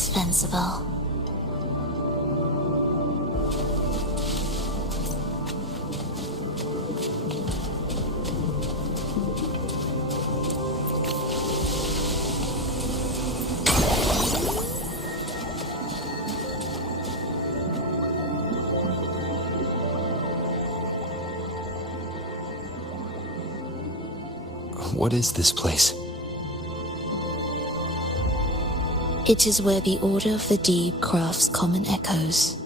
indispensable. What is this place? It is where the Order of the Deep crafts common echoes.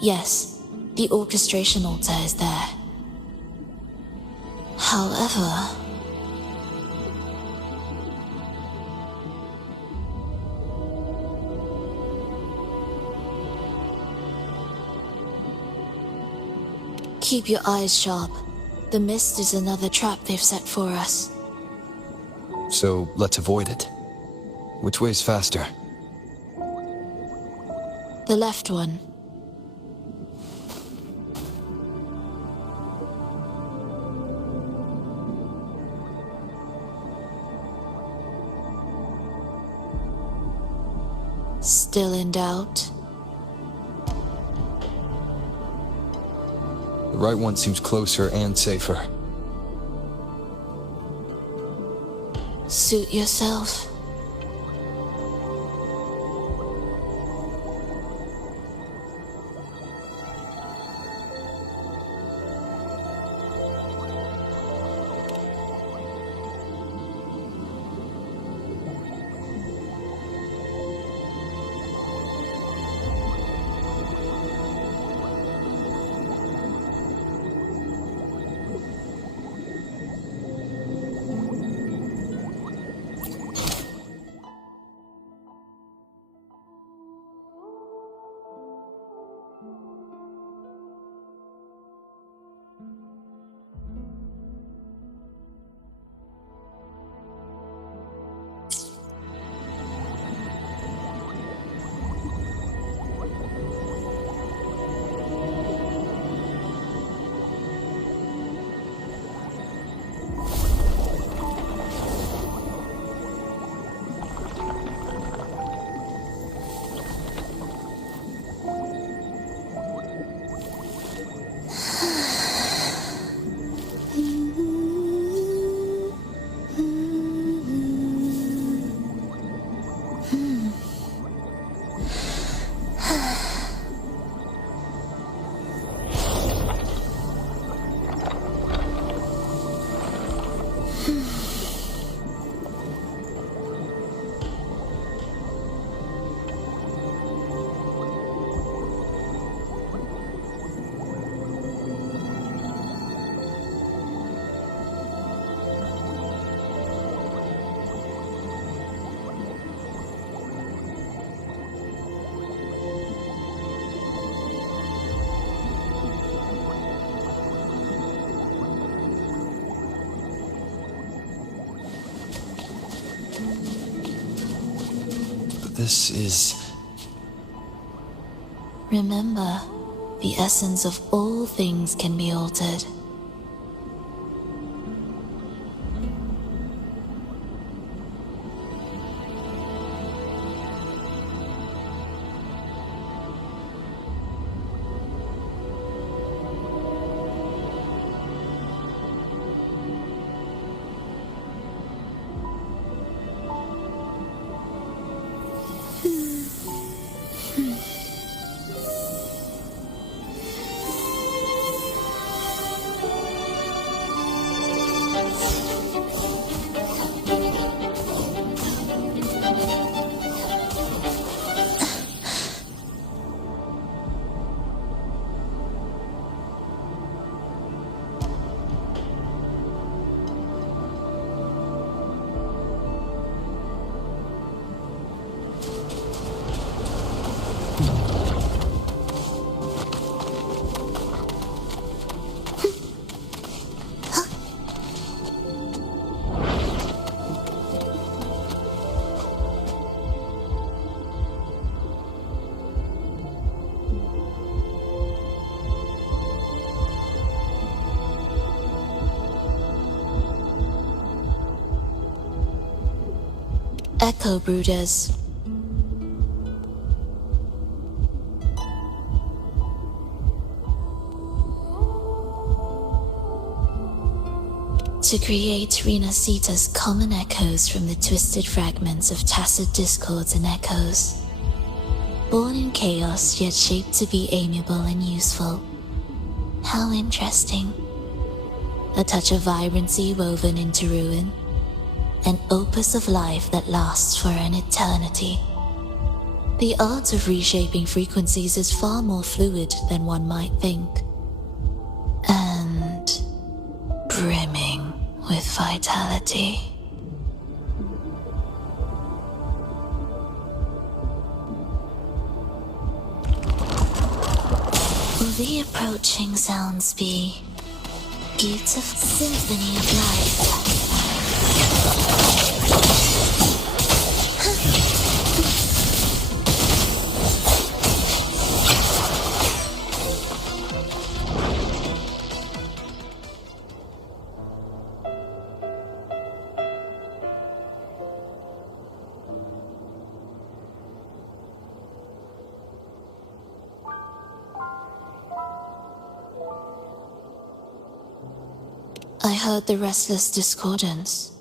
Yes, the orchestration altar is there. However, keep your eyes sharp. The mist is another trap they've set for us. So let's avoid it. Which way's faster? The left one. Still in doubt? The right one seems closer and safer. Suit yourself. This is... Remember, the essence of all things can be altered. Echo brooders. To create Rinascita's common echoes from the twisted fragments of tacit discords and echoes. Born in chaos, yet shaped to be amiable and useful. How interesting. A touch of vibrancy woven into ruin. An opus of life that lasts for an eternity. The art of reshaping frequencies is far more fluid than one might think. And brimming with vitality. Will the approaching sounds be beautiful symphony of life? I heard the restless discordance.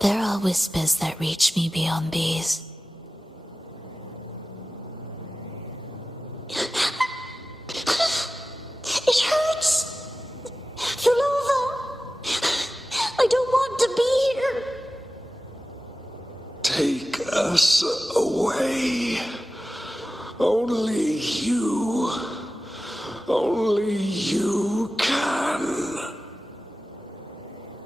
There are whispers that reach me beyond these. It hurts! Yulova! I don't want to be here! Take us away. Only you can.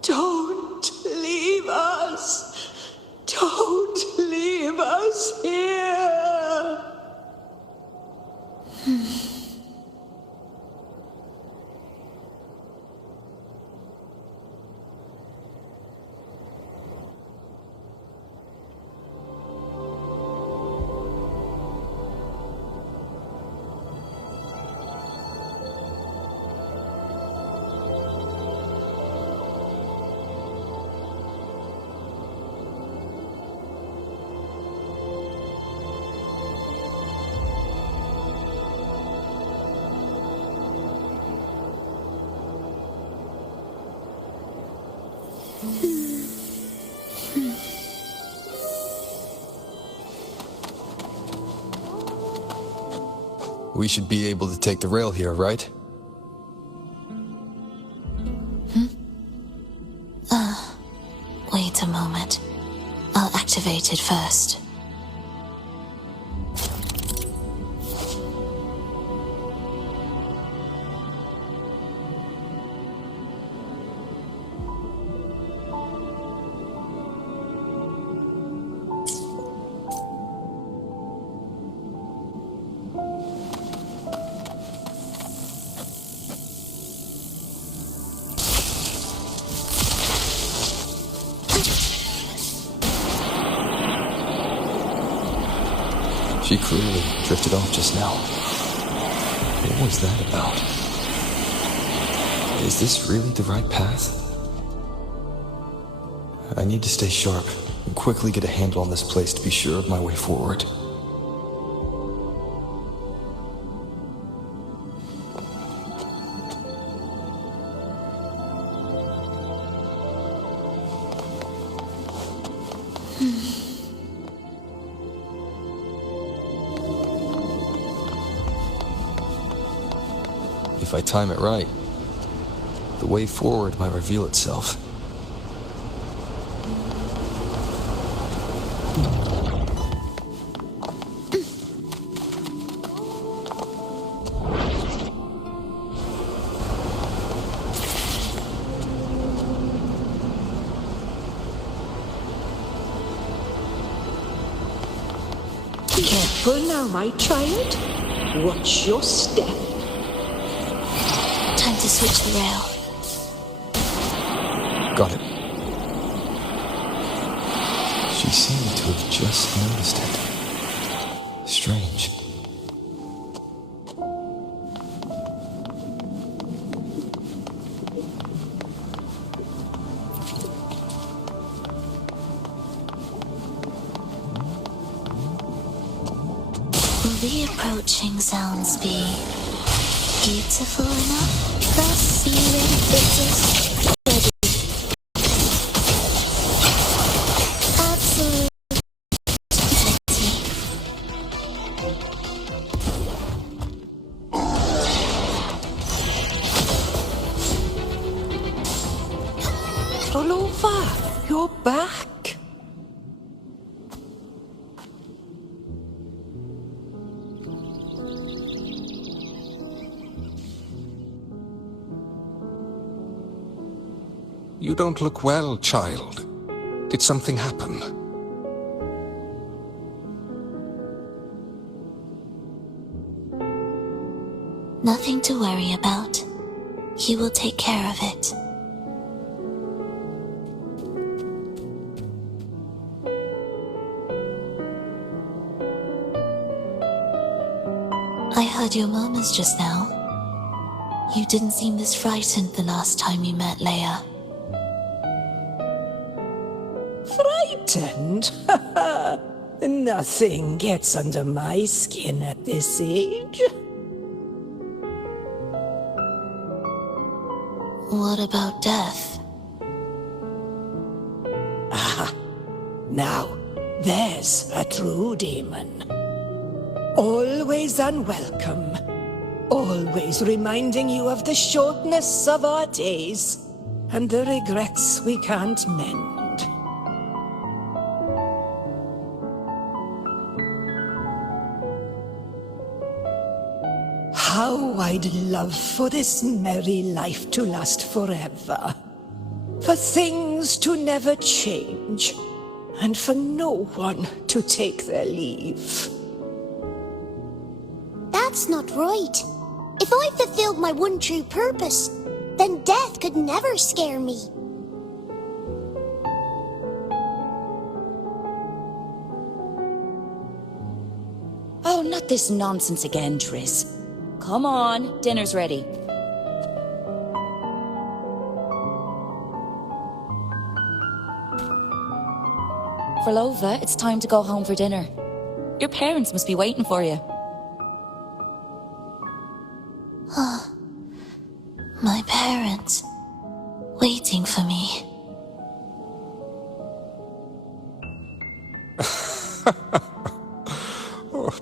Don't leave us! Don't leave us here! We should be able to take the rail here, right? Wait a moment. I'll activate it first. She clearly drifted off just now. What was that about? Is this really the right path? I need to stay sharp and quickly get a handle on this place to be sure of my way forward. If I time it right, the way forward might reveal itself. Careful now, my child. Watch your step. Time to switch the rail. Got it. She seemed to have just noticed it. Strange. Will the approaching sounds be beautiful enough for us searing bitches? Ready. Absolute plenty. Roll over. You're back. You don't look well, child. Did something happen? Nothing to worry about. He will take care of it. I heard your murmurs just now. You didn't seem this frightened the last time you met Leia. Frightened? Nothing gets under my skin at this age. What about death? Now, there's a true demon. Always unwelcome. Always reminding you of the shortness of our days and the regrets we can't mend. How I'd love for this merry life to last forever. For things to never change, and for no one to take their leave. That's not right. If I fulfilled my one true purpose, then death could never scare me. Oh, not this nonsense again, Triss. Come on, dinner's ready. Frolova, it's time to go home for dinner. Your parents must be waiting for you. My parents, waiting for me.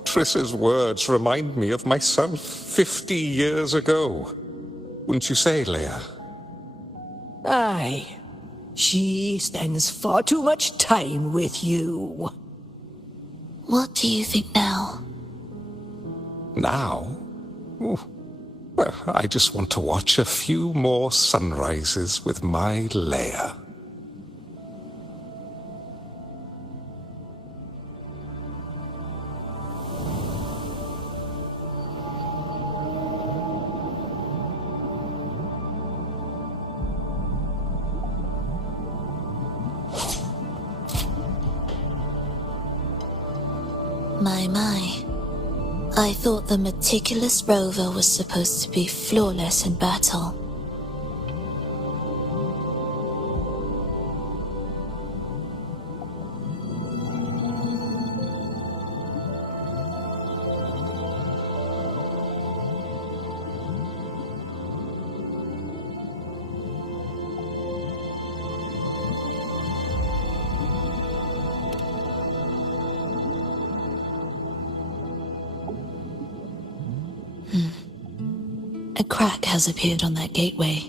Triss's words remind me of myself 50 years ago. Wouldn't you say, Leia? Aye. She spends far too much time with you. What do you think now? Now? Ooh. Well, I just want to watch a few more sunrises with my Leia. My. I thought the meticulous rover was supposed to be flawless in battle. A crack has appeared on that gateway.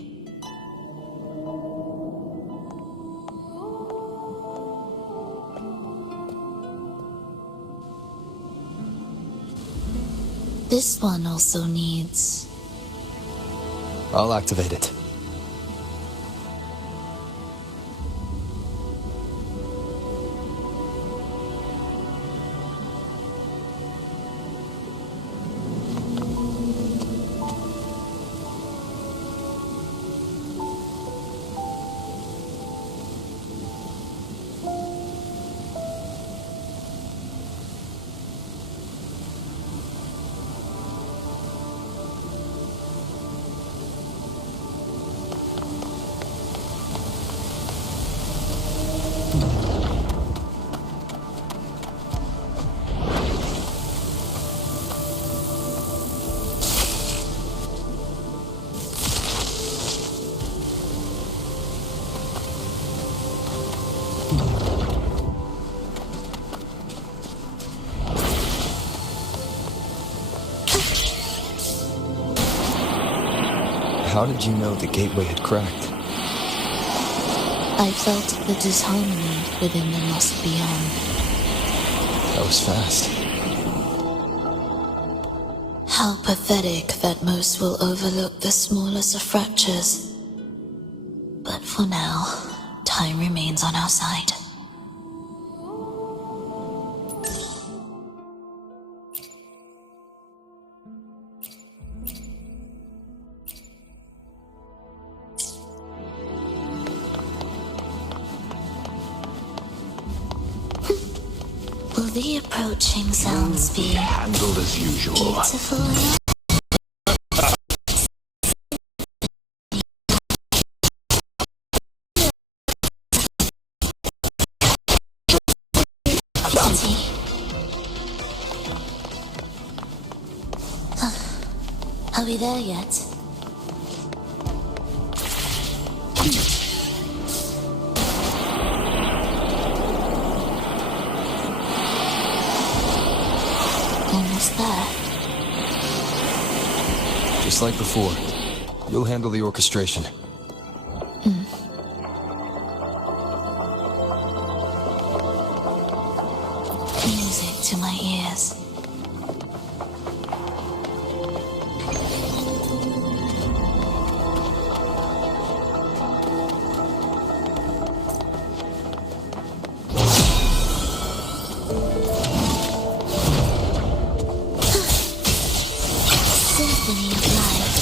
This one also needs... I'll activate it. How did you know the gateway had cracked? I felt the disharmony within the lost beyond. That was fast. How pathetic that most will overlook the smallest of fractures. But for now, time remains on our side. Will the approaching sounds be Handled as usual. beautiful enough? Pity. Are we there yet? Almost there. Just like before. You'll handle the orchestration. Music to my ears. Symphony of life.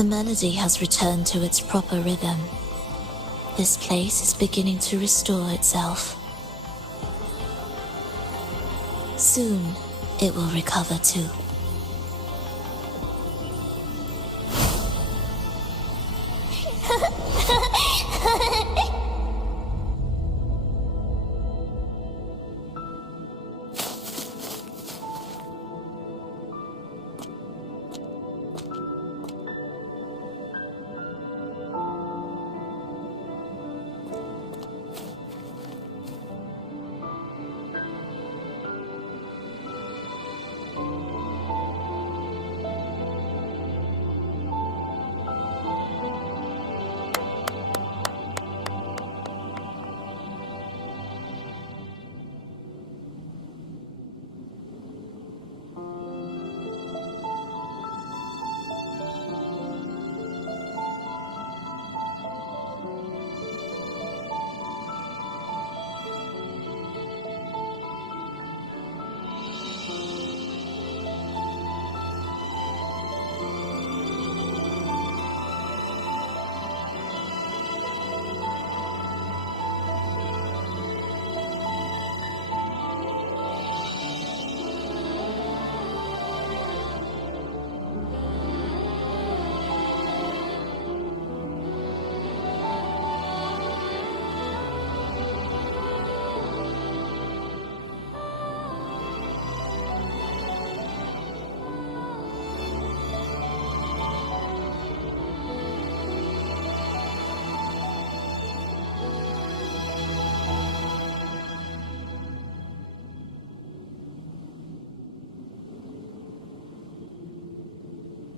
The melody has returned to its proper rhythm. This place is beginning to restore itself. Soon, it will recover too.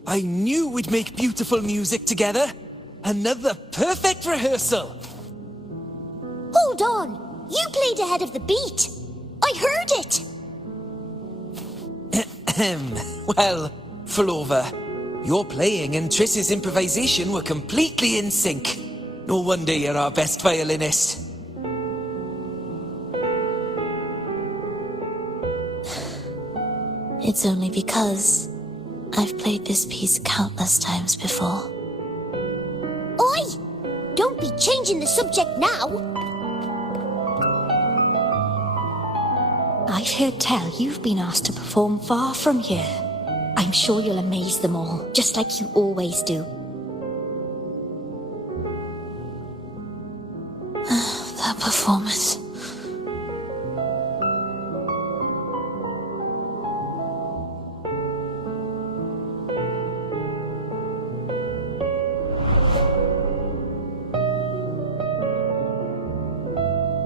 I knew we'd make beautiful music together. Another perfect rehearsal. Hold on! You played ahead of the beat! I heard it! Well, Flova, your playing and Triss's improvisation were completely in sync. No wonder you're our best violinist. It's only because I've played this piece countless times before. Oi! Don't be changing the subject now! I've heard tell you've been asked to perform far from here. I'm sure you'll amaze them all, just like you always do. That performance.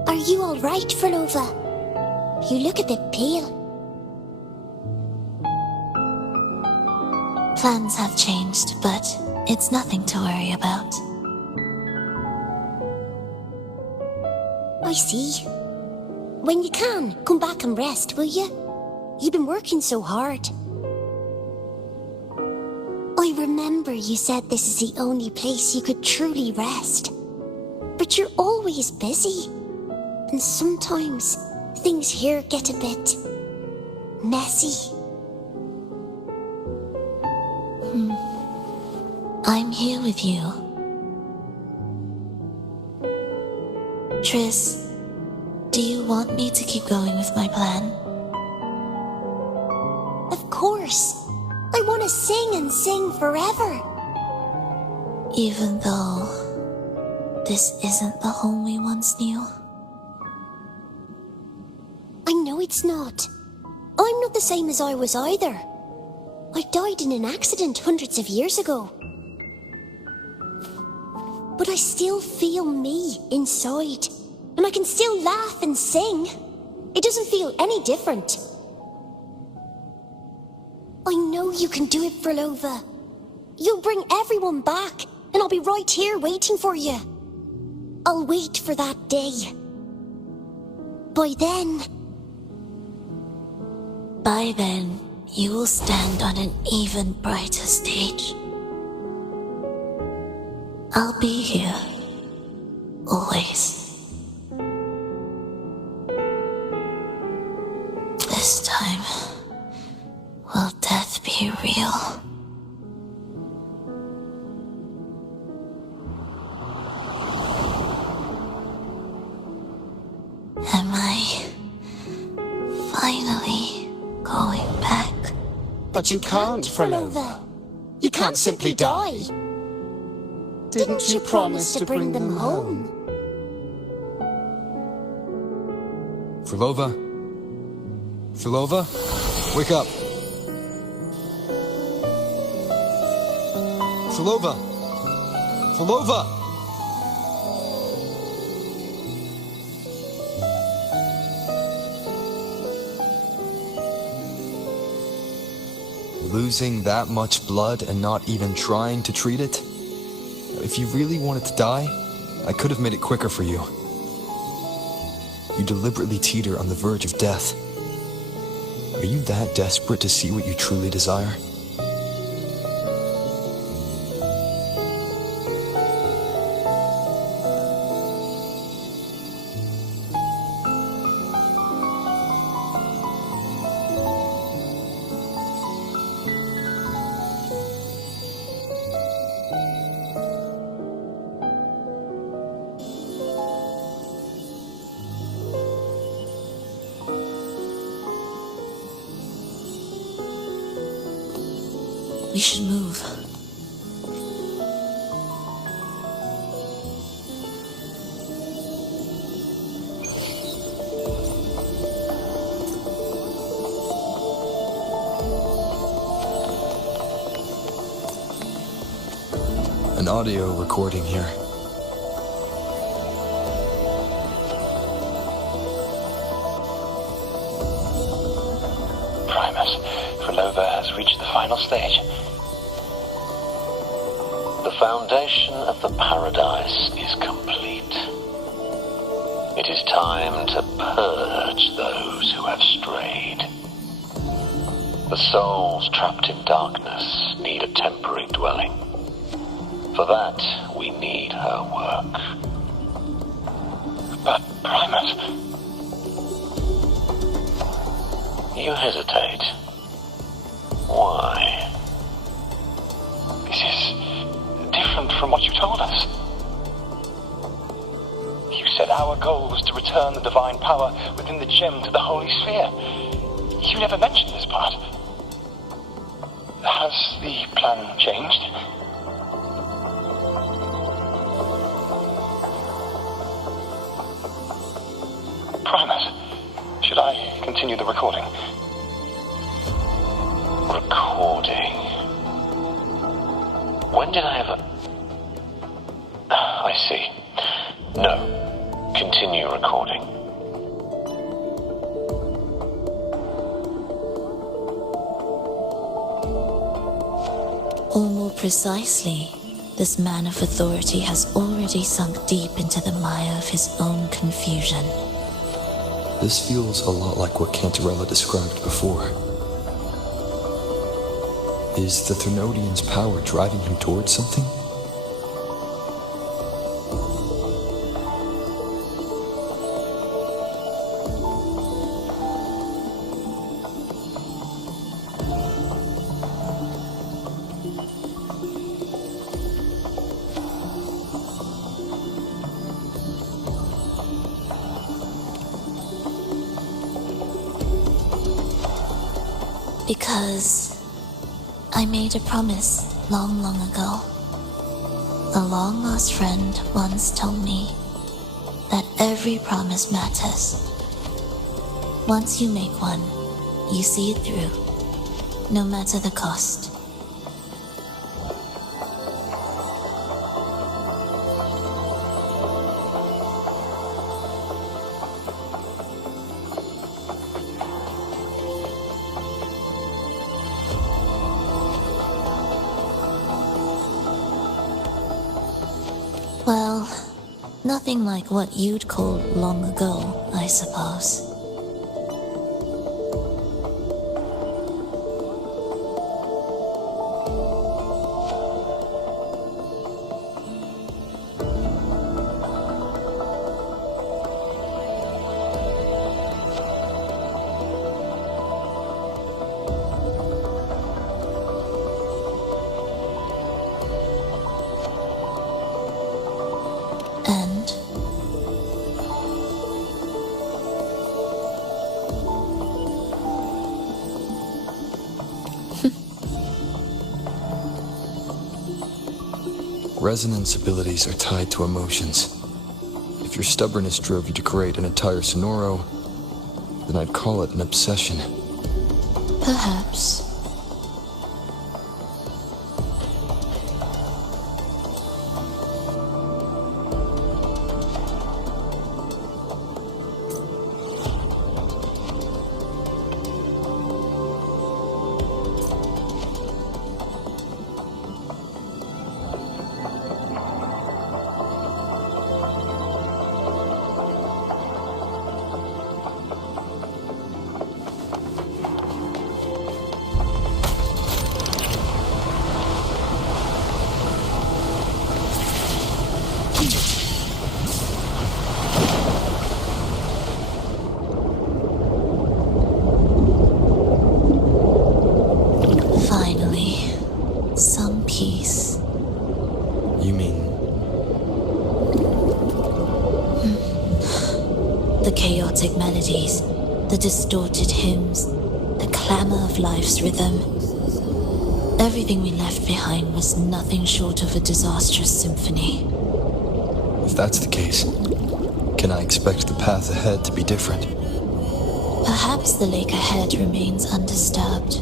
Are you alright, Flova? You look a bit pale. Plans have changed, but it's nothing to worry about. I see. When you can, come back and rest, will you? You've been working so hard. I remember you said this is the only place you could truly rest. But you're always busy. And sometimes things here get a bit messy. I'm here with you. Triss, do you want me to keep going with my plan? Of course. I want to sing and sing forever. Even though this isn't the home we once knew? I know it's not. I'm not the same as I was either. I died in an accident hundreds of years ago. But I still feel me inside. And I can still laugh and sing. It doesn't feel any different. I know you can do it, Flova. You'll bring everyone back, and I'll be right here waiting for you. I'll wait for that day. By then, you will stand on an even brighter stage. I'll be here. Always. This time, will death be real? going back. But you can't, Frolova. You can't simply die. Didn't you promise to bring them home? Frolova? Frolova? Wake up! Frolova! Frolova! Losing that much blood and not even trying to treat it? If you really wanted to die, I could have made it quicker for you. You deliberately teeter on the verge of death. Are you that desperate to see what you truly desire? We should move. An audio recording here. Primus, Frolova has reached the final stage. The foundation of the paradise is complete. It is time to purge those who have strayed. The souls trapped in darkness need a temporary dwelling. For that, we need her work. But, Primus... You hesitate. Why? This is different from what you told us. You said our goal was to return the divine power within the gem to the Holy Sphere. You never mentioned this part. Has the plan changed? Primus, should I continue the recording? Recording? When did I ever... I see. No. Continue recording. Or more precisely, this man of authority has already sunk deep into the mire of his own confusion. This feels a lot like what Cantarella described before. Is the Thermodian's power driving him towards something? Because I made a promise long, long ago. A long-lost friend once told me that every promise matters. Once you make one, you see it through, no matter the cost. Well, nothing like what you'd call long ago, I suppose. Resonance abilities are tied to emotions. If your stubbornness drove you to create an entire sonoro, then I'd call it an obsession. Perhaps. Finally, some peace. You mean The chaotic melodies, the distorted hymns, the clamor of life's rhythm. Everything we left behind was nothing short of a disastrous symphony. if that's the case, can I expect the path ahead to be different? Perhaps the lake ahead remains undisturbed.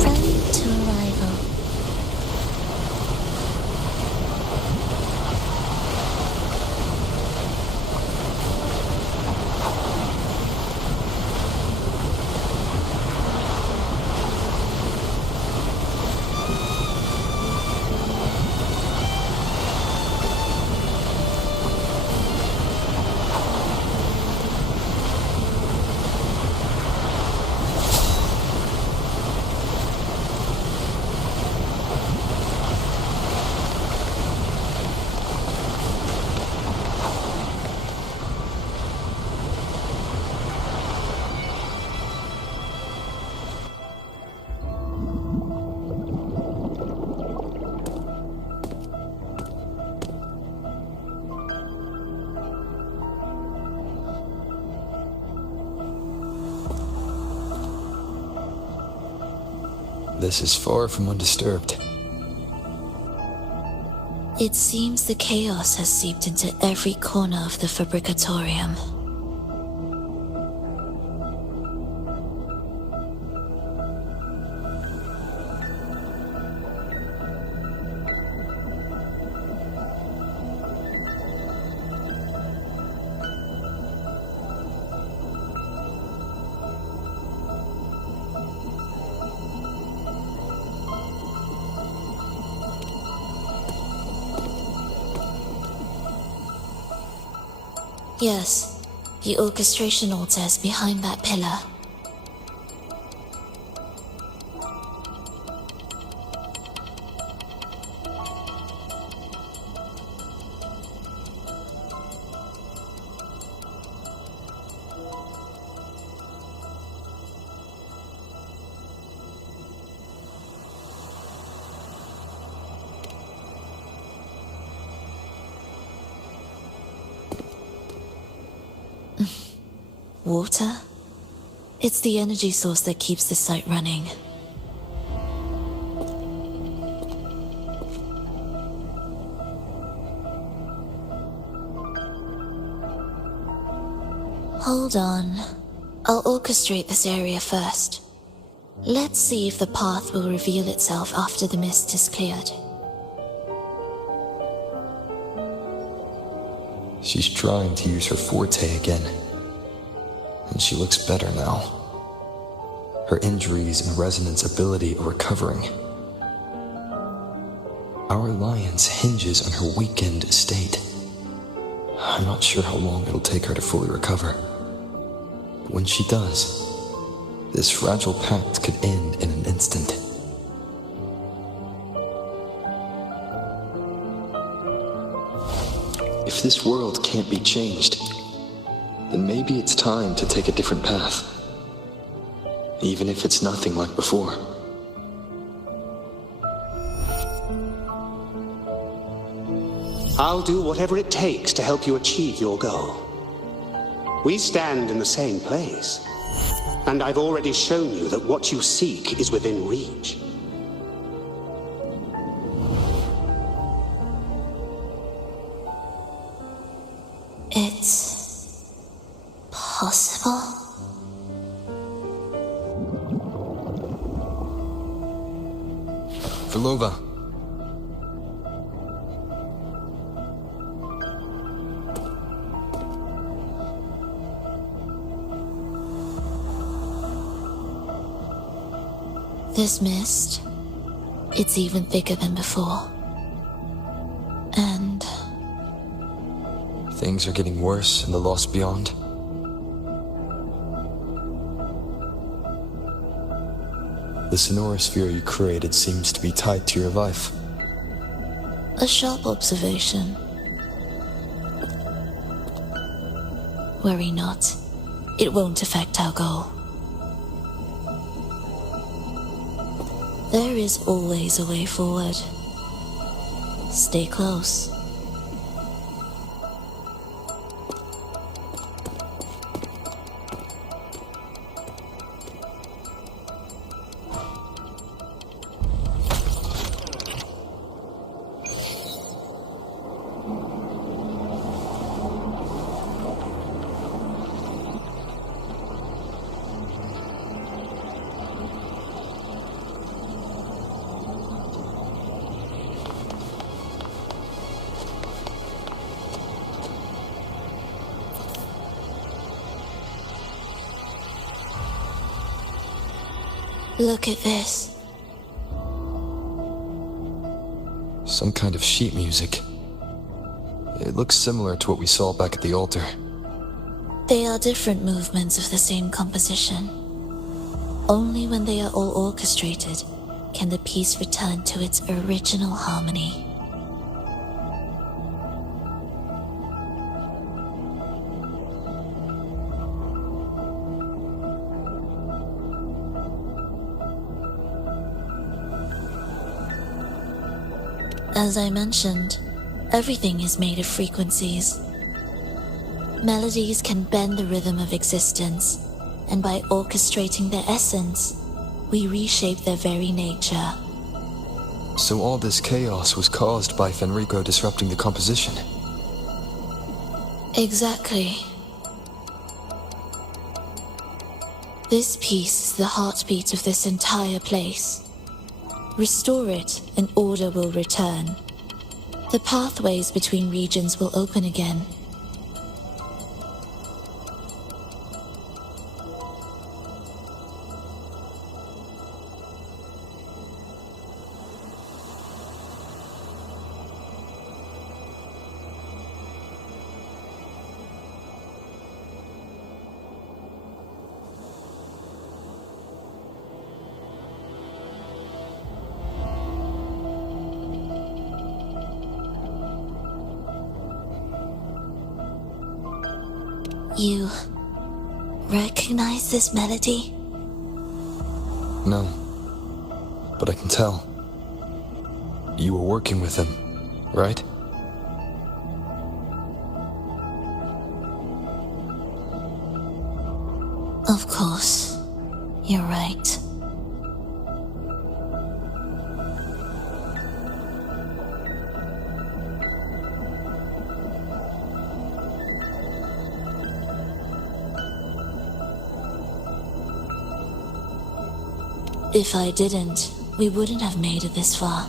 Prelude to arrival. This is far from undisturbed. It seems the chaos has seeped into every corner of the fabricatorium. Yes, the orchestration altar is behind that pillar. Water? It's the energy source that keeps the site running. Hold on. I'll orchestrate this area first. Let's see if the path will reveal itself after the mist is cleared. She's trying to use her forte again. And she looks better now. Her injuries and resonance ability are recovering. Our alliance hinges on her weakened state. I'm not sure how long it'll take her to fully recover. But when she does, this fragile pact could end in an instant. this world can't be changed, then maybe it's time to take a different path. Even if it's nothing like before. I'll do whatever it takes to help you achieve your goal. We stand in the same place, and I've already shown you that what you seek is within reach. It's possible? Velova. This mist, it's even thicker than before. And Things are getting worse in the Lost Beyond. The sonorosphere you created seems to be tied to your life. a sharp observation. Worry not. It won't affect our goal. There is always a way forward. Stay close. Look at this. Some kind of sheet music. It looks similar to what we saw back at the altar. They are different movements of the same composition. Only when they are all orchestrated can the piece return to its original harmony. As I mentioned, everything is made of frequencies. Melodies can bend the rhythm of existence, and by orchestrating their essence, we reshape their very nature. So all this chaos was caused by Fenrico disrupting the composition. Exactly. This piece is the heartbeat of this entire place. Restore it, and order will return. The pathways between regions will open again. You recognize this melody? No. But I can tell. You were working with him, right? Of course. You're right. If I didn't, we wouldn't have made it this far.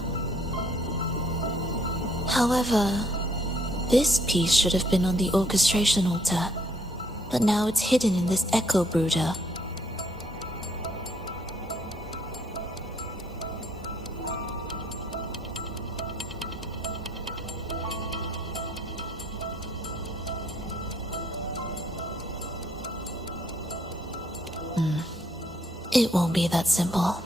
However, this piece should have been on the orchestration altar, but now it's hidden in this echo brooder. It won't be that simple.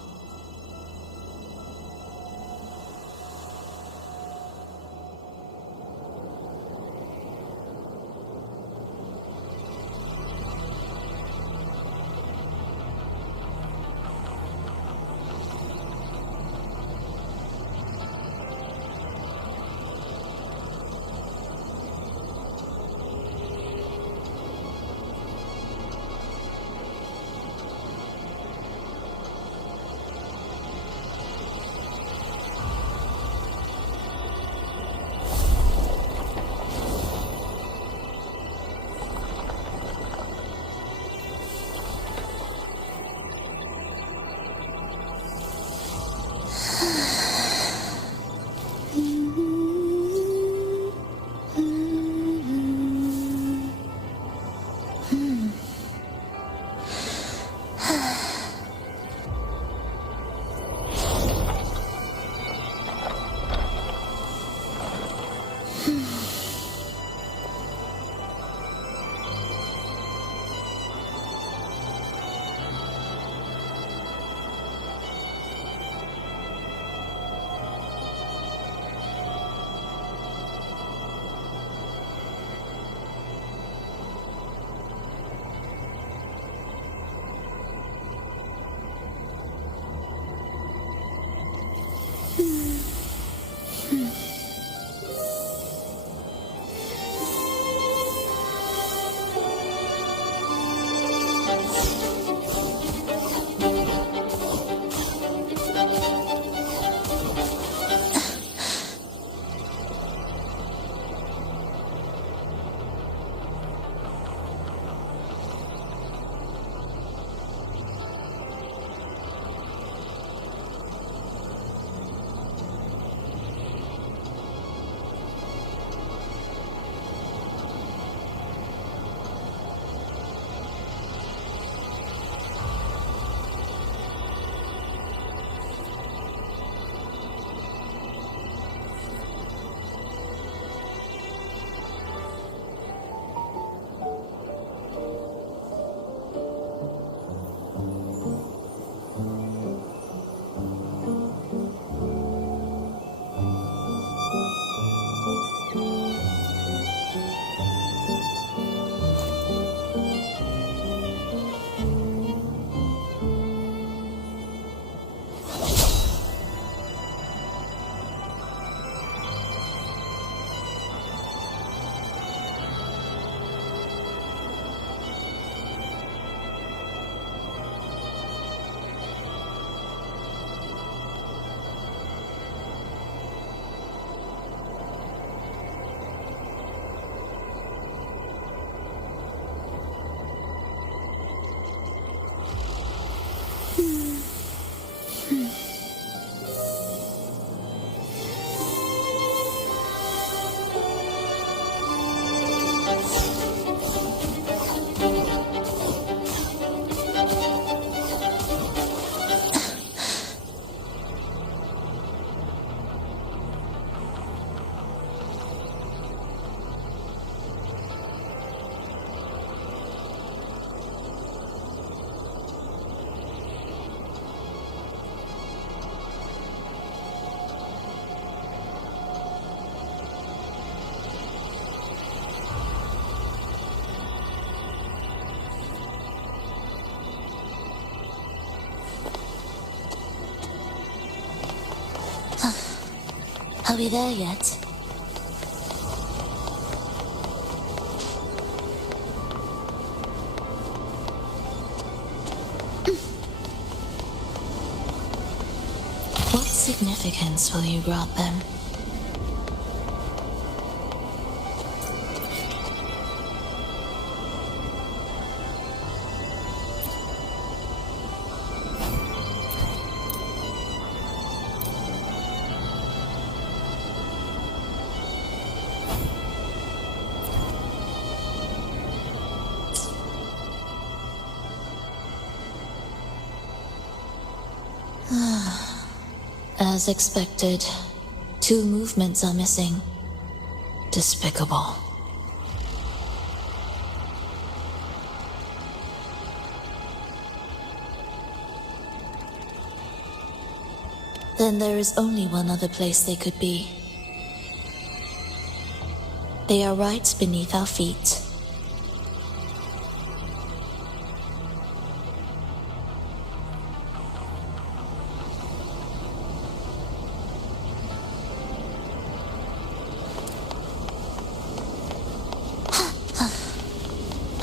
Are we there yet? What significance will you grant them? As expected, 2 movements are missing. Despicable. Then there is only one other place they could be. They are right beneath our feet.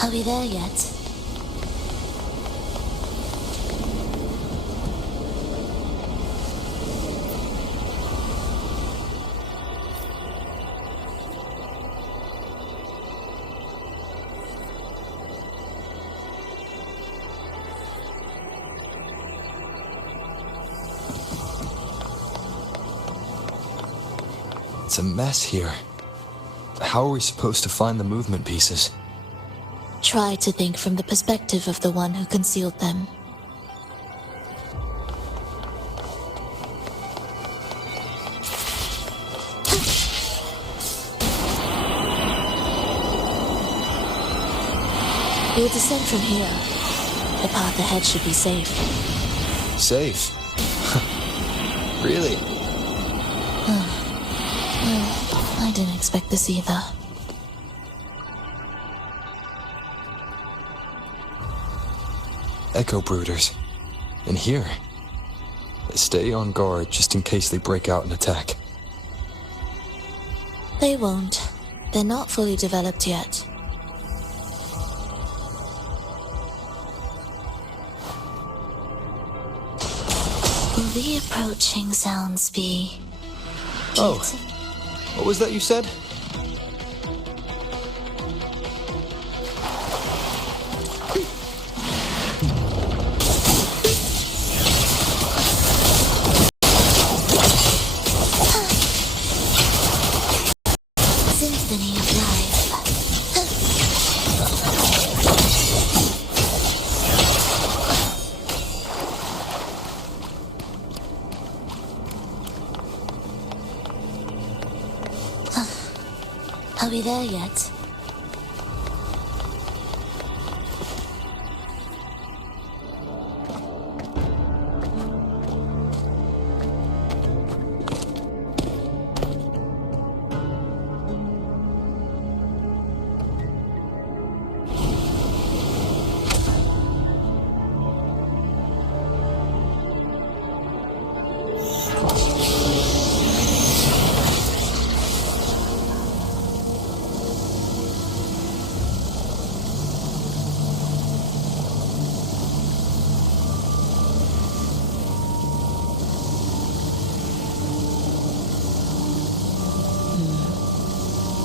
Are we there yet? It's a mess here. How are we supposed to find the movement pieces? Try to think from the perspective of the one who concealed them. We'll descend from here. The path ahead should be safe. Safe? Really? I didn't expect this either. Echo brooders. In here. Stay on guard just in case they break out and attack. They won't. They're not fully developed yet. Will the approaching sounds be... Oh, what was that you said? Symphony of Life. Are we there yet?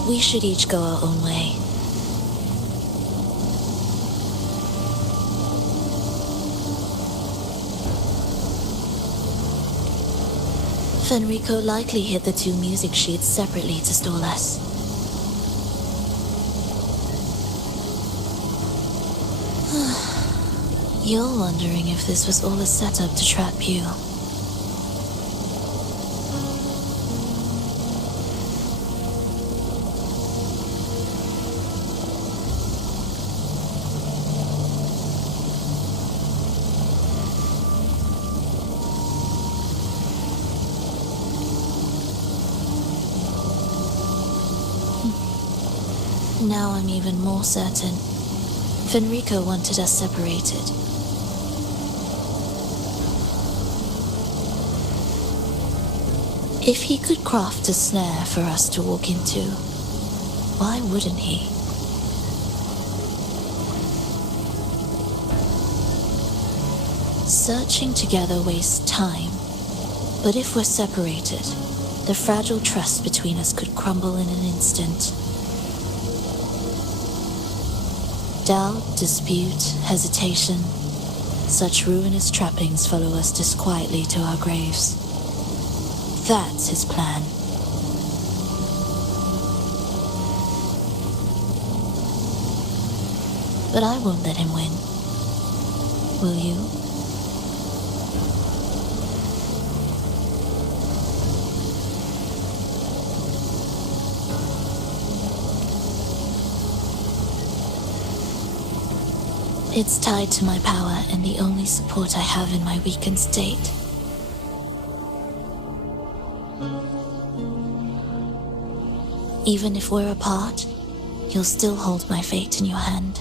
We should each go our own way. Fenrico likely hid the 2 music sheets separately to stall us. You're wondering if this was all a setup to trap you. Now I'm even more certain. Fenrico wanted us separated. If he could craft a snare for us to walk into, why wouldn't he? Searching together wastes time, but if we're separated, the fragile trust between us could crumble in an instant. Doubt, dispute, hesitation, such ruinous trappings follow us disquietly to our graves. That's his plan. But I won't let him win. Will you? It's tied to my power and the only support I have in my weakened state. Even if we're apart, you'll still hold my fate in your hand.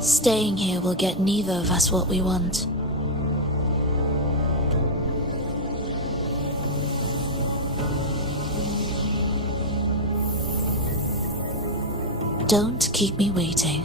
Staying here will get neither of us what we want. Don't keep me waiting.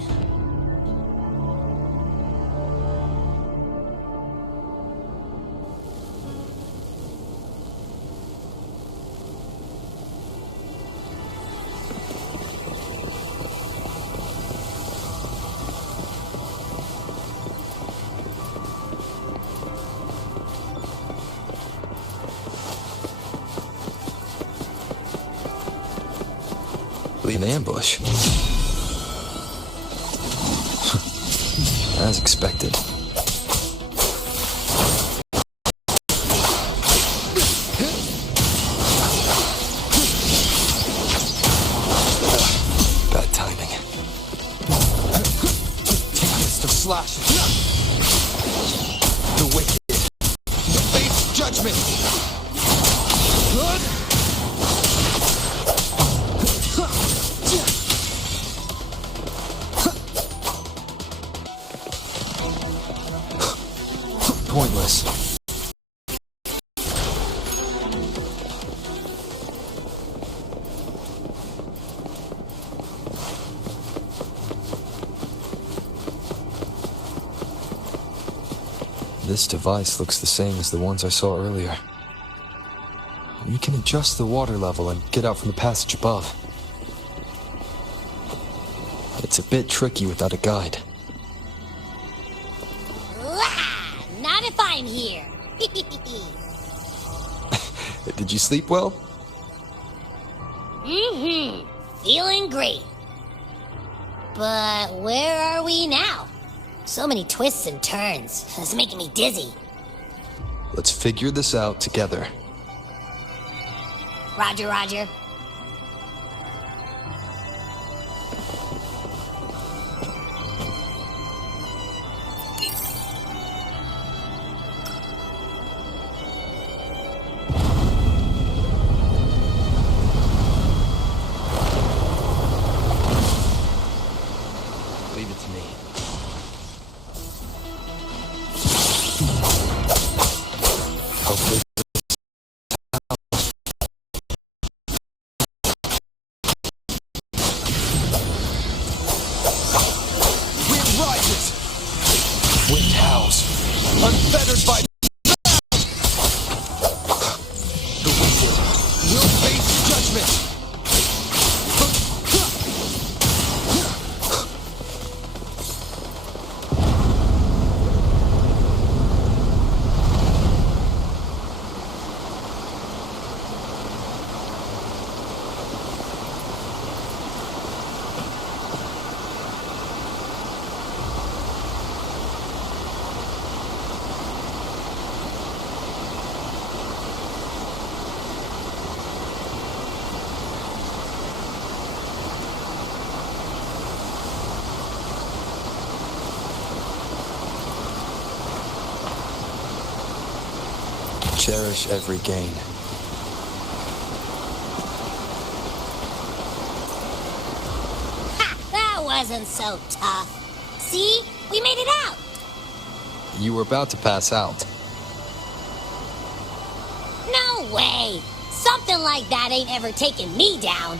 Leave an ambush. As expected. Bad timing. Tempest of slashes. The wicked face judgment. Pointless. This device looks the same as the ones I saw earlier. You can adjust the water level and get out from the passage above. It's a bit tricky without a guide. Not if I'm here. Did you sleep well? Feeling great. But where are we now? So many twists and turns. It's making me dizzy. Let's figure this out together. Roger, Roger. Leave it to me. Hopefully. Wind rises. Wind howls. Unfettered by the wicked will face judgment. Cherish every gain. Ha! That wasn't so tough. See? We made it out. You were about to pass out. No way. Something like that ain't ever taken me down.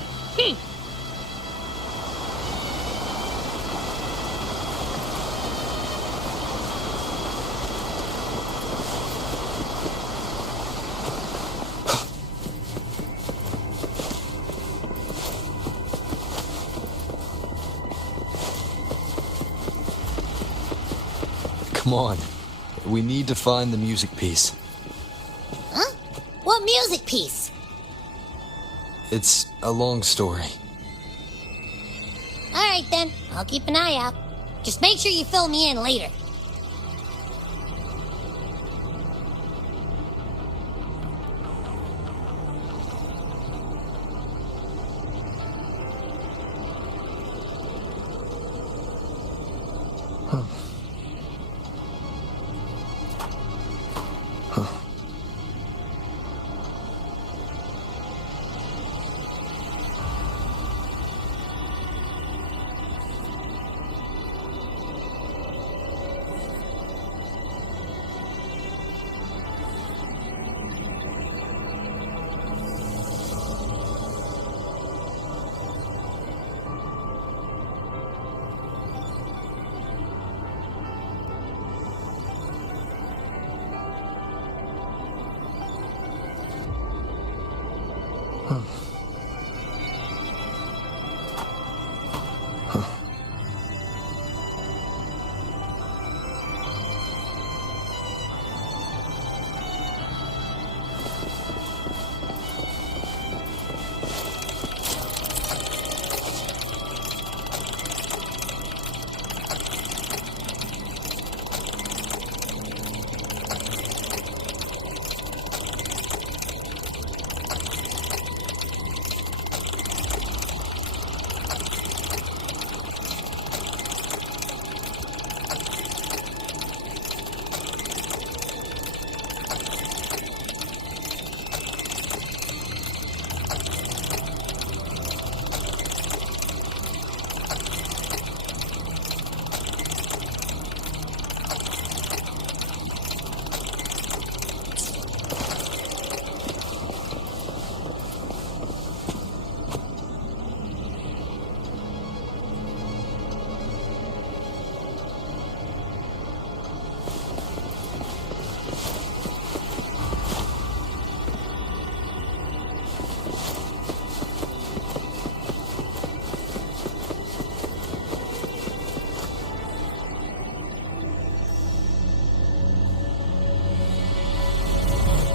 Come on. We need to find the music piece. Huh? What music piece? It's a long story. Alright then, I'll keep an eye out. Just make sure you fill me in later.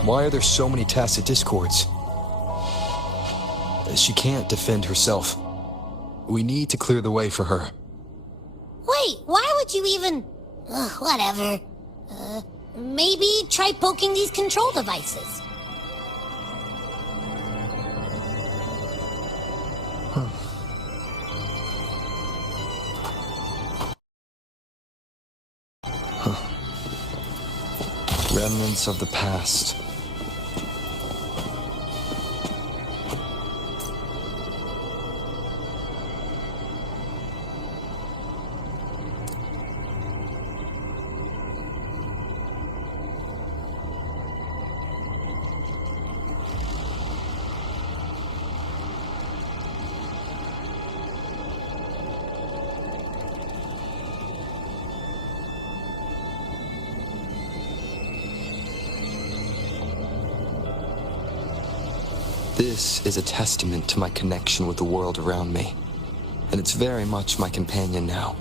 Why are there so many tacit discords? She can't defend herself. We need to clear the way for her. Wait, why would you even... whatever. Maybe try poking these control devices. Remnants of the past. This is a testament to my connection with the world around me, and it's very much my companion now,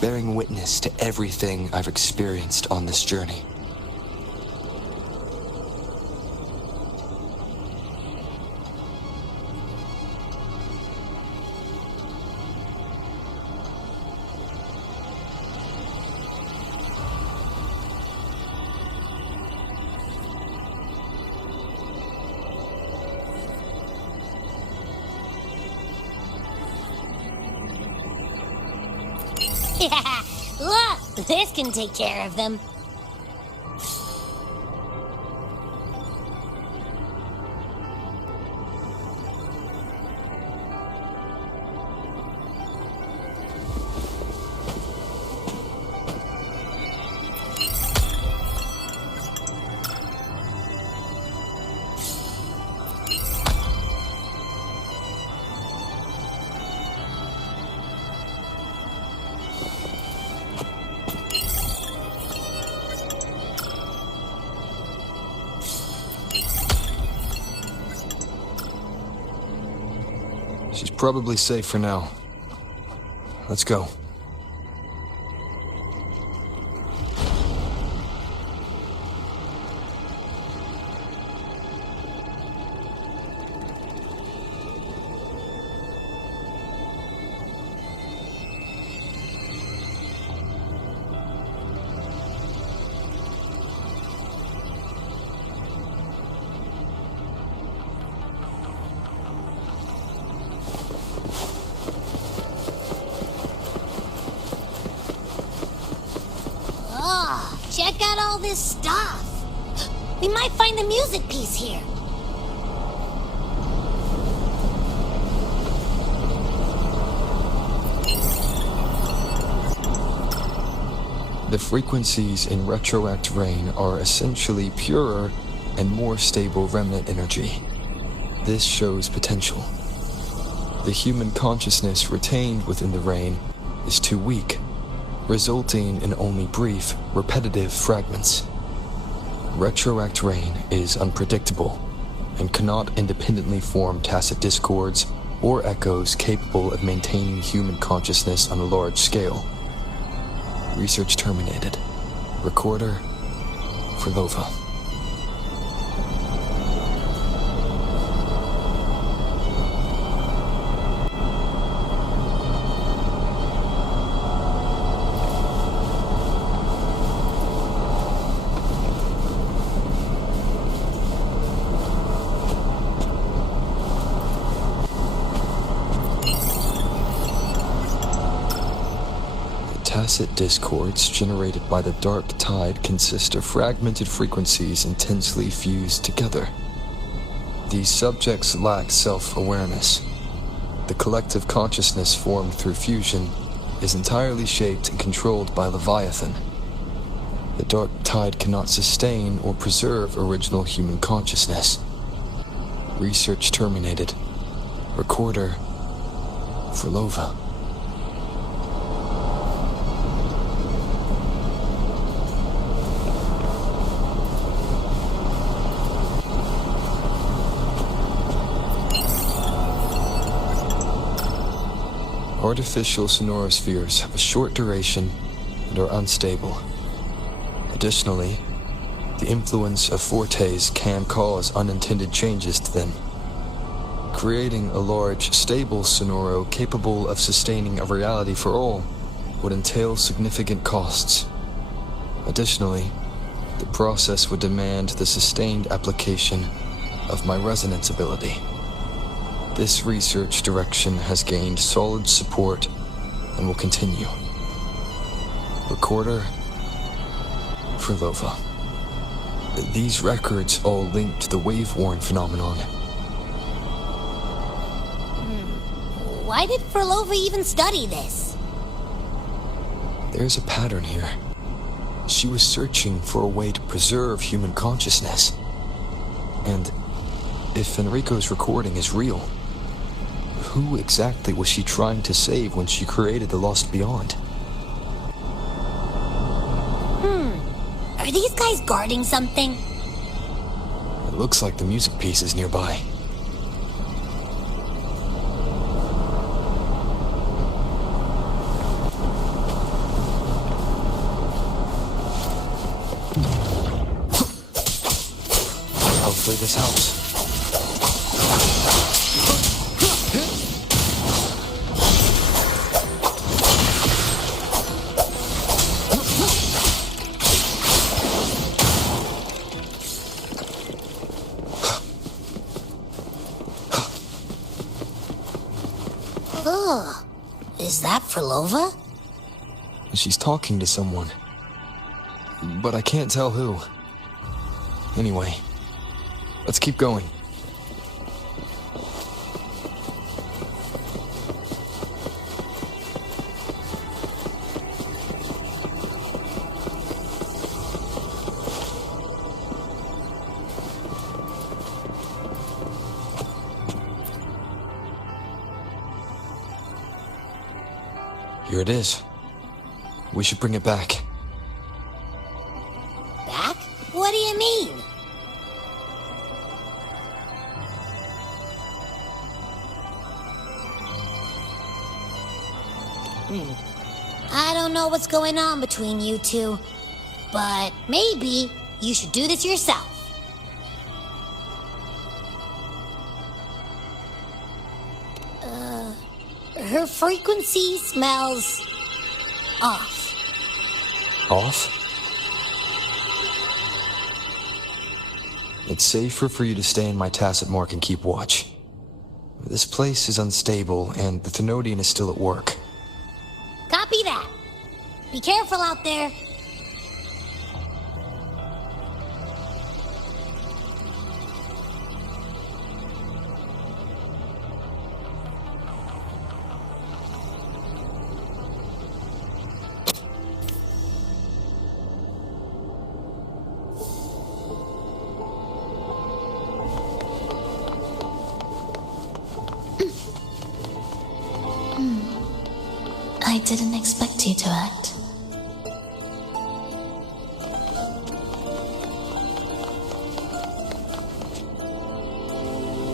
bearing witness to everything I've experienced on this journey. Yeah, look, this can take care of them. She's probably safe for now. Let's go. Check out all this stuff. We might find the music piece here. The frequencies in retroact rain are essentially purer and more stable remnant energy. This shows potential. The human consciousness retained within the rain is too weak, resulting in only brief, repetitive fragments. Retroact rain is unpredictable and cannot independently form tacit discords or echoes capable of maintaining human consciousness on a large scale. Research terminated. Recorder, Frilova. Tacit discords generated by the dark tide consist of fragmented frequencies intensely fused together. These subjects lack self-awareness. The collective consciousness formed through fusion is entirely shaped and controlled by Leviathan. The dark tide cannot sustain or preserve original human consciousness. Research terminated. Recorder, Frilova. Artificial sonorospheres have a short duration and are unstable. Additionally, the influence of fortes can cause unintended changes to them. Creating a large, stable sonoro capable of sustaining a reality for all would entail significant costs. Additionally, the process would demand the sustained application of my resonance ability. This research direction has gained solid support and will continue. Recorder, Frilova. These records all link to the wave-worn phenomenon. Why did Frilova even study this? There's a pattern here. She was searching for a way to preserve human consciousness. And if Enrico's recording is real, who exactly was she trying to save when she created the Lost Beyond? Are these guys guarding something? It looks like the music piece is nearby. Hopefully this helps. Is that Frilova? She's talking to someone, but I can't tell who. Anyway, let's keep going. Here it is. We should bring it back. Back? What do you mean? know what's going on between you two, but maybe you should do this yourself. Her frequency smells off. Off? It's safer for you to stay in my tacit mark and keep watch. This place is unstable, and the Thenodian is still at work. Copy that. Be careful out there. I didn't expect you to act.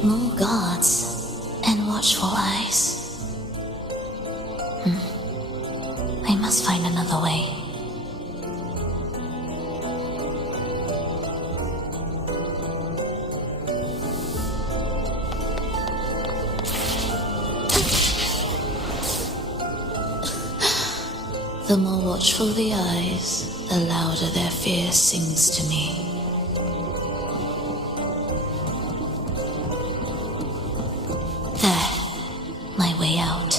More guards and watchful eyes. I must find another way. The more watchful the eyes, the louder their fear sings to me. There, my way out.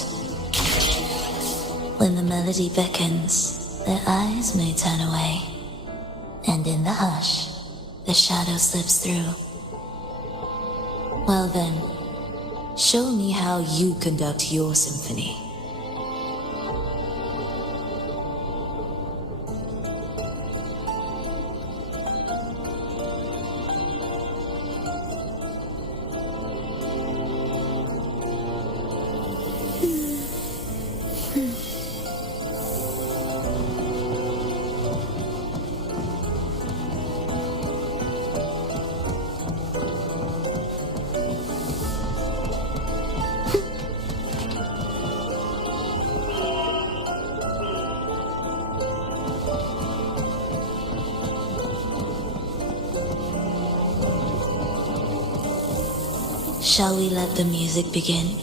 When the melody beckons, their eyes may turn away, and in the hush, the shadow slips through. Well then, show me how you conduct your symphony. Shall we let the music begin?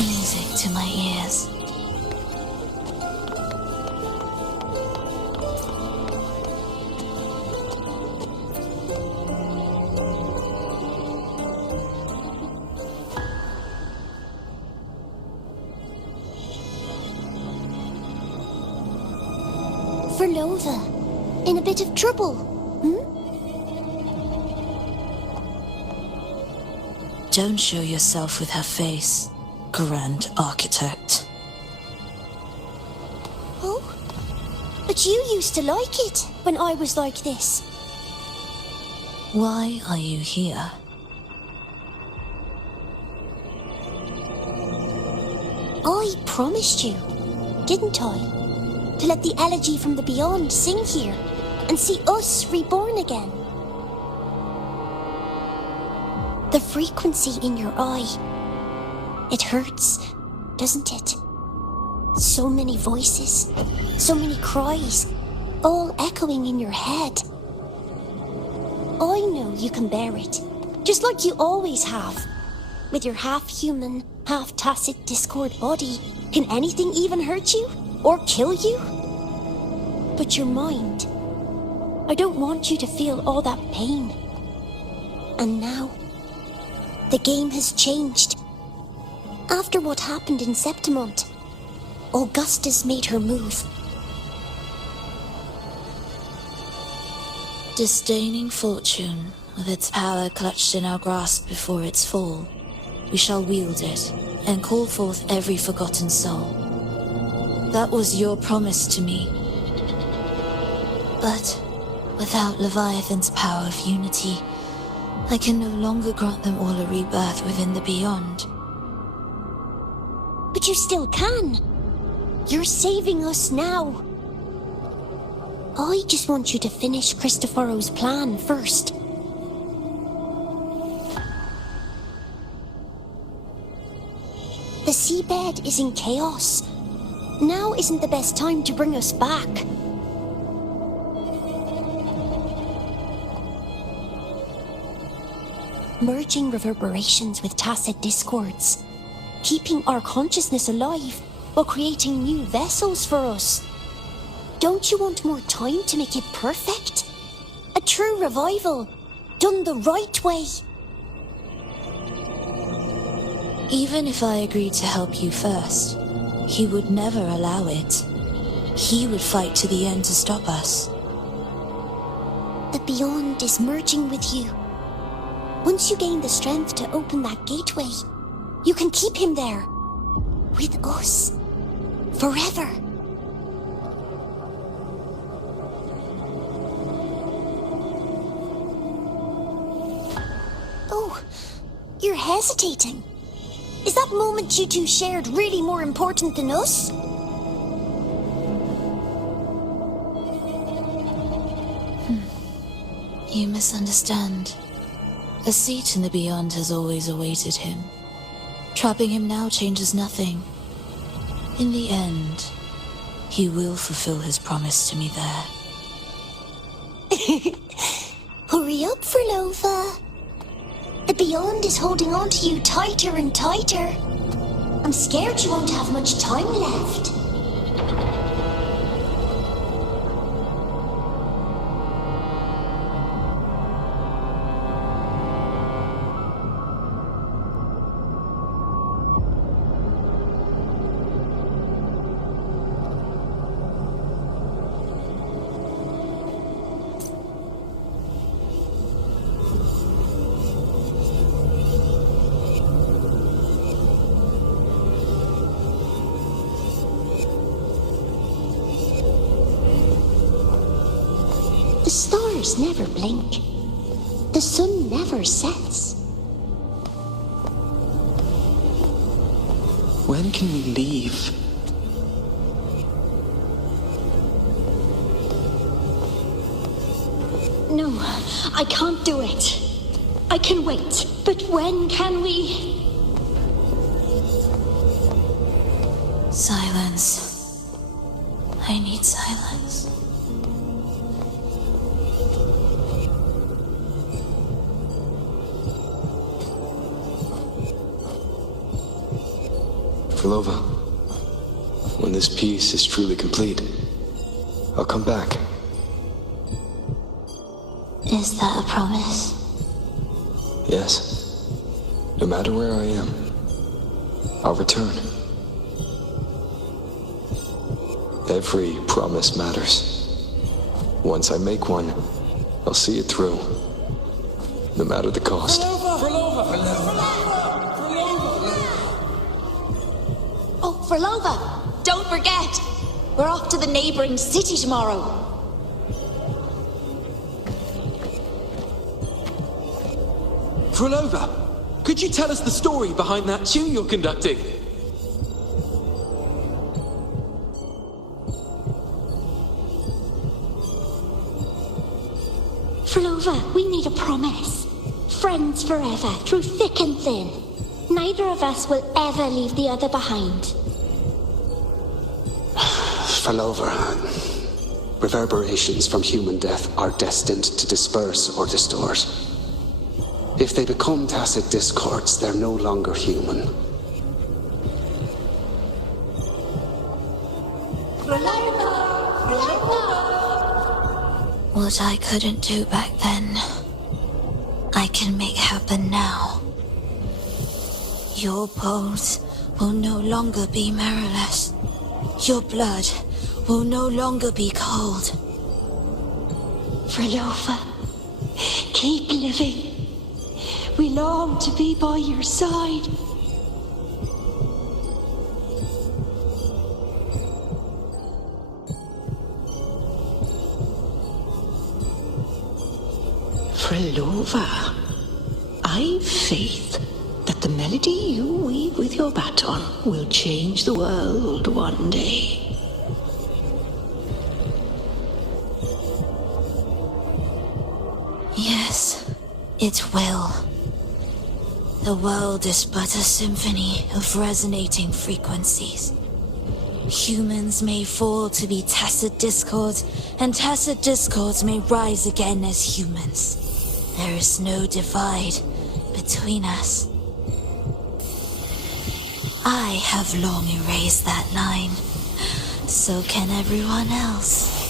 Music to my ears. Verlova, in a bit of trouble, Don't show yourself with her face, Grand Architect. Oh? But you used to like it when I was like this. Why are you here? I promised you, didn't I? To let the elegy from the beyond sing here and see us reborn again. The frequency in your eye, it hurts, doesn't it? So many voices, so many cries, all echoing in your head. I know you can bear it, just like you always have. With your half-human, half-tacit Discord body, can anything even hurt you? Or kill you? But your mind, I don't want you to feel all that pain. And now, the game has changed. After what happened in Septimont, Augustus made her move. Disdaining fortune, with its power clutched in our grasp before its fall, we shall wield it and call forth every forgotten soul. That was your promise to me. But without Leviathan's power of unity, I can no longer grant them all a rebirth within the beyond. But you still can. You're saving us now. I just want you to finish Cristoforo's plan first. The seabed is in chaos. Now isn't the best time to bring us back. Merging reverberations with tacit discords. Keeping our consciousness alive while creating new vessels for us. Don't you want more time to make it perfect? A true revival, done the right way. Even if I agreed to help you first, he would never allow it. He would fight to the end to stop us. The beyond is merging with you. Once you gain the strength to open that gateway, you can keep him there. With us. Forever. Oh, you're hesitating. Is that moment you two shared really more important than us? You misunderstand. A seat in the beyond has always awaited him. Trapping him now changes nothing. In the end, he will fulfill his promise to me there. Hurry up, Furlova. The beyond is holding on to you tighter and tighter. I'm scared you won't have much time left. The stars never blink. The sun never sets. When can we leave? No, I can't do it. I can wait, but when can we? Silence. I need silence. Furlova, when this piece is truly complete, I'll come back. Is that a promise? Yes. No matter where I am, I'll return. Every promise matters. Once I make one, I'll see it through. No matter the cost. Oh, Furlova, don't forget. We're off to the neighboring city tomorrow. Furlova, could you tell us the story behind that tune you're conducting? Furlova, we need a promise. Friends forever, through thick and thin. Neither of us will ever leave the other behind. Furlova, reverberations from human death are destined to disperse or distort. If they become tacit discords, they're no longer human. What I couldn't do back then, I can make happen now. Your poles will no longer be mirrorless. Your blood will no longer be cold. Frolova, keep living. We long to be by your side. Frolova, I've faith that the melody you weave with your baton will change the world one day. Yes, it will. The world is but a symphony of resonating frequencies. Humans may fall to be tacit discords, and tacit discords may rise again as humans. There is no divide between us. I have long erased that line. So can everyone else.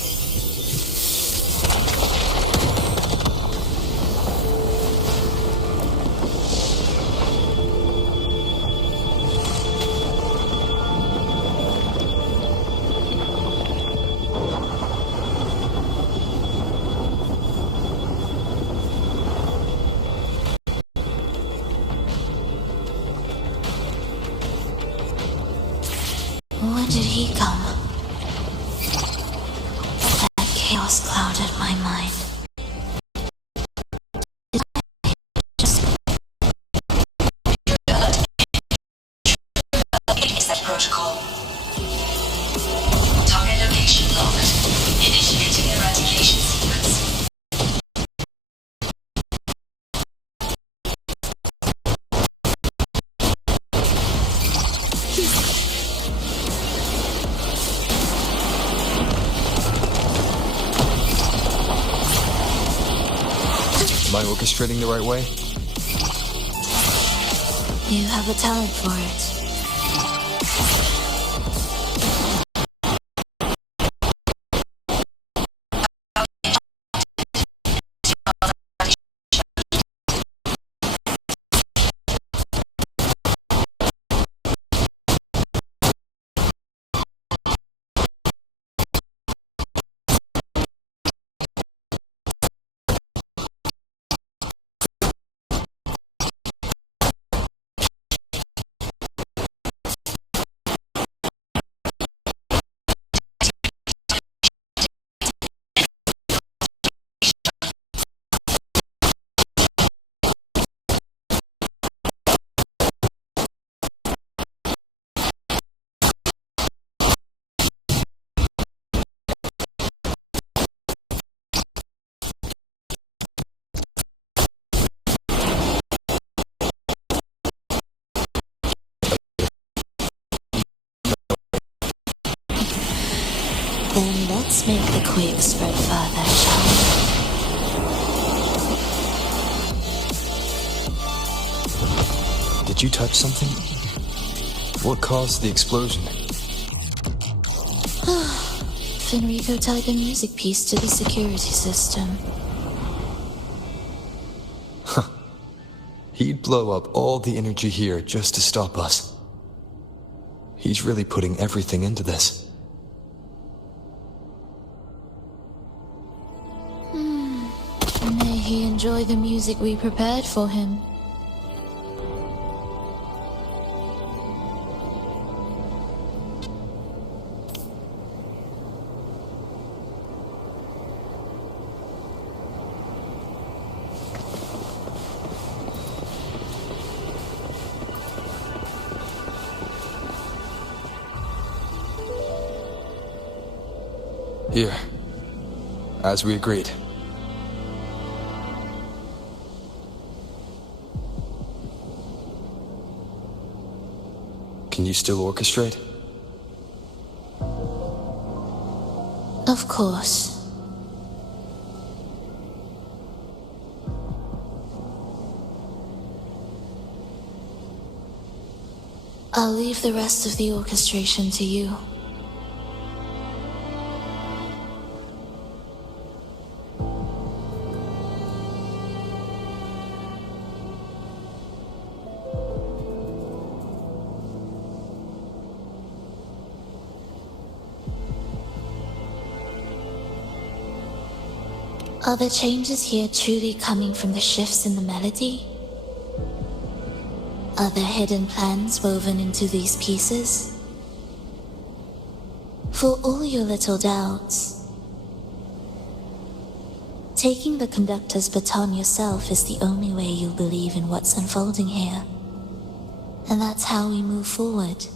When did he come? That chaos clouded my mind. Did I just... Exit protocol. Target location locked. Initiating eradication sequence. Am I orchestrating the right way? You have a talent for it. Then let's make the quake spread further, shall Did you touch something? What caused the explosion? Fenrico tied the music piece to the security system. He'd blow up all the energy here just to stop us. He's really putting everything into this. May he enjoy the music we prepared for him. Here. As we agreed. Can you still orchestrate? Of course. I'll leave the rest of the orchestration to you. Are the changes here truly coming from the shifts in the melody? Are there hidden plans woven into these pieces? For all your little doubts, taking the conductor's baton yourself is the only way you'll believe in what's unfolding here. And that's how we move forward.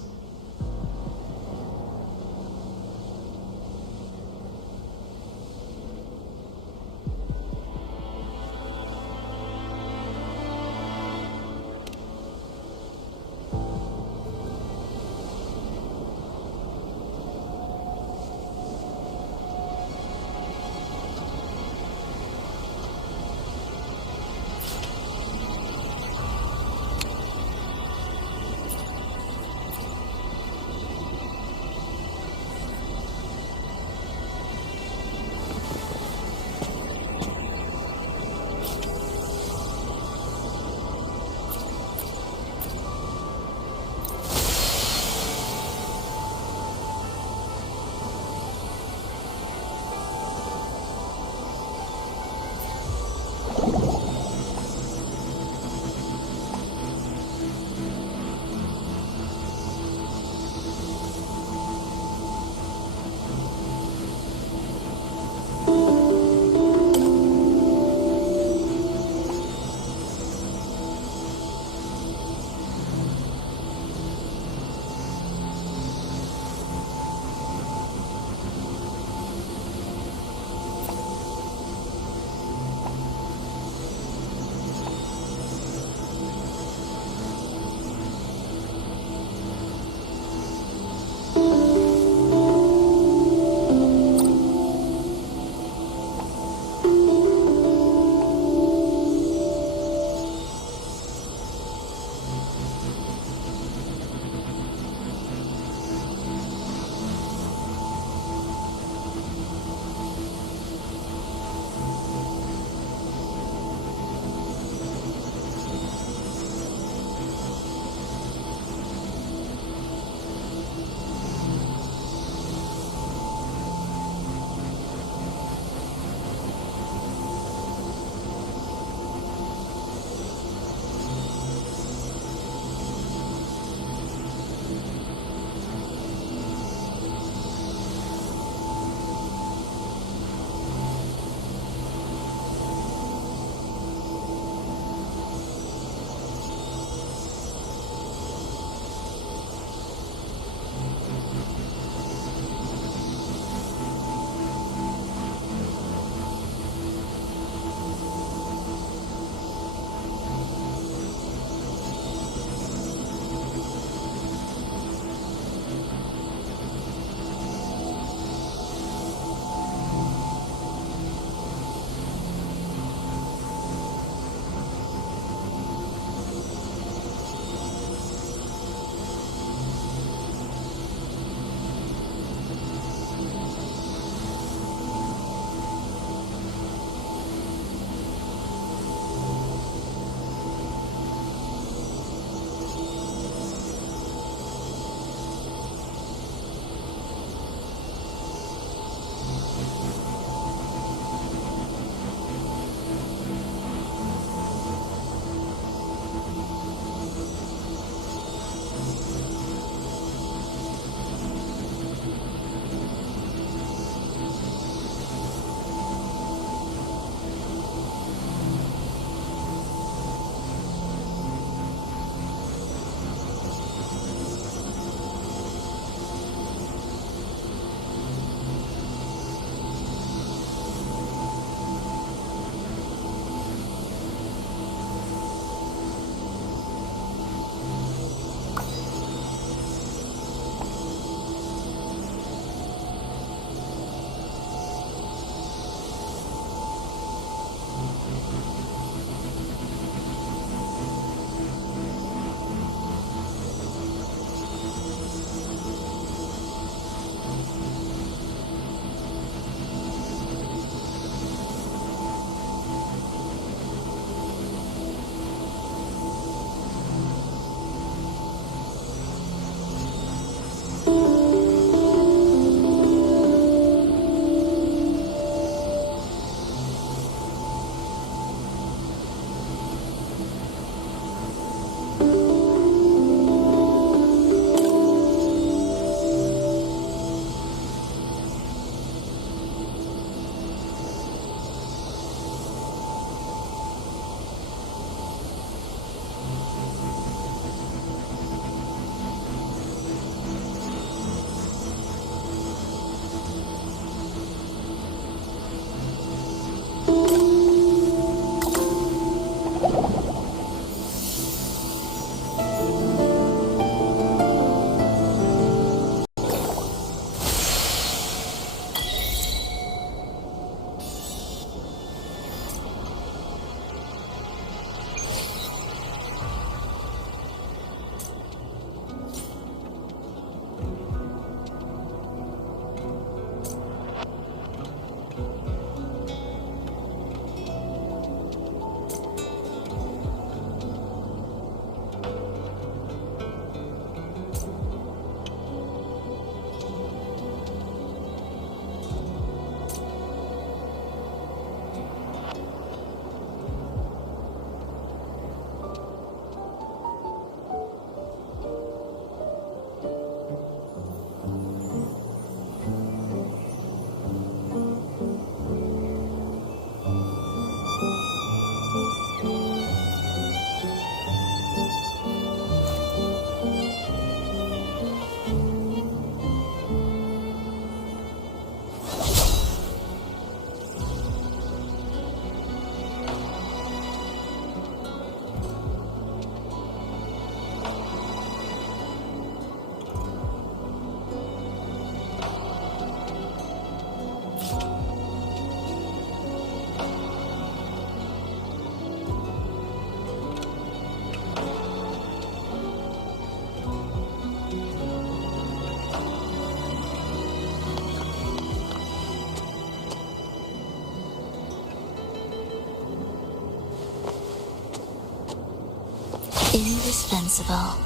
indispensable.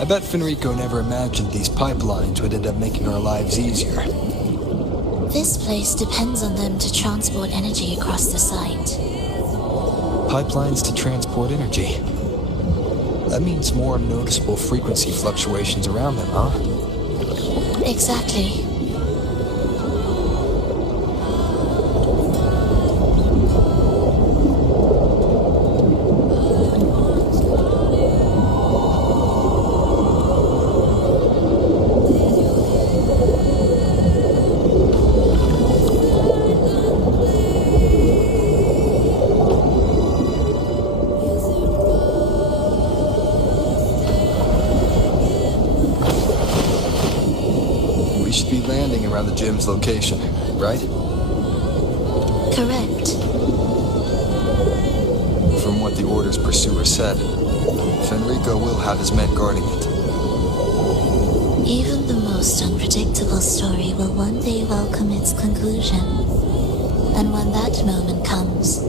I bet Fenrico never imagined these pipelines would end up making our lives easier. This place depends on them to transport energy across the site. Pipelines to transport energy. That means more noticeable frequency fluctuations around them, huh? Exactly. We should be landing around the gym's location, right? Correct. From what the Order's pursuer said, Fenrico will have his men guarding it. Even the most unpredictable story will one day welcome its conclusion. And when that moment comes,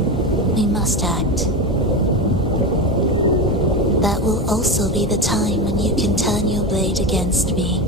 we must act. That will also be the time when you can turn your blade against me.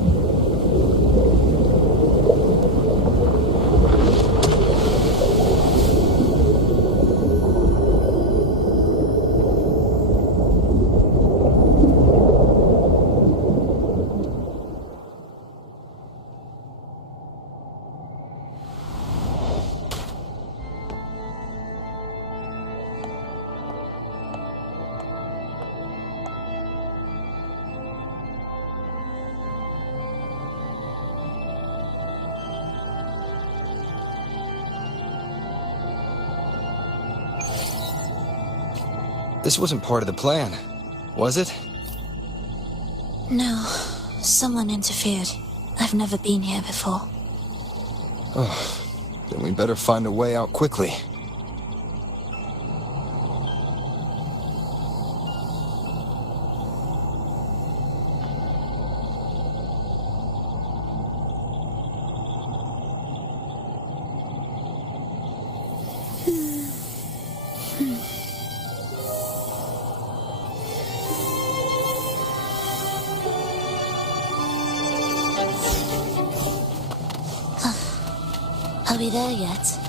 This wasn't part of the plan, was it? No, someone interfered. I've never been here before. Oh, then we better find a way out quickly. Are we there yet?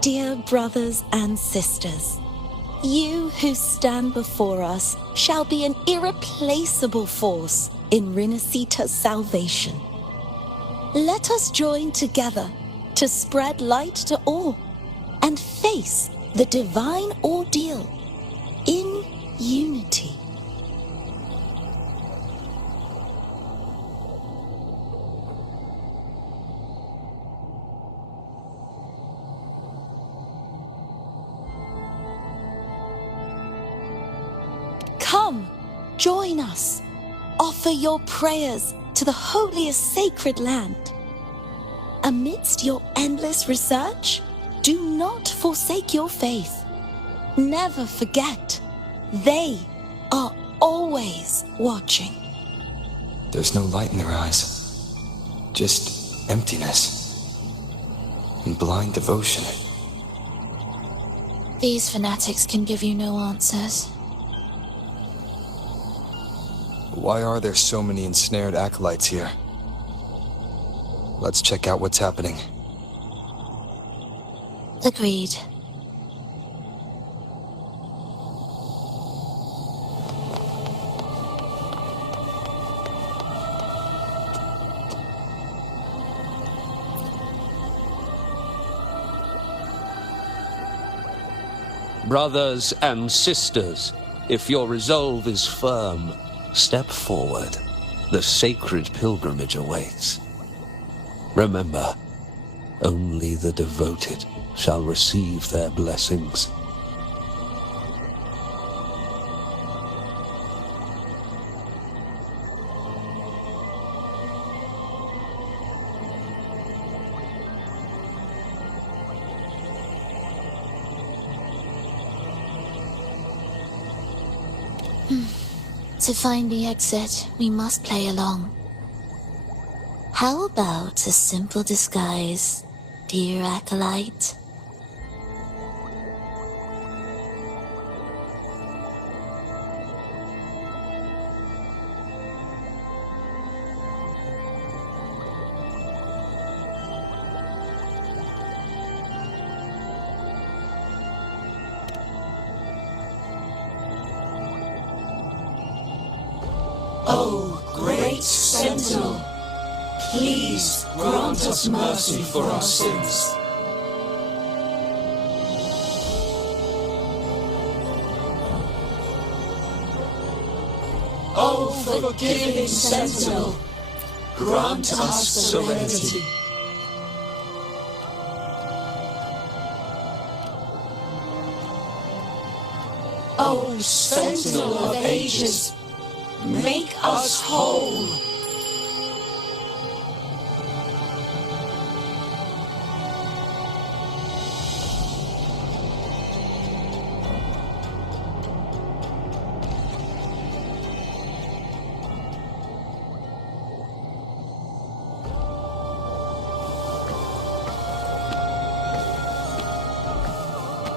Dear brothers and sisters, you who stand before us shall be an irreplaceable force in Rinascita's salvation. Let us join together to spread light to all and face the divine ordeal in unity. Come, join us. Offer your prayers to the holiest sacred land. Amidst your endless research, do not forsake your faith. Never forget, they are always watching. There's no light in their eyes. Just emptiness. And blind devotion. These fanatics can give you no answers. Why are there so many ensnared acolytes here? Let's check out what's happening. Agreed. Brothers and sisters, if your resolve is firm, step forward. The sacred pilgrimage awaits. Remember, only the devoted shall receive their blessings. To find the exit, we must play along. How about a simple disguise, dear acolyte? O great Sentinel, please grant us mercy for our sins. O forgiving Sentinel, grant us serenity. O Sentinel of ages, make us whole.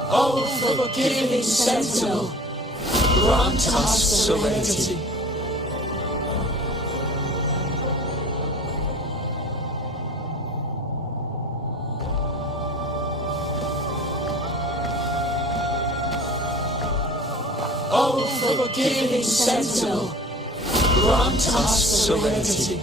O forgiving Sentinel, grant us serenity. O forgiving Sentinel, grant us serenity.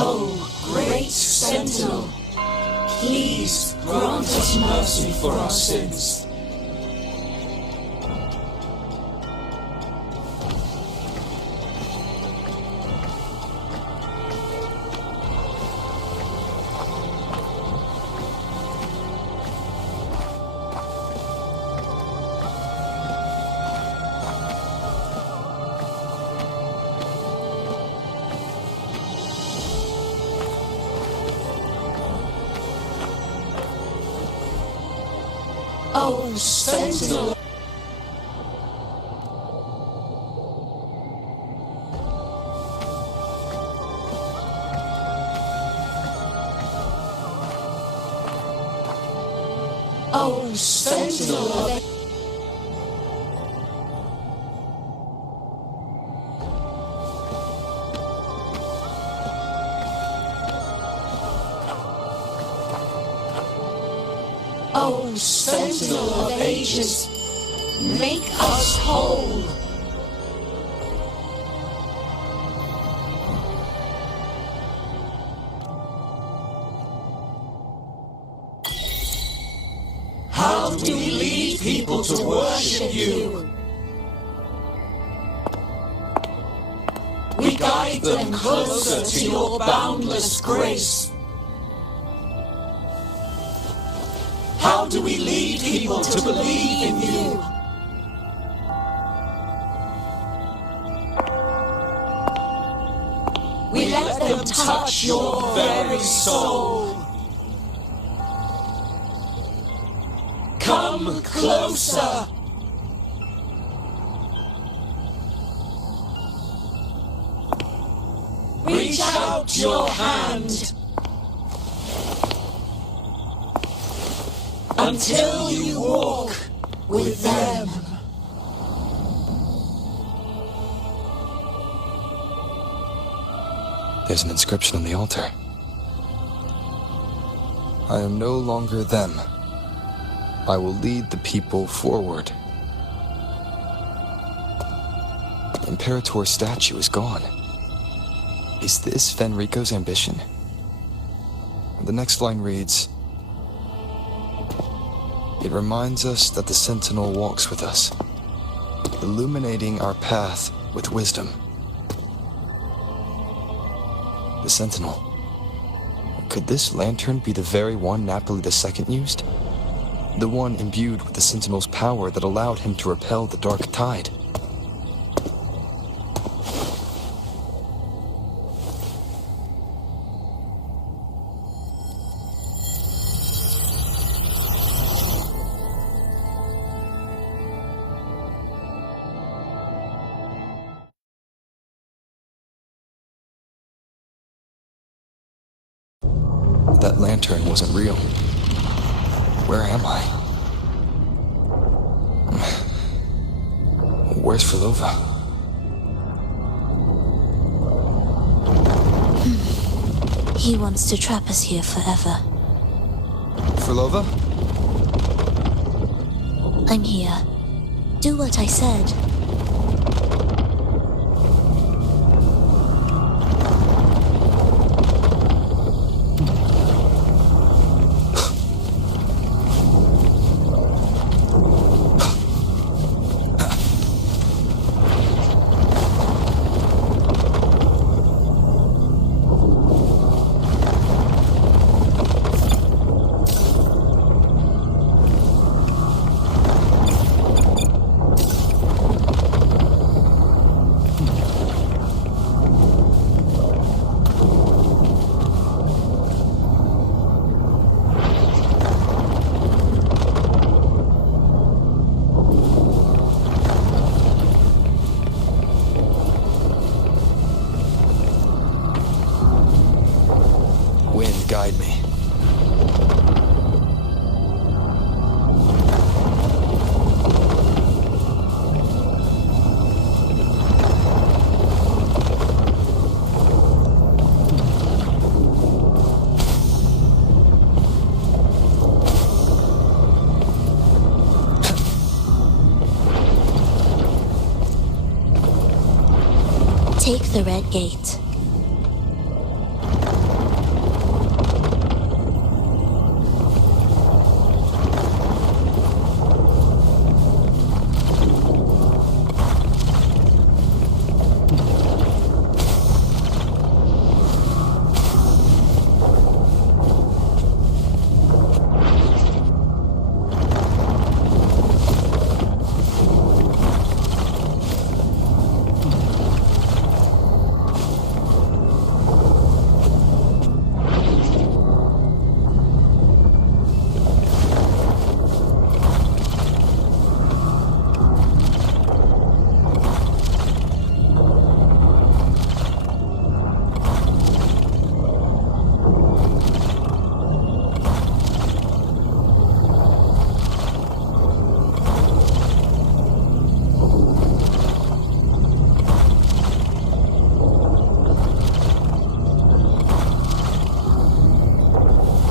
O great Sentinel, please grant us mercy for our sins. O Sentinel. O Sentinel. O Sentinel of ages, make us whole. How do we lead people to worship you? We guide them closer to your boundless grace. How do we lead people to believe in you? We let them touch your very soul. Come closer. Reach out your hand. Until you walk with them. There's an inscription on the altar. I am no longer them. I will lead the people forward. Imperator's statue is gone. Is this Fenrico's ambition? The next line reads, "It reminds us that the Sentinel walks with us, illuminating our path with wisdom." The Sentinel. Could this lantern be the very one Napoli II used? The one imbued with the Sentinel's power that allowed him to repel the dark tide? That lantern wasn't real. Where am I? Where's Frolova? He wants to trap us here forever. Frolova? I'm here. Do what I said. Wind, guide me. Take the red gate.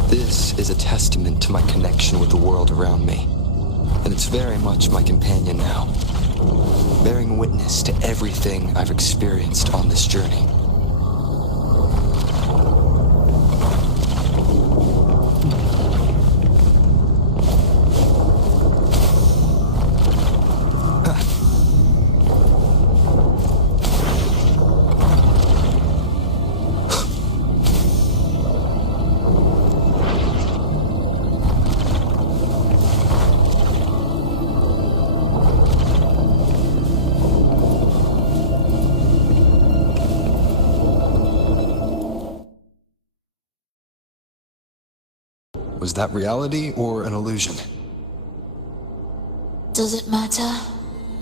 This is a testament to my connection with the world around me, and it's very much my companion now, bearing witness to everything I've experienced on this journey. Was that reality or an illusion? Does it matter?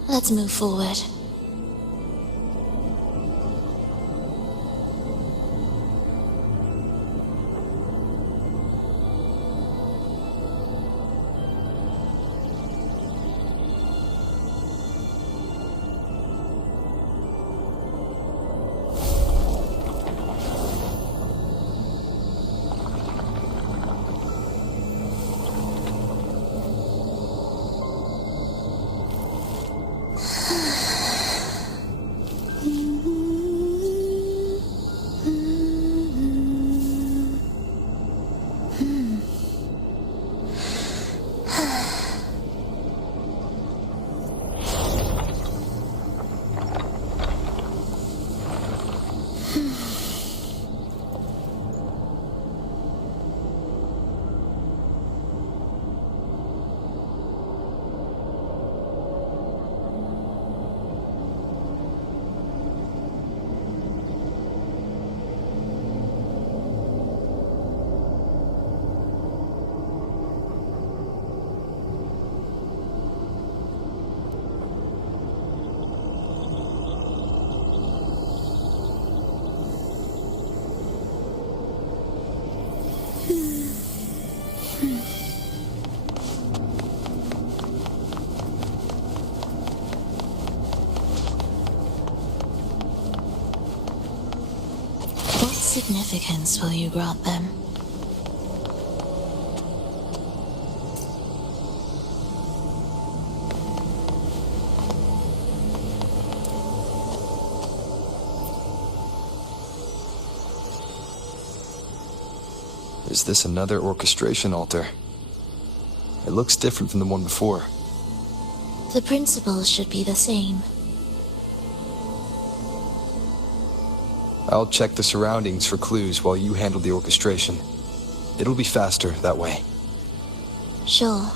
Let's move forward. significance will you grant them? Is this another orchestration altar? It looks different from the one before. The principles should be the same. I'll check the surroundings for clues while you handle the orchestration. It'll be faster that way. Sure.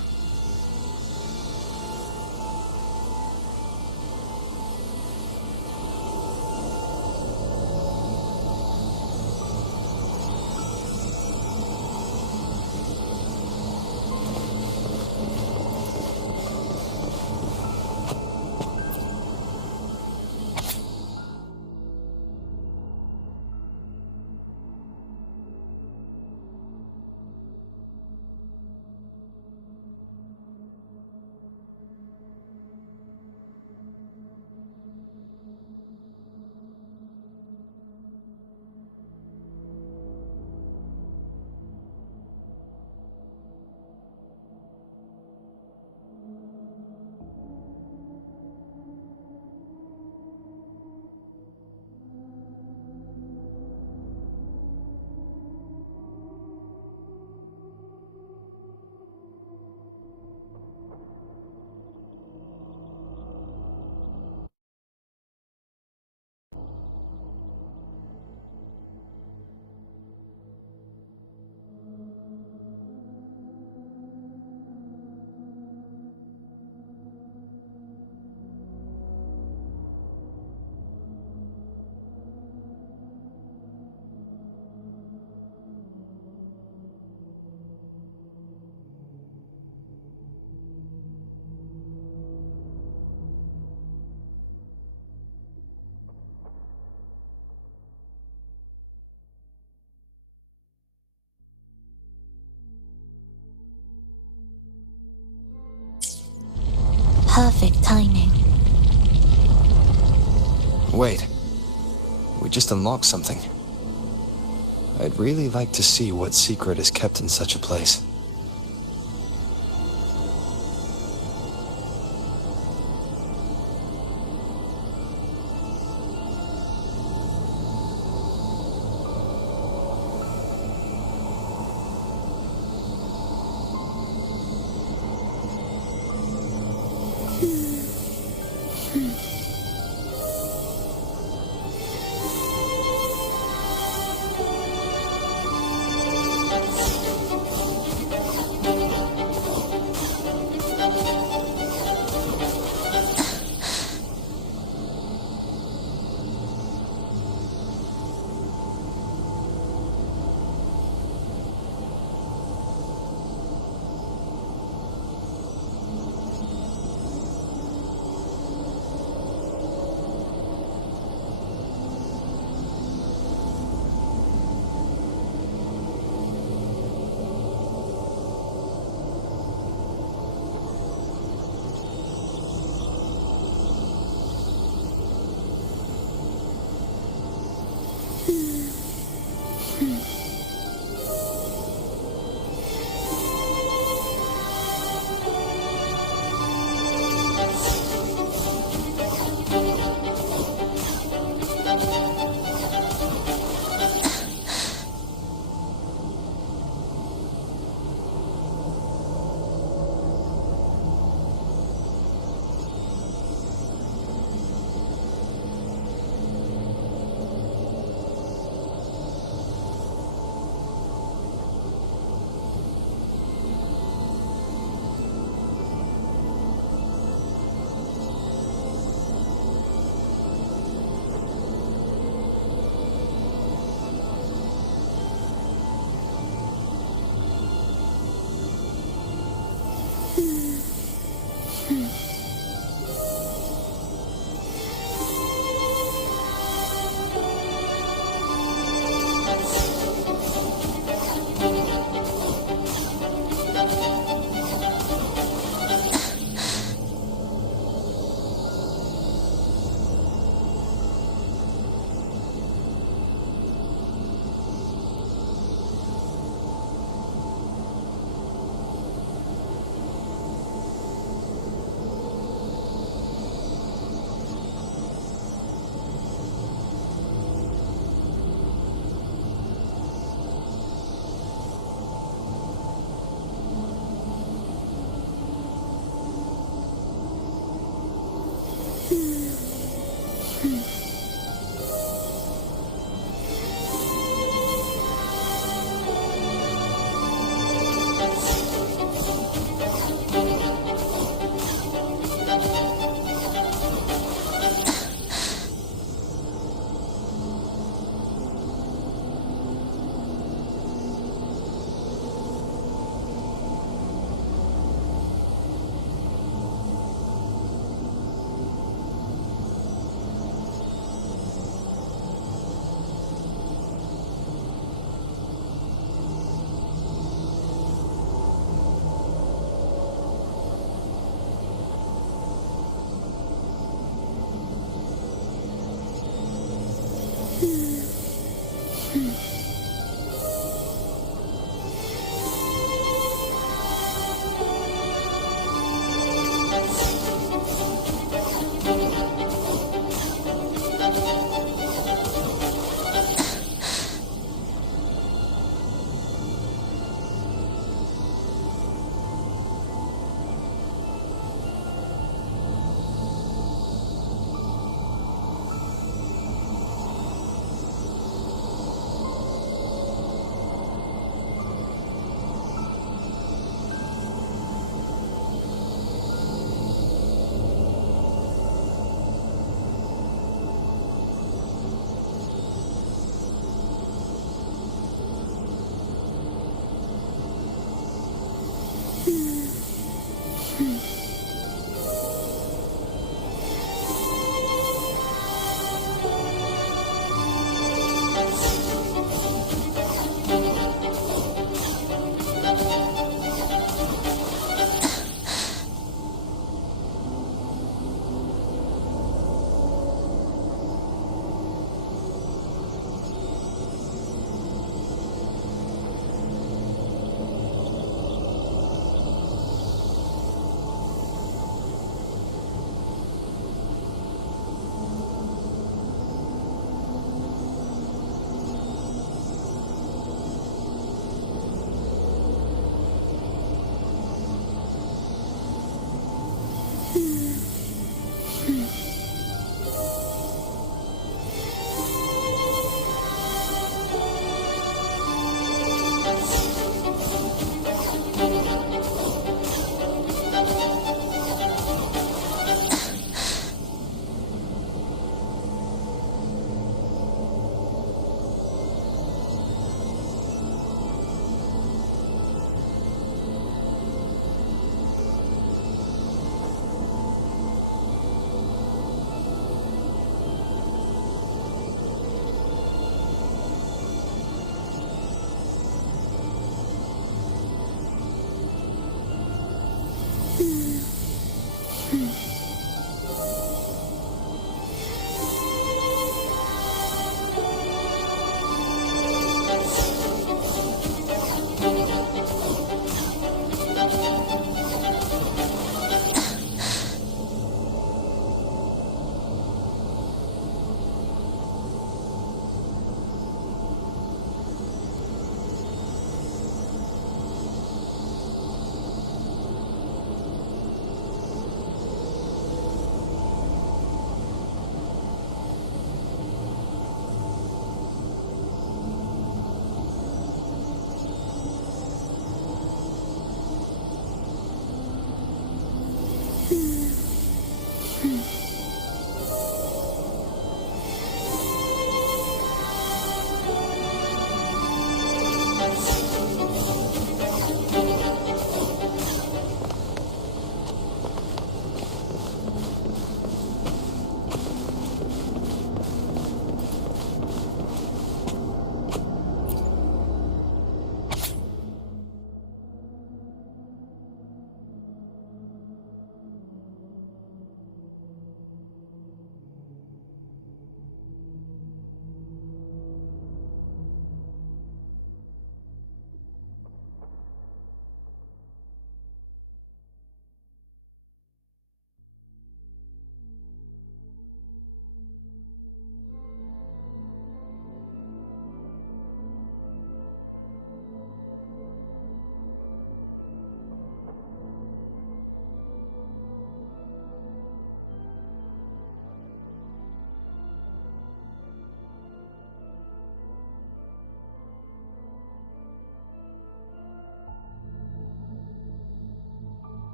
Perfect timing. Wait. We just unlocked something. I'd really like to see what secret is kept in such a place.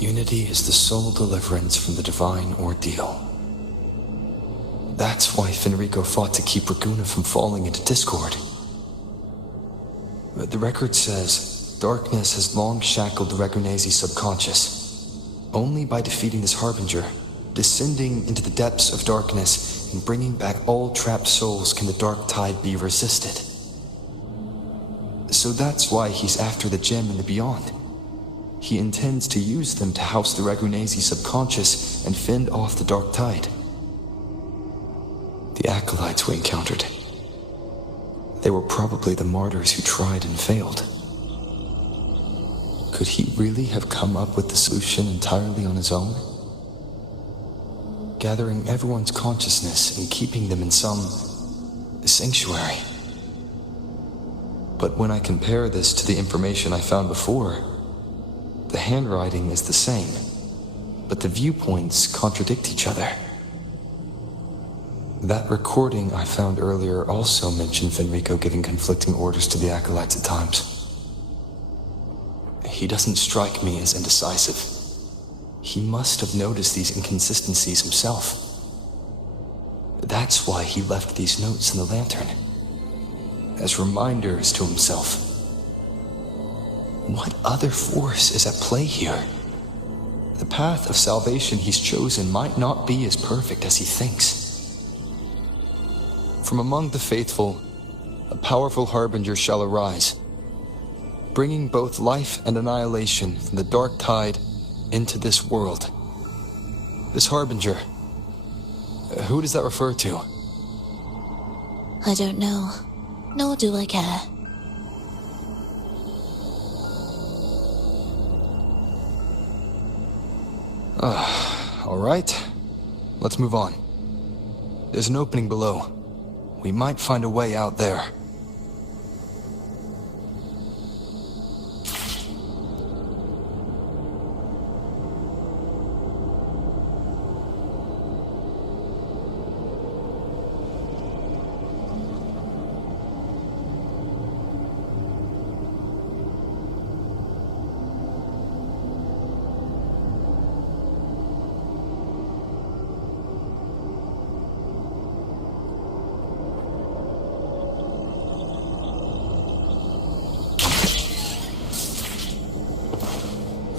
Unity is the sole deliverance from the divine ordeal. That's why Fenrico fought to keep Raguna from falling into discord. The record says, darkness has long shackled the Ragunese's subconscious. Only by defeating this harbinger, descending into the depths of darkness, and bringing back all trapped souls can the dark tide be resisted. So that's why he's after the gem in the beyond. He intends to use them to house the Ragunesi subconscious and fend off the dark tide. The acolytes we encountered. They were probably the martyrs who tried and failed. Could he really have come up with the solution entirely on his own? Gathering everyone's consciousness and keeping them in some sanctuary. But when I compare this to the information I found before, the handwriting is the same, but the viewpoints contradict each other. That recording I found earlier also mentioned Fenrico giving conflicting orders to the acolytes at times. He doesn't strike me as indecisive. He must have noticed these inconsistencies himself. That's why he left these notes in the lantern, as reminders to himself. What other force is at play here? The path of salvation he's chosen might not be as perfect as he thinks. From among the faithful, a powerful harbinger shall arise, bringing both life and annihilation from the dark tide into this world. This harbinger, who does that refer to? I don't know, nor do I care. All right, let's move on. There's an opening below. We might find a way out there.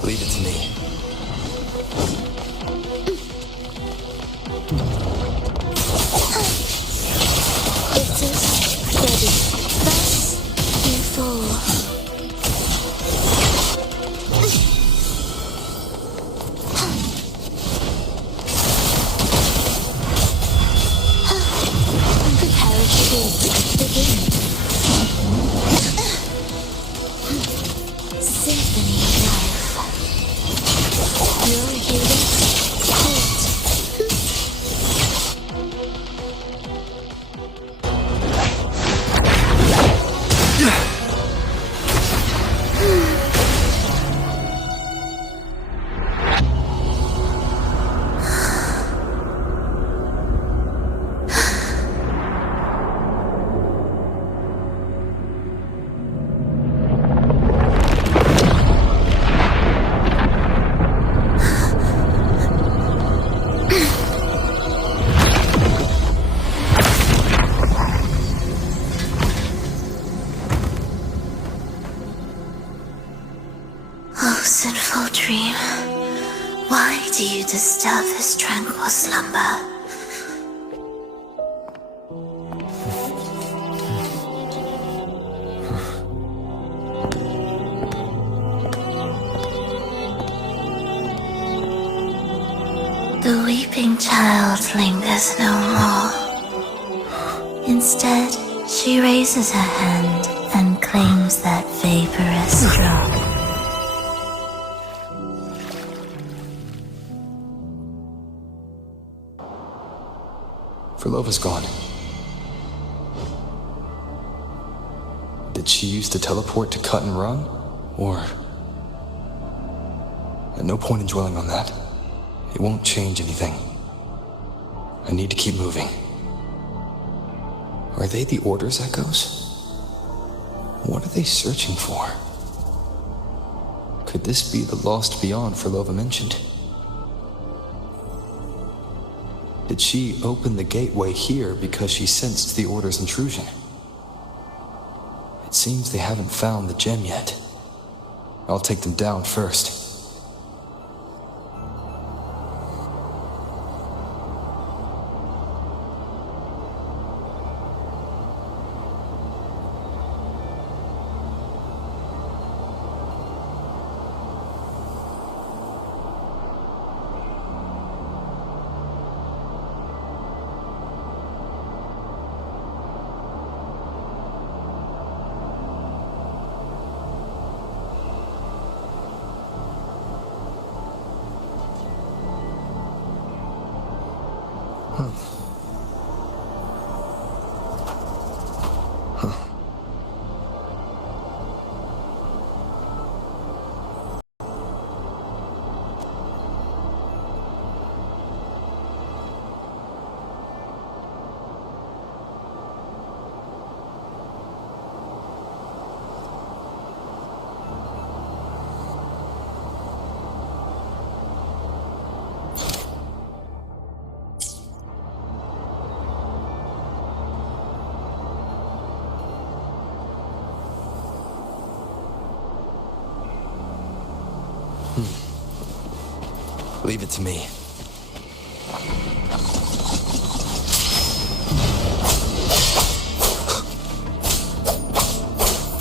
Leave it to me. It is ready. Thus you fall. Prepare to begin. Symphony of life. Your heroes halt. Oh, sinful dream, why do you disturb this tranquil slumber? The weeping child lingers no more. Instead, she raises her hand and claims that vaporous drop. Verlova's gone. Did she use the teleport to cut and run? Or... no point in dwelling on that. It won't change anything. I need to keep moving. Are they the Order's echoes? What are they searching for? Could this be the lost beyond Verlova mentioned? Did she open the gateway here because she sensed the Order's intrusion? It seems they haven't found the gem yet. I'll take them down first. Leave it to me.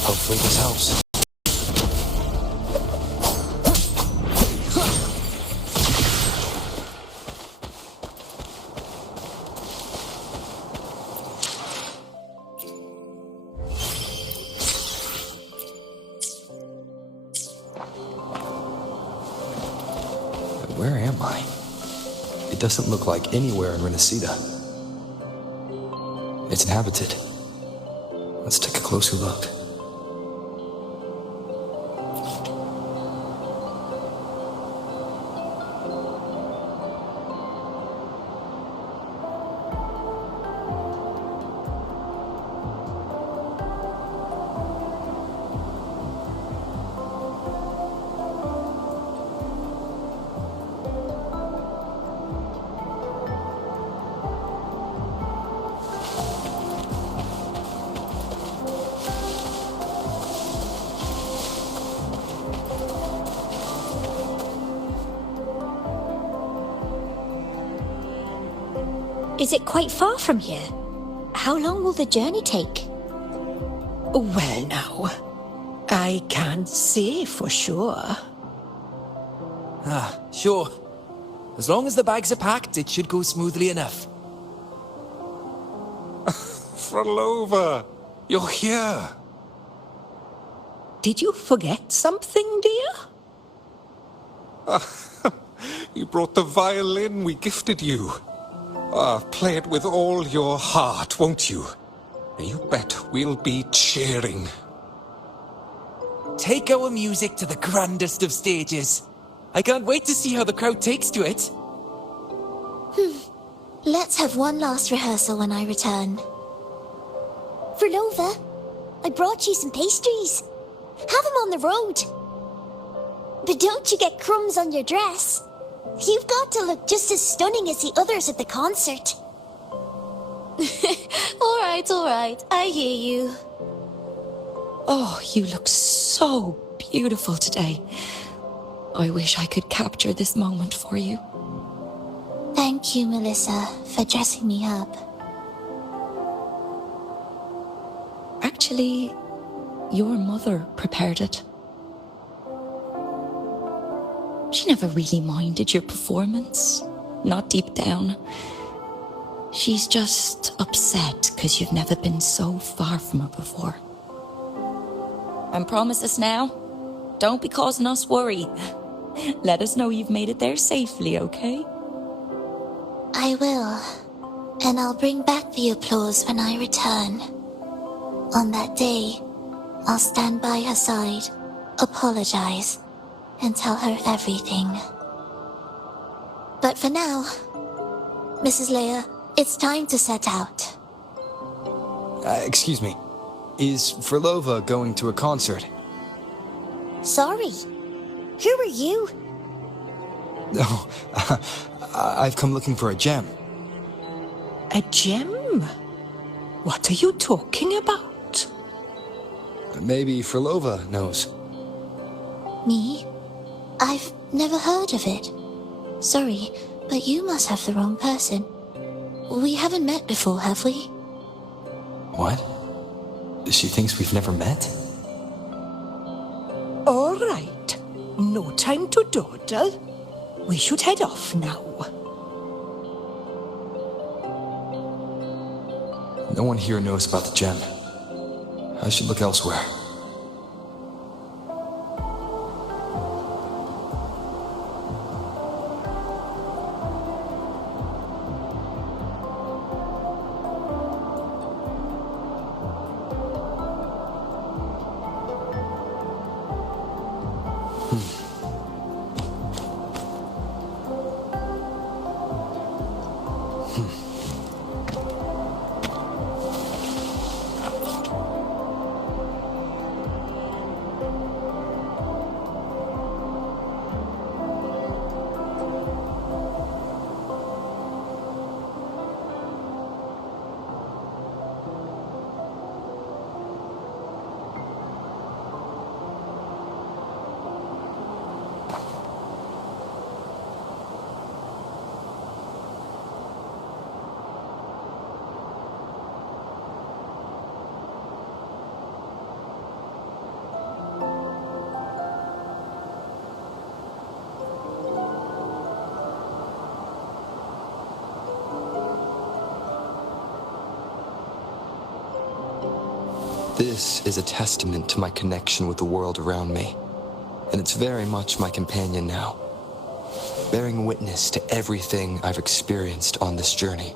Hopefully this helps. Where am I? It doesn't look like anywhere in Rinascita. It's inhabited. Let's take a closer look. Is it quite far from here? How long will the journey take? Well, now, I can't say for sure. Sure. As long as the bags are packed, it should go smoothly enough. Frolova, you're here. Did you forget something, dear? You brought the violin we gifted you. Play it with all your heart, won't you? You bet we'll be cheering. Take our music to the grandest of stages. I can't wait to see how the crowd takes to it. Let's have one last rehearsal when I return. Frolova, I brought you some pastries. Have them on the road. But don't you get crumbs on your dress. You've got to look just as stunning as the others at the concert. All right, I hear you. Oh, you look so beautiful today. I wish I could capture this moment for you. Thank you, Melissa, for dressing me up. Actually, your mother prepared it. She never really minded your performance, not deep down. She's just upset because you've never been so far from her before. And promise us now, don't be causing us worry. Let us know you've made it there safely, okay? I will. And I'll bring back the applause when I return. On that day, I'll stand by her side, apologize, and tell her everything. But for now, Mrs. Leia, it's time to set out. Excuse me. Is Frolova going to a concert? Sorry. Who are you? No, I've come looking for a gem. A gem? What are you talking about? Maybe Frolova knows. Me? I've never heard of it. Sorry, but you must have the wrong person. We haven't met before, have we? What? She thinks we've never met? All right. No time to dawdle. We should head off now. No one here knows about the gem. I should look elsewhere. This is a testament to my connection with the world around me, and it's very much my companion now, bearing witness to everything I've experienced on this journey.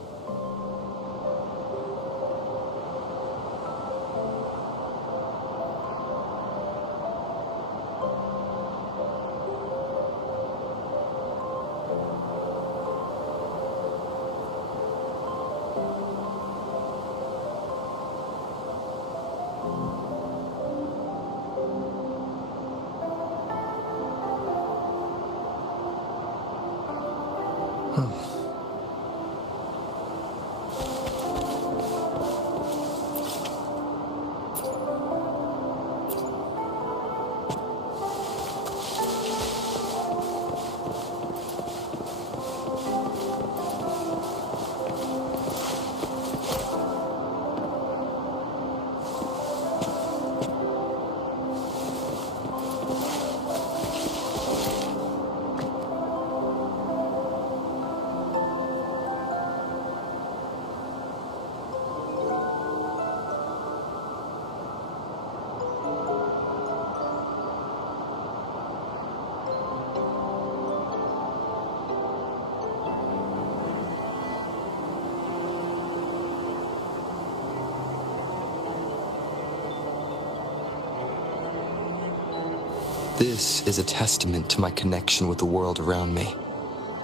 This is a testament to my connection with the world around me,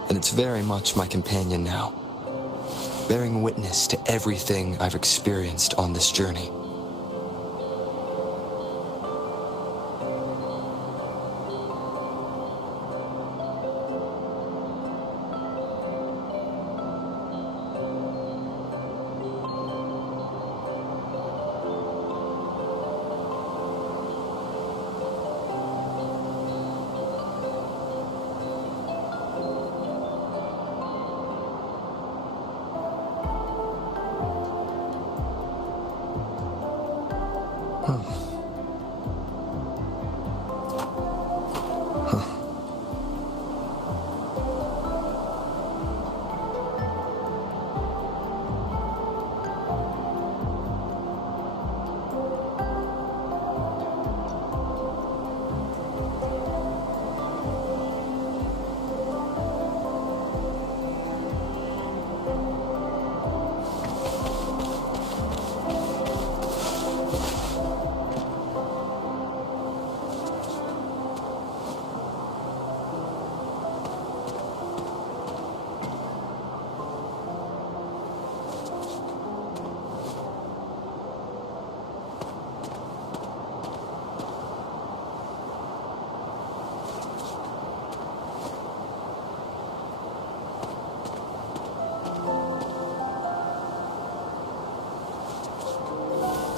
and it's very much my companion now, bearing witness to everything I've experienced on this journey.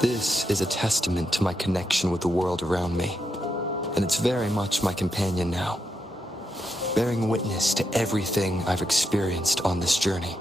This is a testament to my connection with the world around me, and it's very much my companion now, bearing witness to everything I've experienced on this journey.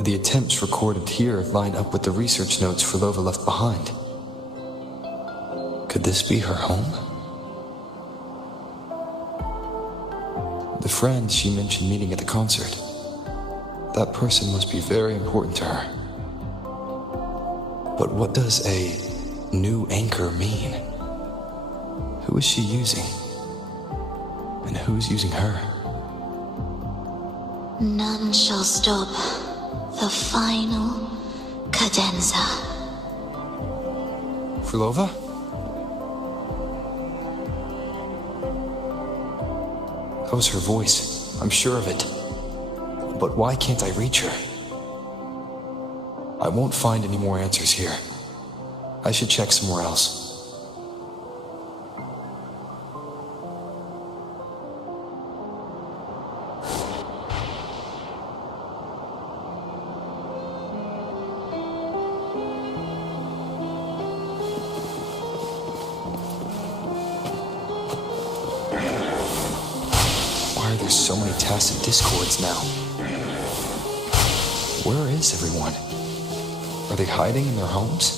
The attempts recorded here line up with the research notes Frolova left behind. Could this be her home? The friend she mentioned meeting at the concert. That person must be very important to her. But what does a new anchor mean? Who is she using? And who's using her? None shall stop the final cadenza. Frolova? That was her voice. I'm sure of it. But why can't I reach her? I won't find any more answers here. I should check somewhere else. Why are there so many tacit discords now? Where is everyone? Are they hiding in their homes?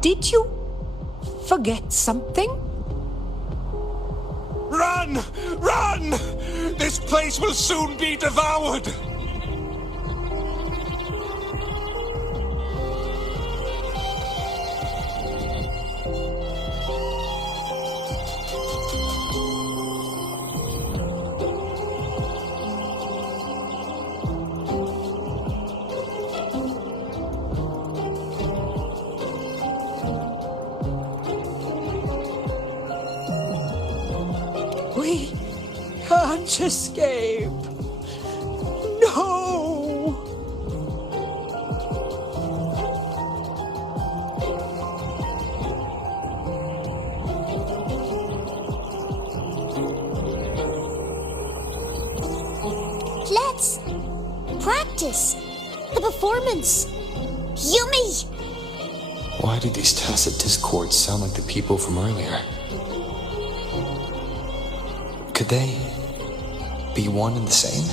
Did you forget something? Run! Run! This place will soon be devoured! We can't escape. No! Let's practice the performance. Yummy! Why do these tacit discords sound like the people from earlier? Could they be one and the same?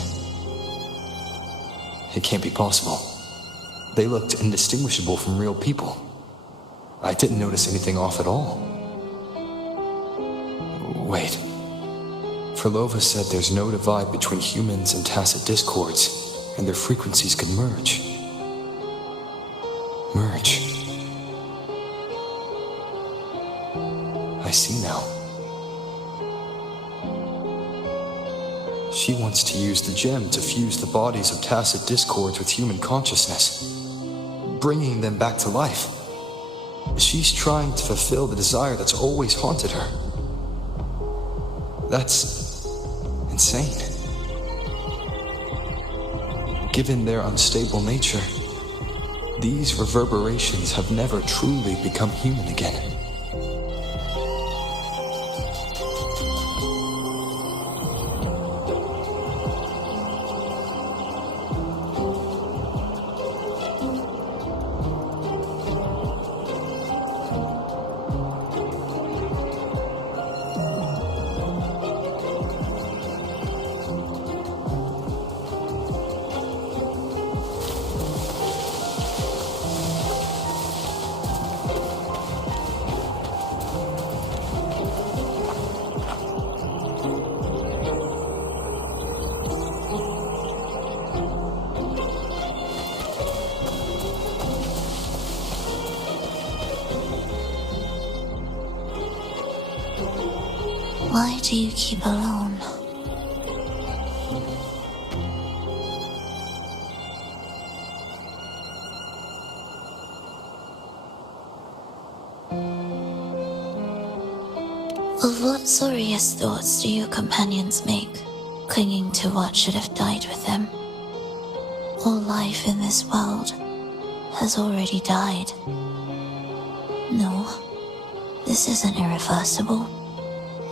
It can't be possible. They looked indistinguishable from real people. I didn't notice anything off at all. Wait. Frolova said there's no divide between humans and tacit discords, and their frequencies could merge. Merge. I see now. She wants to use the gem to fuse the bodies of tacit discords with human consciousness, bringing them back to life. She's trying to fulfill the desire that's always haunted her. That's insane. Given their unstable nature, these reverberations have never truly become human again. Why do you keep alone? Of what sorriest thoughts do your companions make, clinging to what should have died with them? All life in this world has already died. No, this isn't irreversible.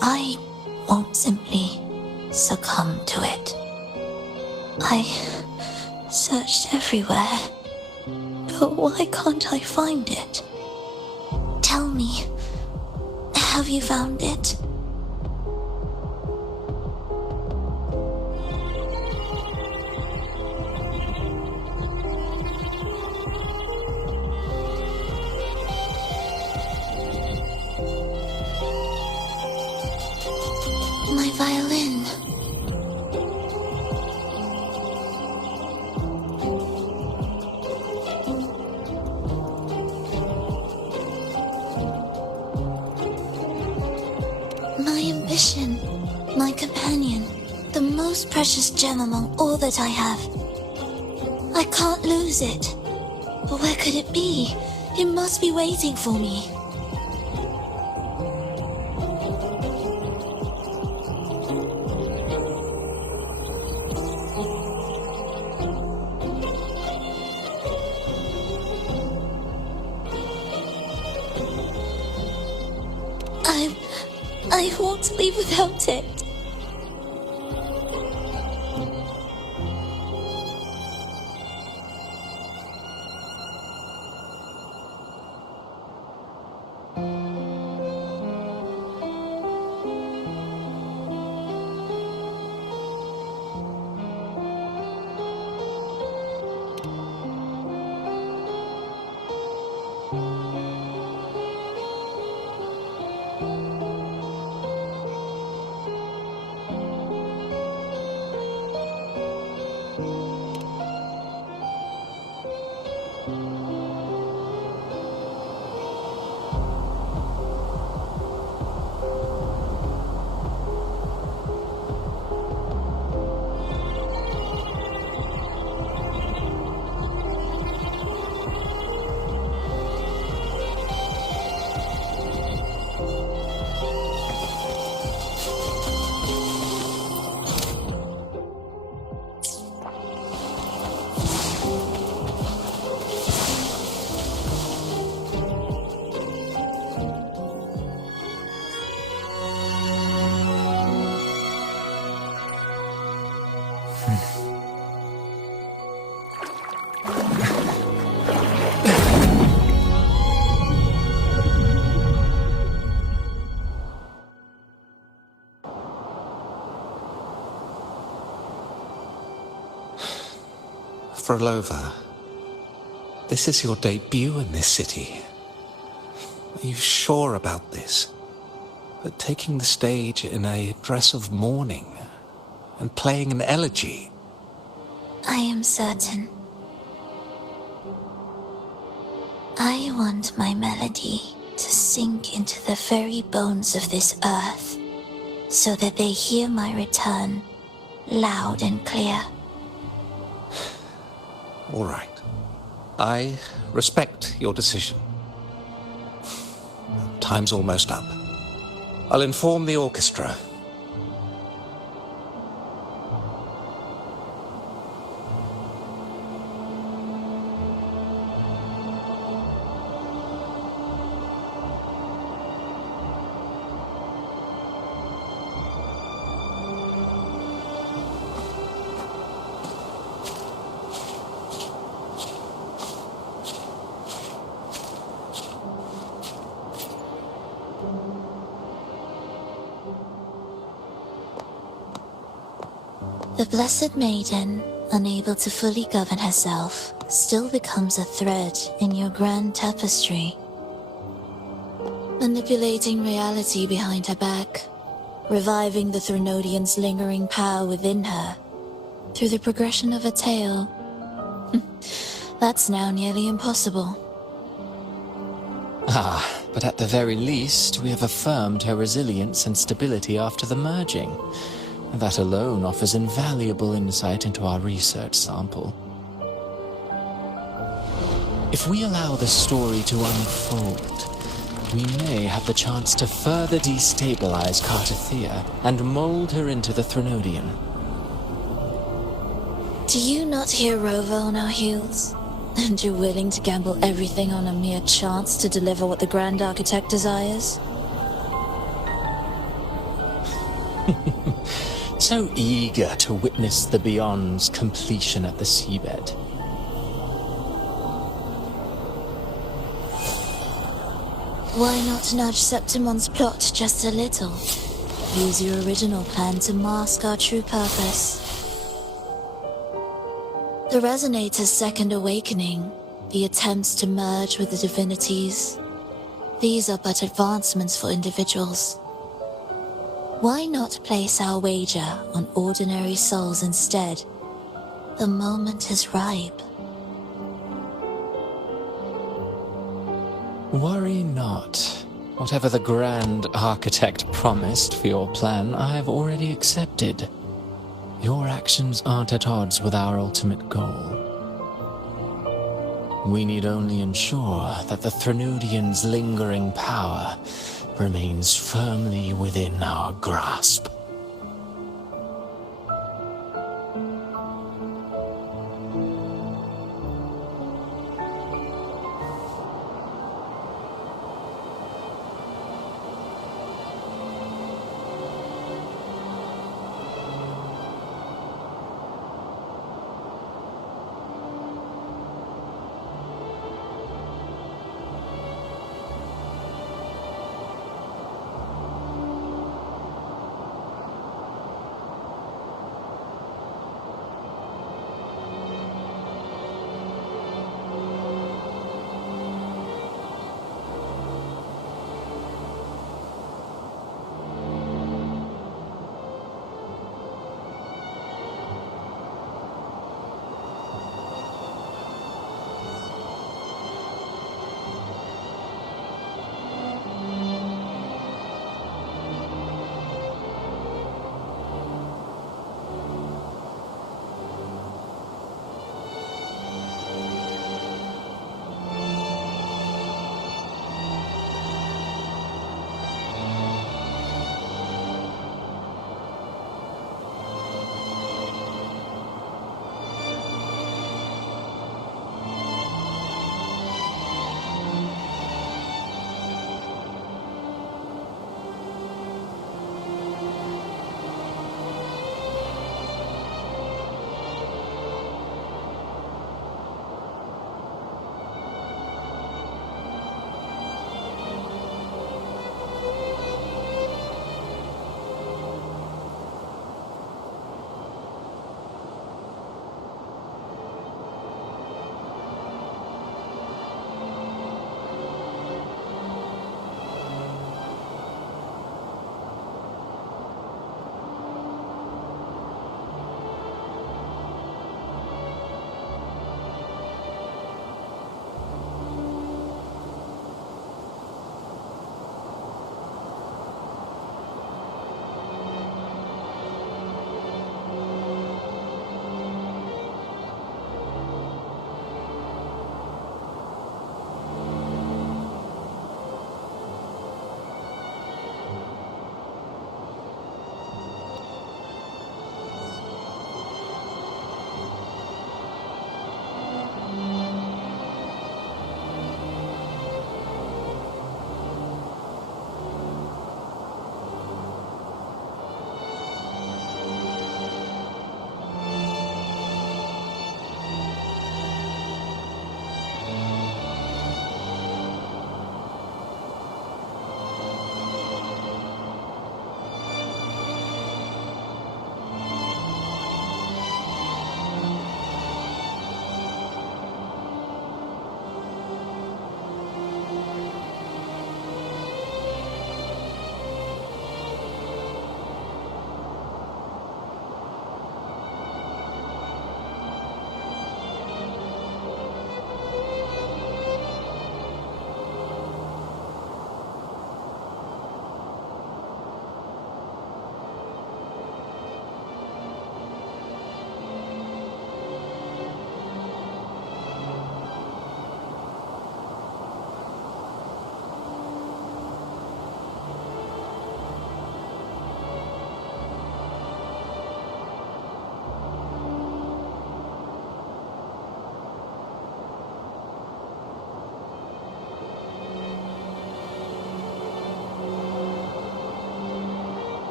I won't simply succumb to it. I searched everywhere, but why can't I find it? Tell me, have you found it? My violin. My ambition, my companion, the most precious gem among all that I have. I can't lose it. But where could it be? It must be waiting for me. I won't leave without it. Frolova, this is your debut in this city. Are you sure about this? But taking the stage in a dress of mourning and playing an elegy? I am certain. I want my melody to sink into the very bones of this earth, so that they hear my return loud and clear. All right. I respect your decision. Time's almost up. I'll inform the orchestra. The Blessed Maiden, unable to fully govern herself, still becomes a thread in your grand tapestry, manipulating reality behind her back, reviving the Threnodian's lingering power within her through the progression of a tale. That's now nearly impossible. But at the very least, we have affirmed her resilience and stability after the merging. That alone offers invaluable insight into our research sample. If we allow the story to unfold, we may have the chance to further destabilize Cartathea and mold her into the Threnodian. Do you not hear Rover on our heels? And you're willing to gamble everything on a mere chance to deliver what the Grand Architect desires? So eager to witness the Beyond's completion at the seabed. Why not nudge Septimon's plot just a little? Use your original plan to mask our true purpose. The Resonator's second awakening, the attempts to merge with the divinities, these are but advancements for individuals. Why not place our wager on ordinary souls instead? The moment is ripe. Worry not. Whatever the Grand Architect promised for your plan, I have already accepted. Your actions aren't at odds with our ultimate goal. We need only ensure that the Threnudians' lingering power remains firmly within our grasp.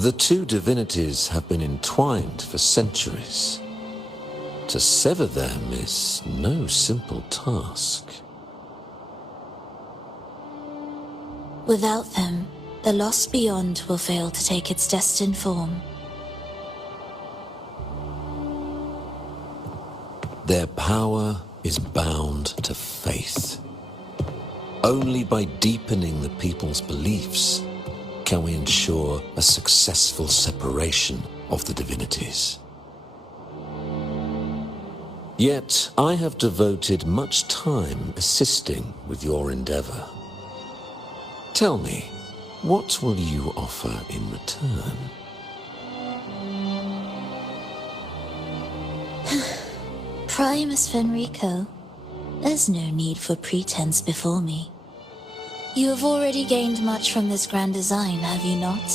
The two divinities have been entwined for centuries. To sever them is no simple task. Without them, the lost beyond will fail to take its destined form. Their power is bound to faith. Only by deepening the people's beliefs can we ensure a successful separation of the divinities. Yet I have devoted much time assisting with your endeavor. Tell me, what will you offer in return? Primus Fenrico, there's no need for pretense before me. You have already gained much from this grand design, have you not?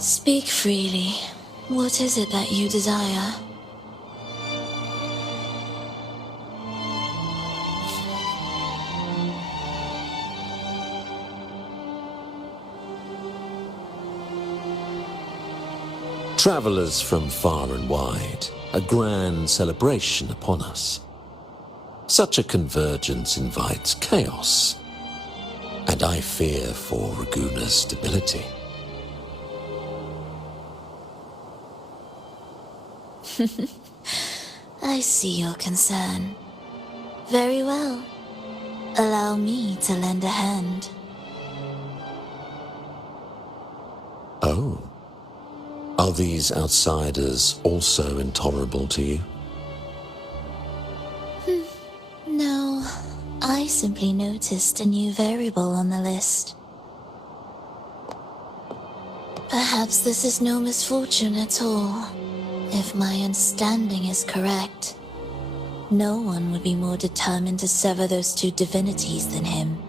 Speak freely. What is it that you desire? Travelers from far and wide, a grand celebration upon us. Such a convergence invites chaos, and I fear for Raguna's stability. I see your concern. Very well. Allow me to lend a hand. Oh. Are these outsiders also intolerable to you? No, I simply noticed a new variable on the list. Perhaps this is no misfortune at all. If my understanding is correct, no one would be more determined to sever those two divinities than him.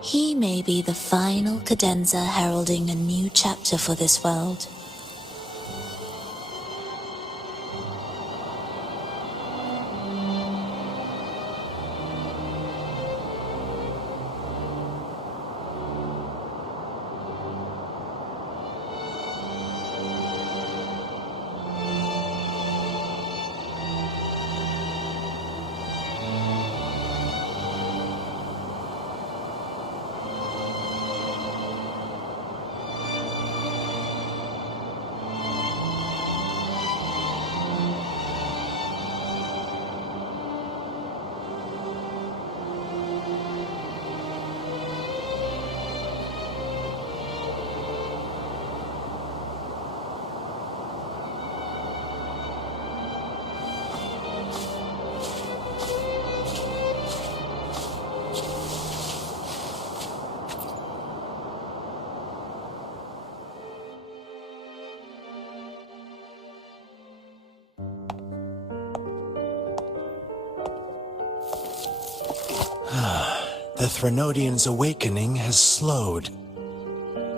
He may be the final cadenza heralding a new chapter for this world. The Threnodians' awakening has slowed.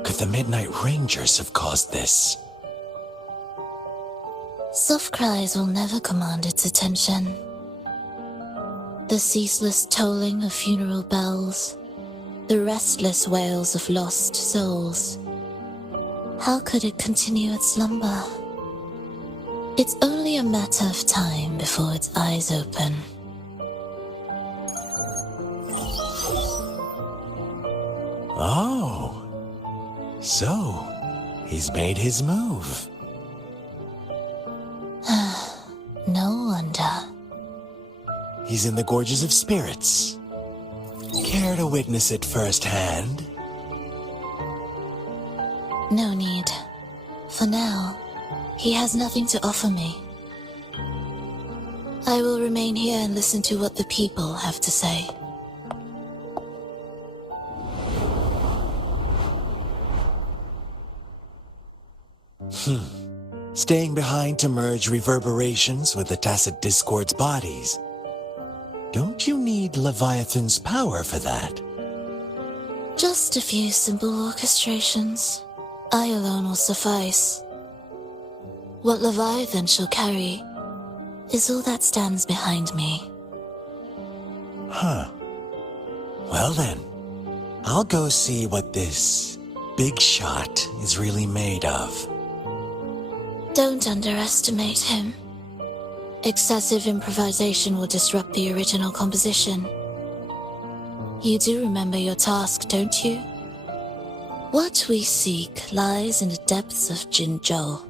Could the Midnight Rangers have caused this? Soft cries will never command its attention. The ceaseless tolling of funeral bells, the restless wails of lost souls. How could it continue its slumber? It's only a matter of time before its eyes open. Oh, so he's made his move. No wonder. He's in the Gorges of Spirits. Care to witness it firsthand? No need. For now, he has nothing to offer me. I will remain here and listen to what the people have to say. Staying behind to merge reverberations with the Tacit Discord's bodies. Don't you need Leviathan's power for that? Just a few simple orchestrations. I alone will suffice. What Leviathan shall carry is all that stands behind me. Huh. Well then, I'll go see what this big shot is really made of. Don't underestimate him. Excessive improvisation will disrupt the original composition. You do remember your task, don't you? What we seek lies in the depths of Jinzhou.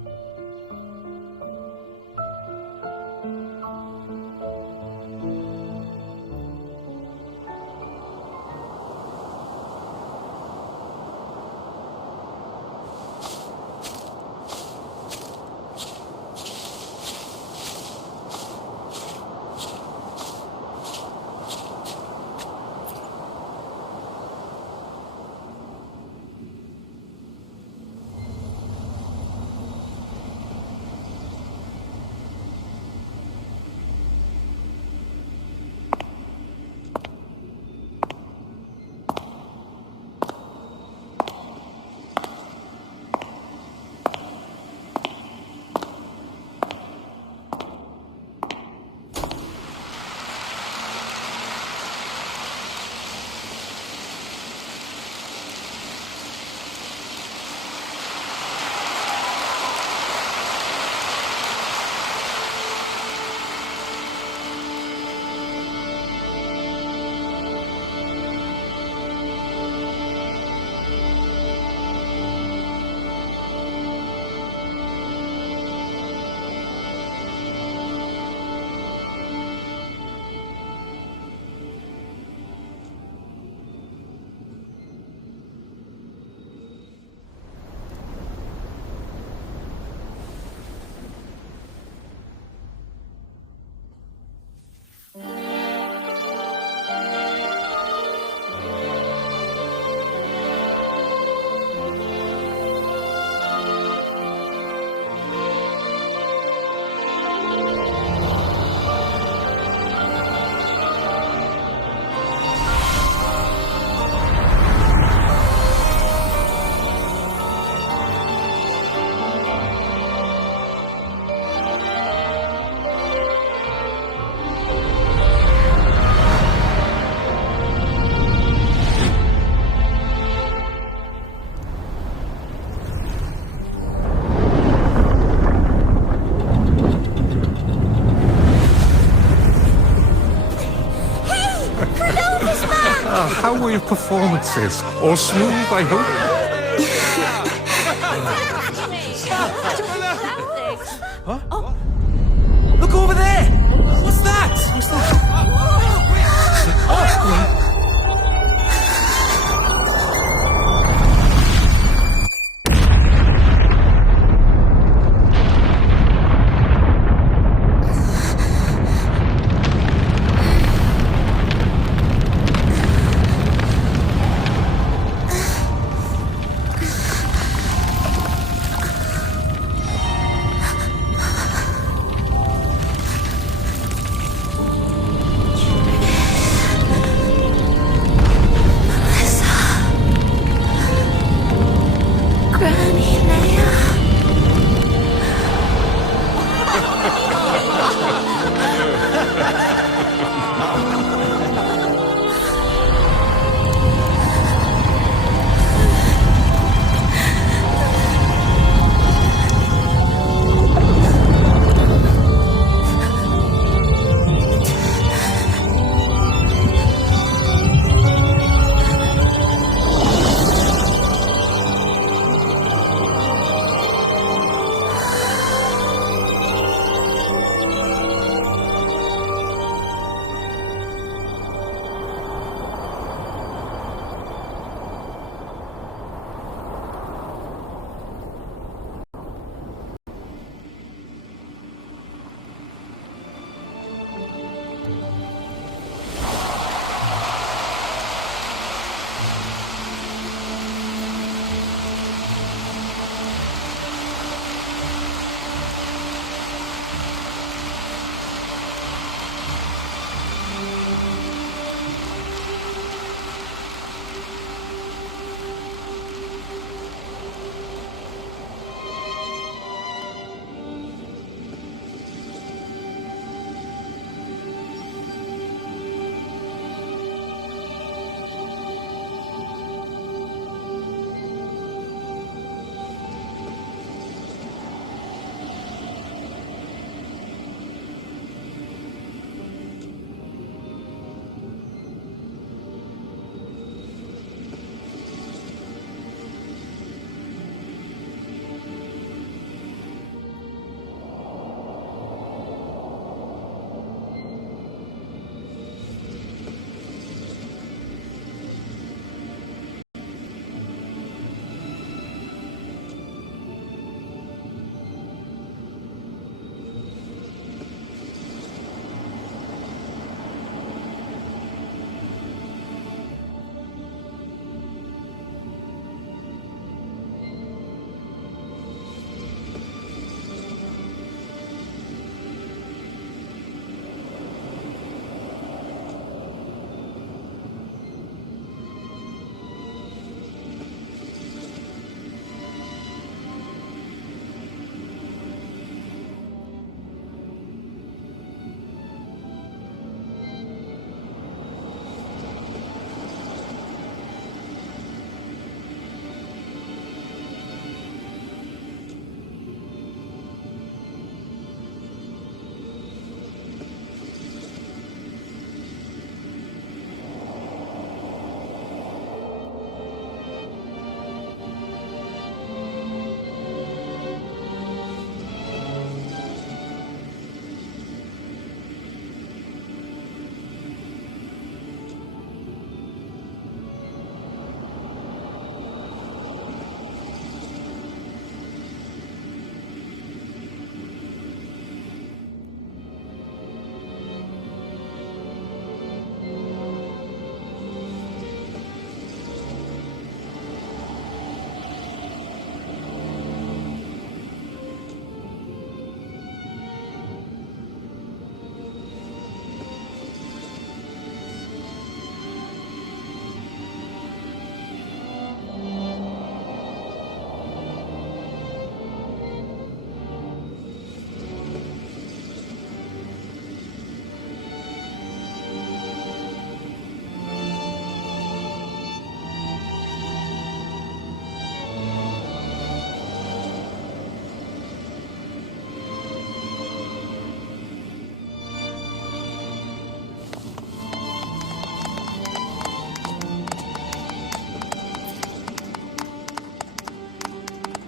How were your performances? All smooth, I hope? Look over there! What's that?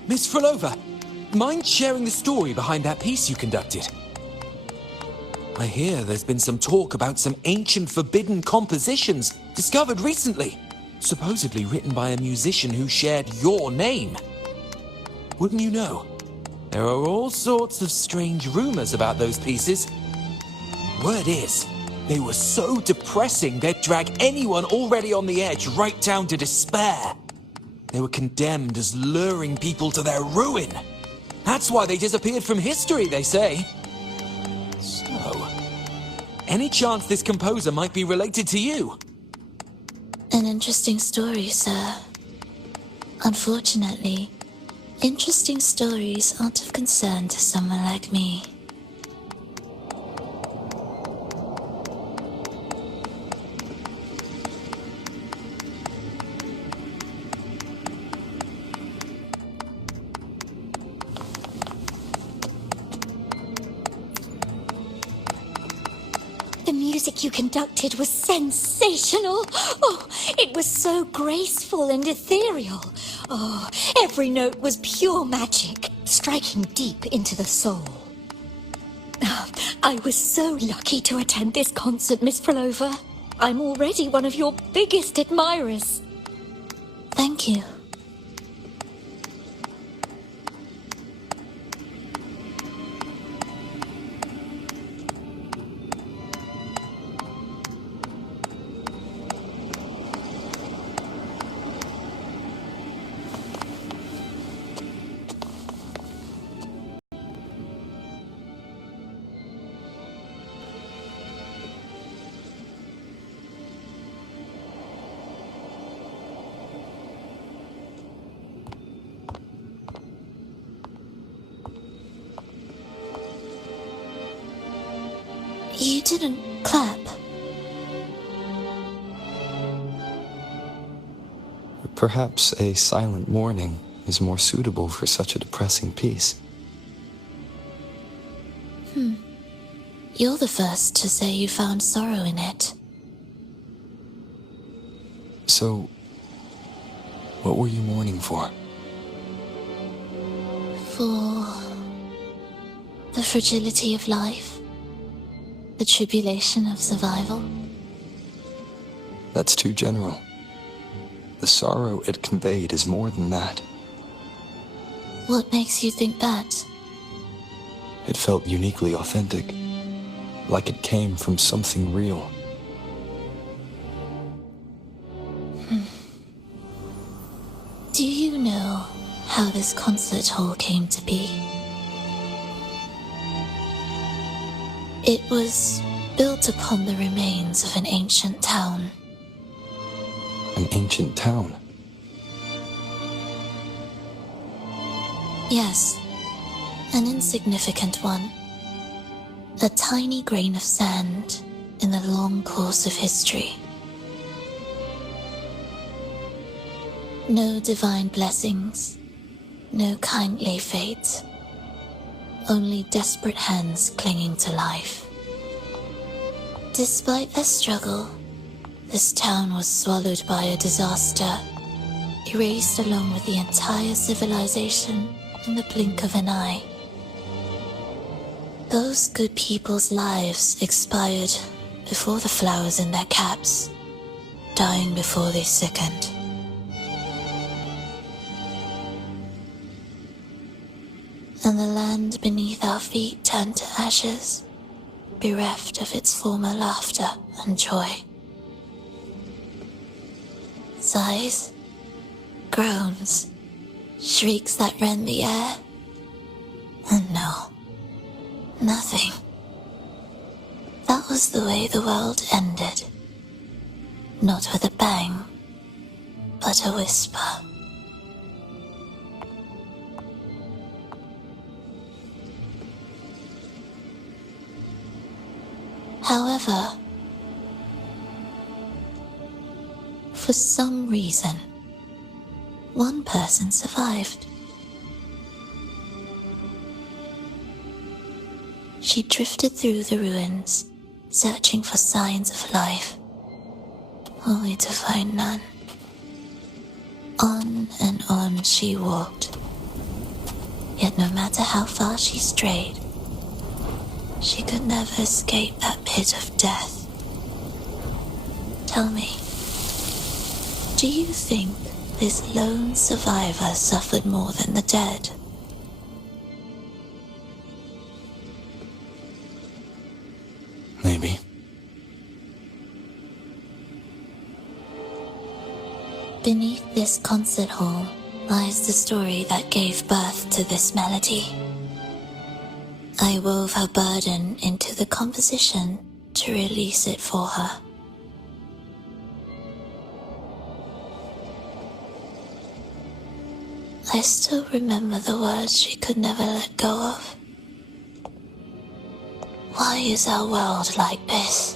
Miss Frolova, mind sharing the story behind that piece you conducted? I hear there's been some talk about some ancient forbidden compositions discovered recently, supposedly written by a musician who shared your name. Wouldn't you know? There are all sorts of strange rumors about those pieces. Word is, they were so depressing they'd drag anyone already on the edge right down to despair. They were condemned as luring people to their ruin. That's why they disappeared from history, they say. So, any chance this composer might be related to you? An interesting story, sir. Unfortunately, interesting stories aren't of concern to someone like me. The music you conducted was sensational. Oh, it was so graceful and ethereal. Oh, every note was pure magic, striking deep into the soul. I was so lucky to attend this concert, Miss Frolova. I'm already one of your biggest admirers. Thank you. You didn't clap. Perhaps a silent mourning is more suitable for such a depressing piece. You're the first to say you found sorrow in it. So, what were you mourning for? For the fragility of life. The tribulation of survival. That's too general. The sorrow it conveyed is more than that. What makes you think that? It felt uniquely authentic, like it came from something real. Do you know how this concert hall came to be? It was built upon the remains of an ancient town. An ancient town? Yes, an insignificant one. A tiny grain of sand in the long course of history. No divine blessings, no kindly fate. Only desperate hands clinging to life. Despite their struggle, this town was swallowed by a disaster, erased along with the entire civilization in the blink of an eye. Those good people's lives expired before the flowers in their caps, dying before they sickened. And the land beneath our feet turned to ashes, bereft of its former laughter and joy. Sighs, groans, shrieks that rend the air. And no, nothing. That was the way the world ended. Not with a bang, but a whisper. However, for some reason, one person survived. She drifted through the ruins, searching for signs of life, only to find none. On and on she walked, Yet no matter how far she strayed, she could never escape that pit of death. Tell me, do you think this lone survivor suffered more than the dead? Maybe. Beneath this concert hall lies the story that gave birth to this melody. I wove her burden into the composition to release it for her. I still remember the words she could never let go of. Why is our world like this?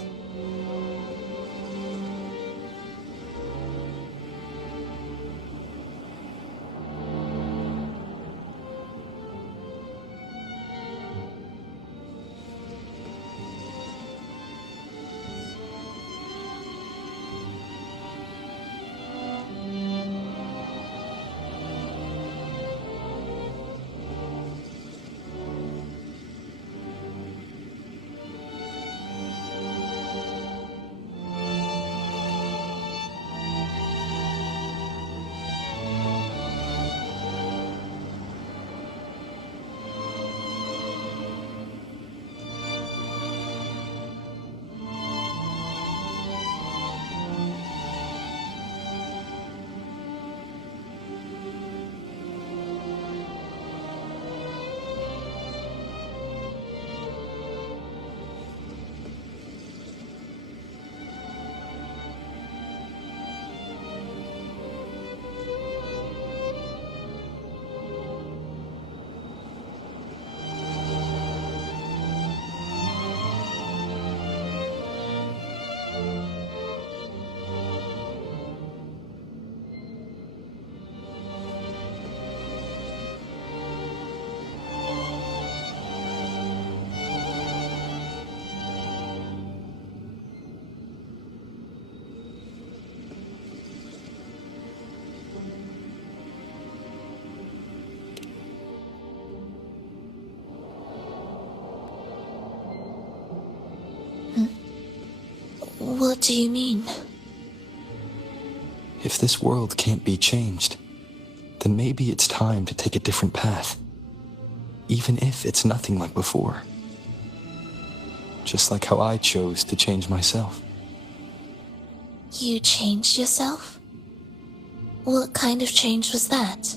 What do you mean? If this world can't be changed, then maybe it's time to take a different path. Even if it's nothing like before. Just like how I chose to change myself. You changed yourself? What kind of change was that?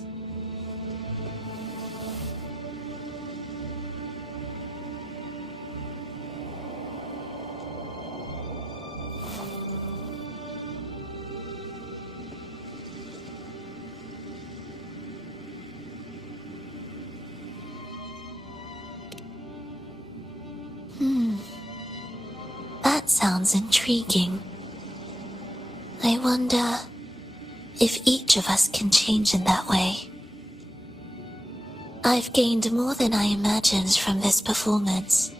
That sounds intriguing. I wonder if each of us can change in that way. I've gained more than I imagined from this performance.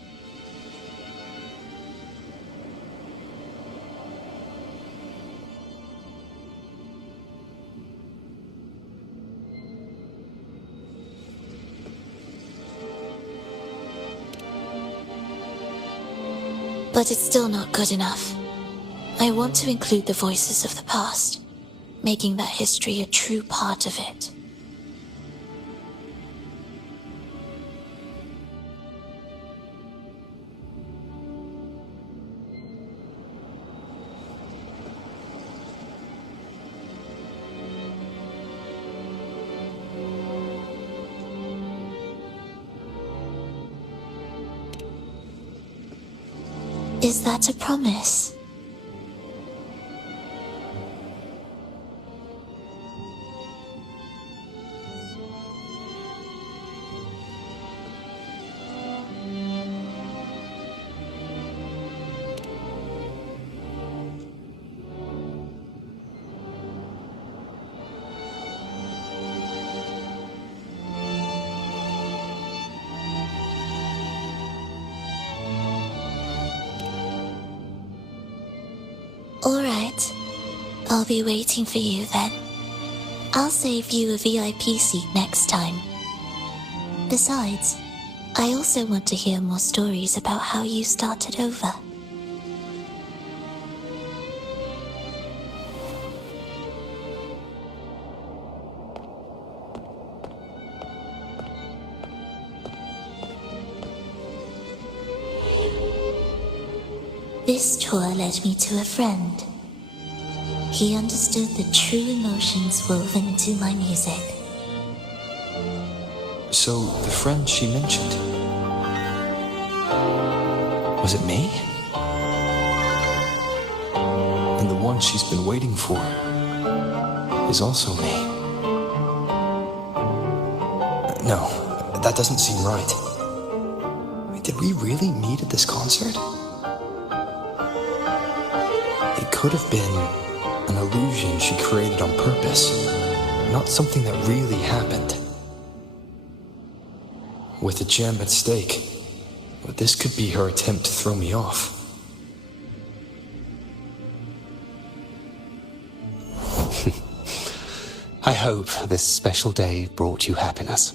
But it's still not good enough. I want to include the voices of the past, making that history a true part of it. Is that a promise? Alright, I'll be waiting for you then. I'll save you a VIP seat next time. Besides, I also want to hear more stories about how you started over. This tour led me to a friend. He understood the true emotions woven into my music. So, the friend she mentioned, was it me? And the one she's been waiting for is also me. No, that doesn't seem right. Did we really meet at this concert? It could have been an illusion she created on purpose, not something that really happened. With a gem at stake, this could be her attempt to throw me off. I hope this special day brought you happiness.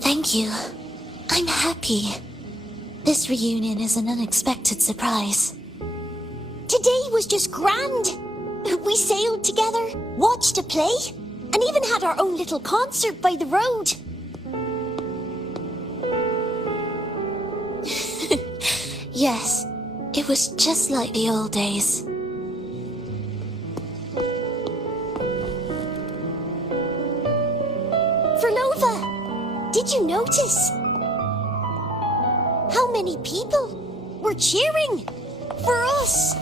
Thank you. I'm happy. This reunion is an unexpected surprise. Today was just grand. We sailed together, watched a play, and even had our own little concert by the road. Yes, it was just like the old days. Verlova, did you notice how many people were cheering for us?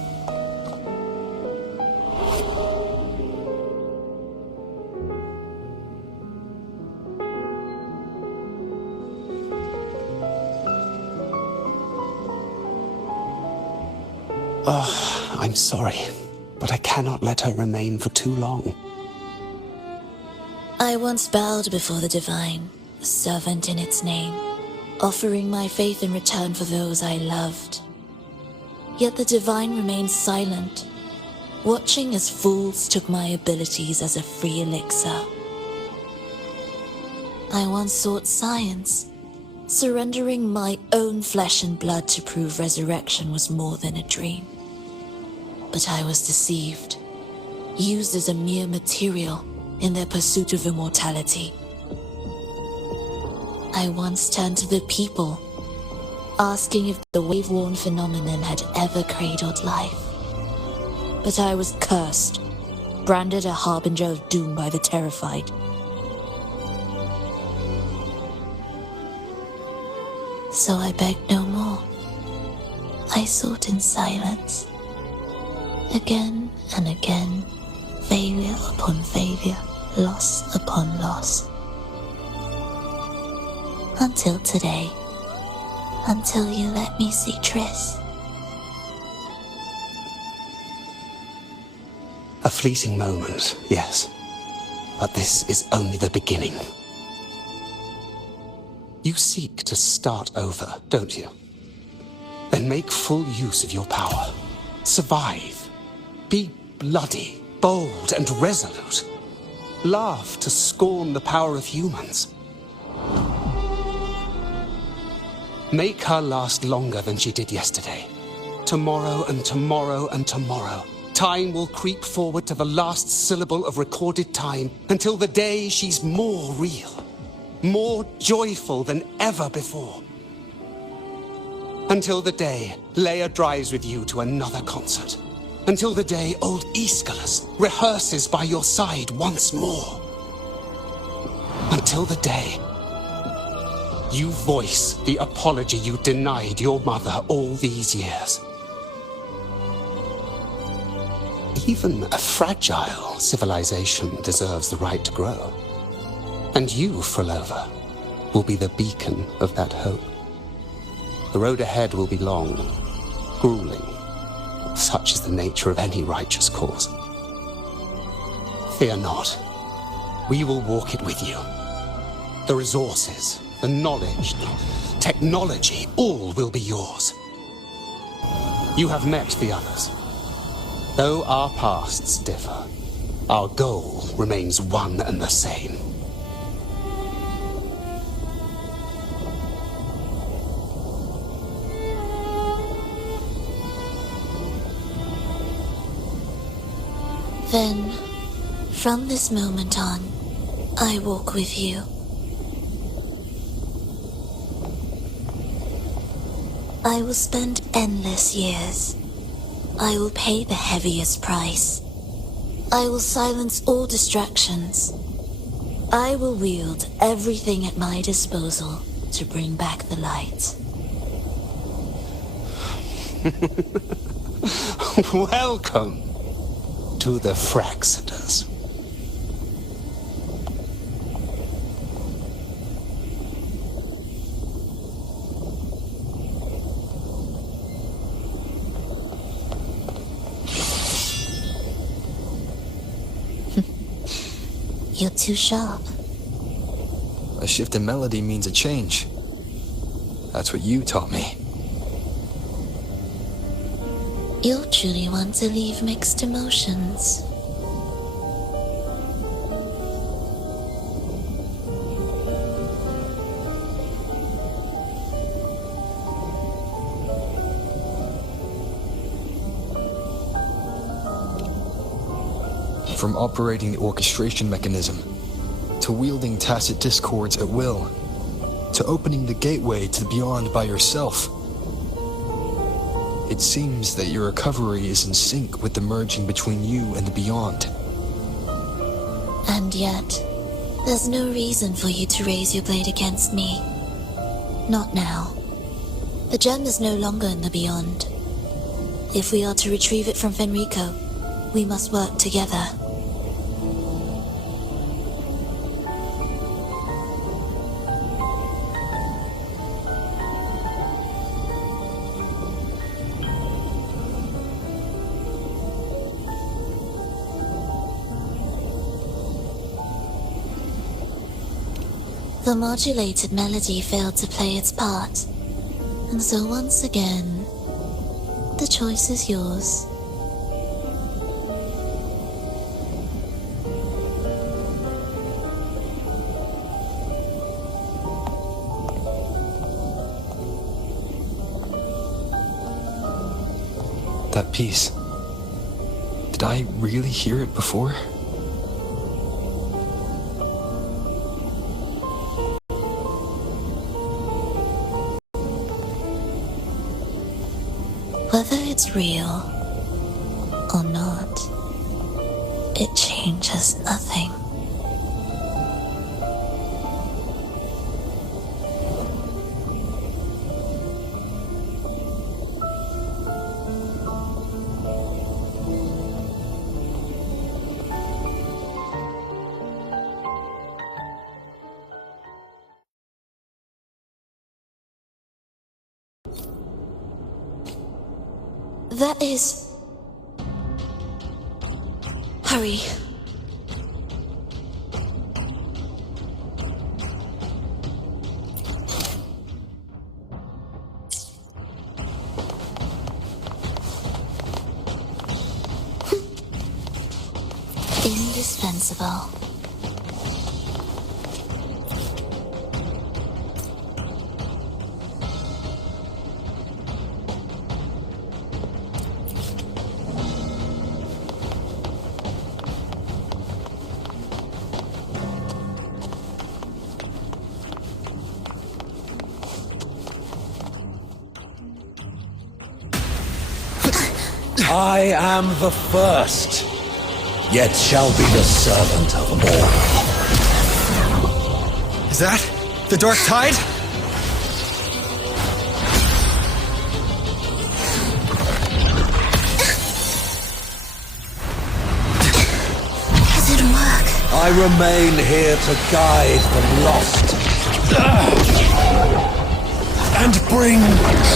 Oh, I'm sorry, but I cannot let her remain for too long. I once bowed before the divine, a servant in its name, offering my faith in return for those I loved. Yet the divine remained silent, watching as fools took my abilities as a free elixir. I once sought science, surrendering my own flesh and blood to prove resurrection was more than a dream. But I was deceived, used as a mere material in their pursuit of immortality. I once turned to the people, asking if the wave-worn phenomenon had ever cradled life. But I was cursed, branded a harbinger of doom by the terrified. So I begged no more. I sought in silence. Again and again, failure upon failure, loss upon loss. Until today. Until you let me see Triss. A fleeting moment, yes. But this is only the beginning. You seek to start over, don't you? Then make full use of your power. Survive. Be bloody, bold, and resolute. Laugh to scorn the power of humans. Make her last longer than she did yesterday. Tomorrow and tomorrow and tomorrow. Time will creep forward to the last syllable of recorded time until the day she's more real, more joyful than ever before. Until the day Leia drives with you to another concert. Until the day old Aeschylus rehearses by your side once more. Until the day you voice the apology you denied your mother all these years. Even a fragile civilization deserves the right to grow. And you, Frolova, will be the beacon of that hope. The road ahead will be long, grueling. Such is the nature of any righteous cause. Fear not. We will walk it with you. The resources, the knowledge, the technology, all will be yours. You have met the others. Though our pasts differ, our goal remains one and the same. Then, from this moment on, I walk with you. I will spend endless years. I will pay the heaviest price. I will silence all distractions. I will wield everything at my disposal to bring back the light. Welcome to the Fraxiters. You're too sharp. A shift in melody means a change. That's what you taught me. You're truly one to leave mixed emotions. From operating the orchestration mechanism, to wielding tacit discords at will, to opening the gateway to the beyond by yourself. It seems that your recovery is in sync with the merging between you and the beyond. And yet, there's no reason for you to raise your blade against me. Not now. The gem is no longer in the beyond. If we are to retrieve it from Fenrico, we must work together. The modulated melody failed to play its part, and so once again, the choice is yours. That piece. Did I really hear it before? Whether it's real or not, it changes nothing. That is... Hurry. Indispensable. I am the first, yet shall be the servant of all. Is that the Dark Tide? I remain here to guide the lost and bring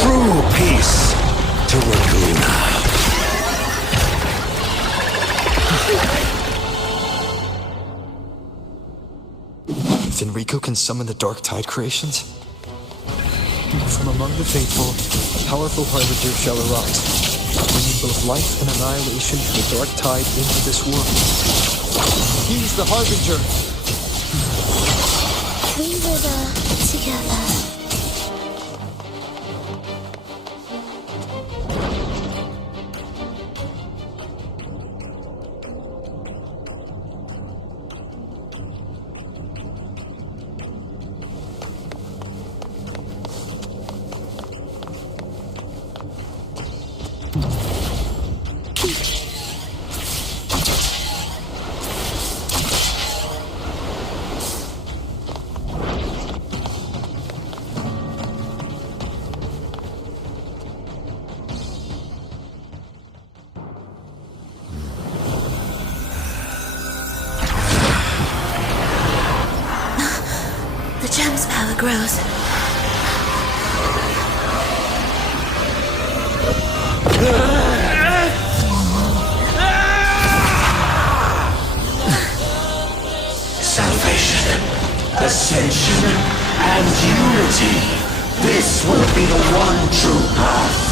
true peace to Laguna. If Enrico can summon the Dark Tide creations, from among the faithful, a powerful harbinger shall arise, bringing both life and annihilation to the Dark Tide into this world. He's the harbinger. We were there together. The gem's power grows. Salvation, ascension, and unity. This will be the one true path.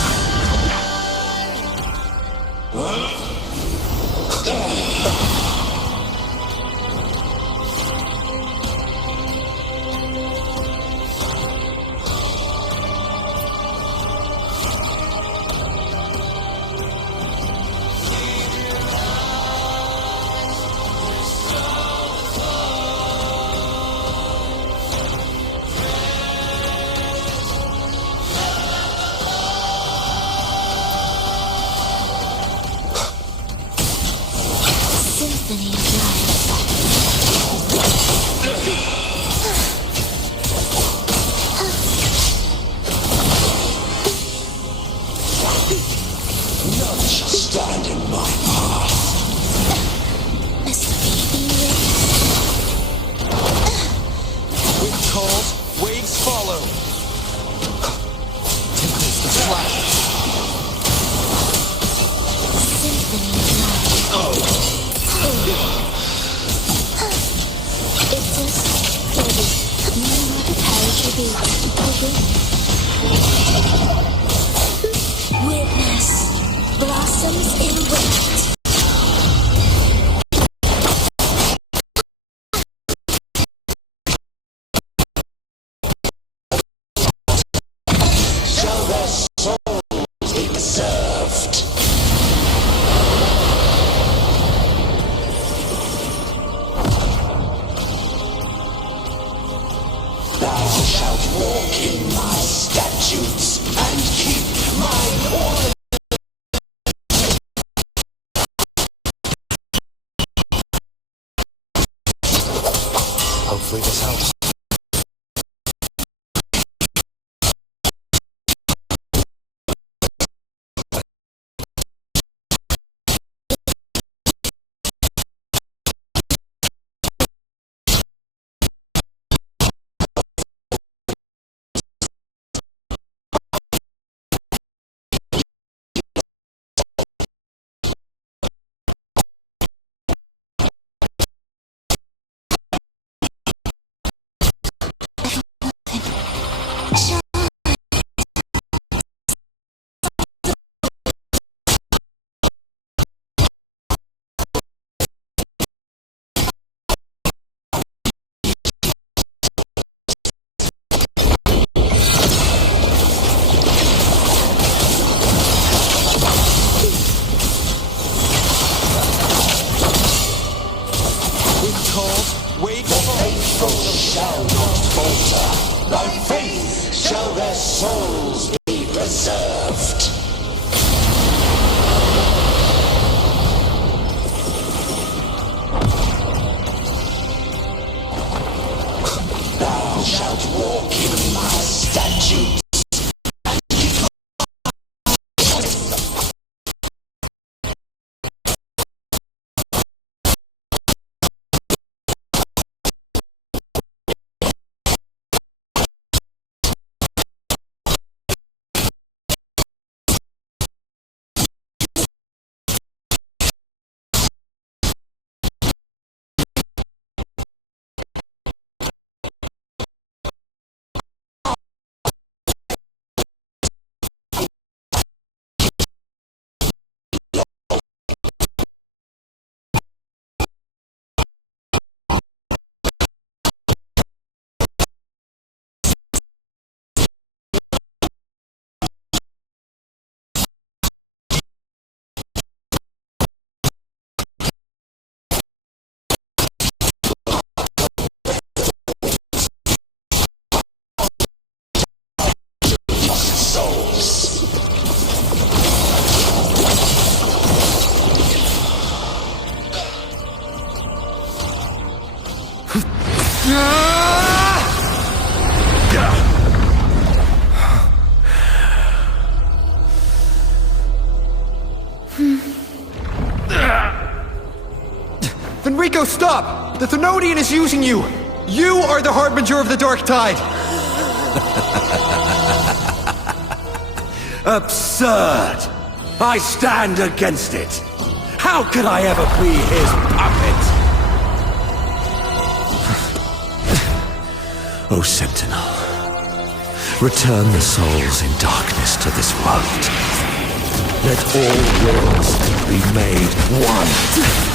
Symphony of life. None shall stand in my path. Must be Wind calls, waves follow. Tempest the flash. Symphony of life. It's us, ready. No more the power to be. Witness. Blossoms in wind. Shall their souls be preserved? Thou shalt walk in my statutes and keep my order. Hopefully this helps. Shall not falter. By faith shall their souls be preserved. Thou shalt walk in my statutes. Then Rico, stop! The Thenodian is using you! You are the harbinger of the Dark Tide! Absurd! I stand against it! How could I ever be his puppet? O Sentinel, return the souls in darkness to this world. Let all wills be made one.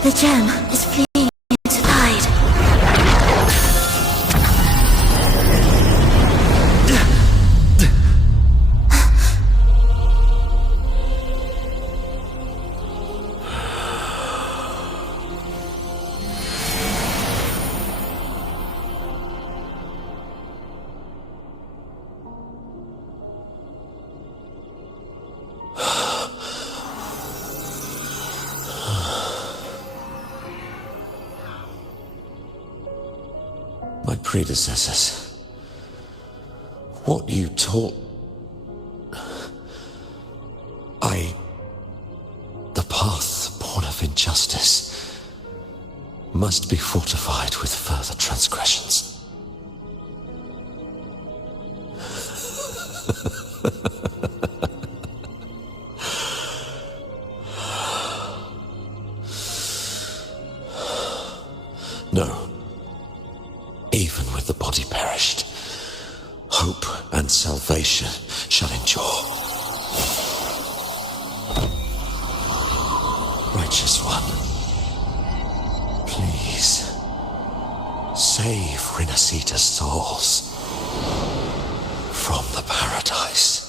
The gem is fleeing into tide. My predecessors, what you taught, the path born of injustice, must be fortified with further transgressions. No. Even with the body perished, hope and salvation shall endure. Righteous One, please save Rinascita's souls from the paradise.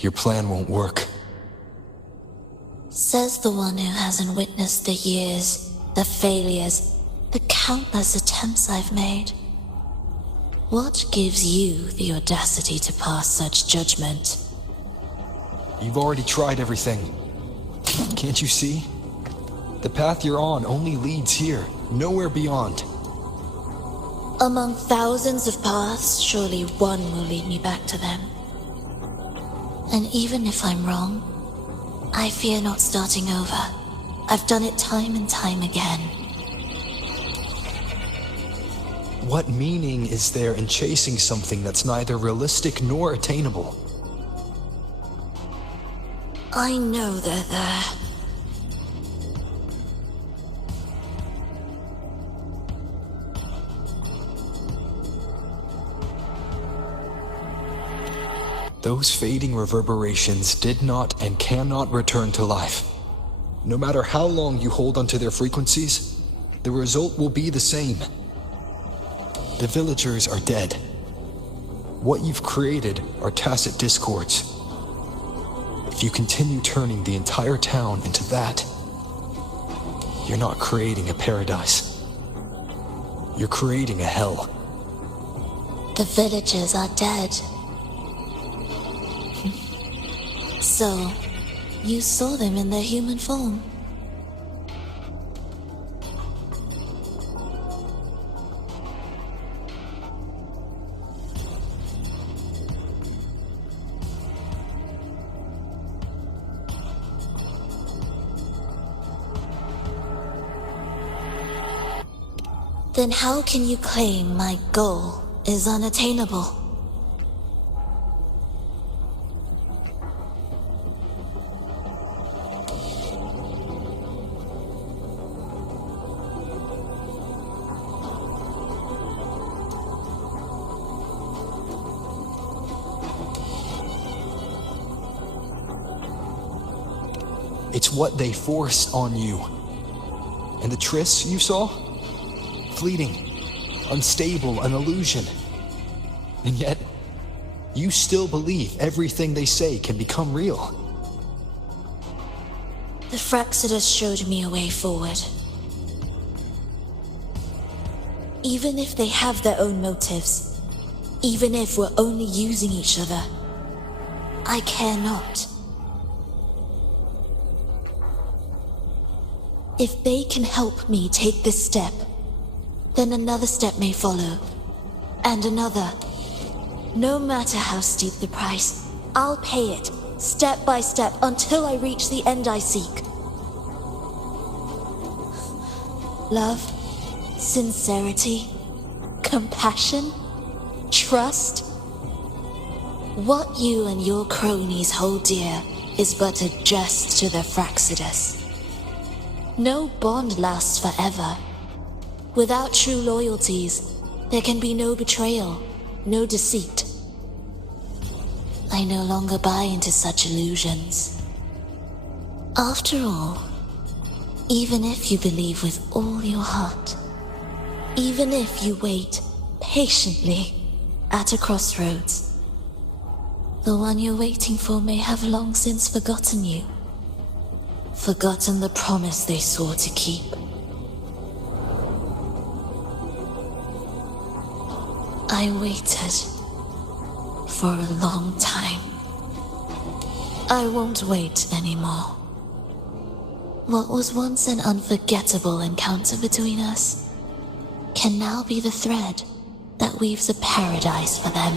Your plan won't work. Says the one who hasn't witnessed the years, the failures, the countless attempts I've made. What gives you the audacity to pass such judgment? You've already tried everything. Can't you see? The path you're on only leads here, nowhere beyond. Among thousands of paths, surely one will lead me back to them. And even if I'm wrong, I fear not starting over. I've done it time and time again. What meaning is there in chasing something that's neither realistic nor attainable? I know they're there. Those fading reverberations did not and cannot return to life. No matter how long you hold onto their frequencies, the result will be the same. The villagers are dead. What you've created are tacit discords. If you continue turning the entire town into that, you're not creating a paradise. You're creating a hell. The villagers are dead. So, you saw them in their human form. Then how can you claim my goal is unattainable? It's what they forced on you. And the trysts you saw? Fleeting, unstable, an illusion. And yet, you still believe everything they say can become real. The Fraxidus showed me a way forward. Even if they have their own motives, even if we're only using each other, I care not. If they can help me take this step, then another step may follow, and another. No matter how steep the price, I'll pay it, step by step, until I reach the end I seek. Love, sincerity, compassion, trust. What you and your cronies hold dear is but a jest to the Fraxidus. No bond lasts forever. Without true loyalties, there can be no betrayal, no deceit. I no longer buy into such illusions. After all, even if you believe with all your heart, even if you wait patiently at a crossroads, the one you're waiting for may have long since forgotten you, forgotten the promise they swore to keep. I waited for a long time. I won't wait anymore. What was once an unforgettable encounter between us can now be the thread that weaves a paradise for them.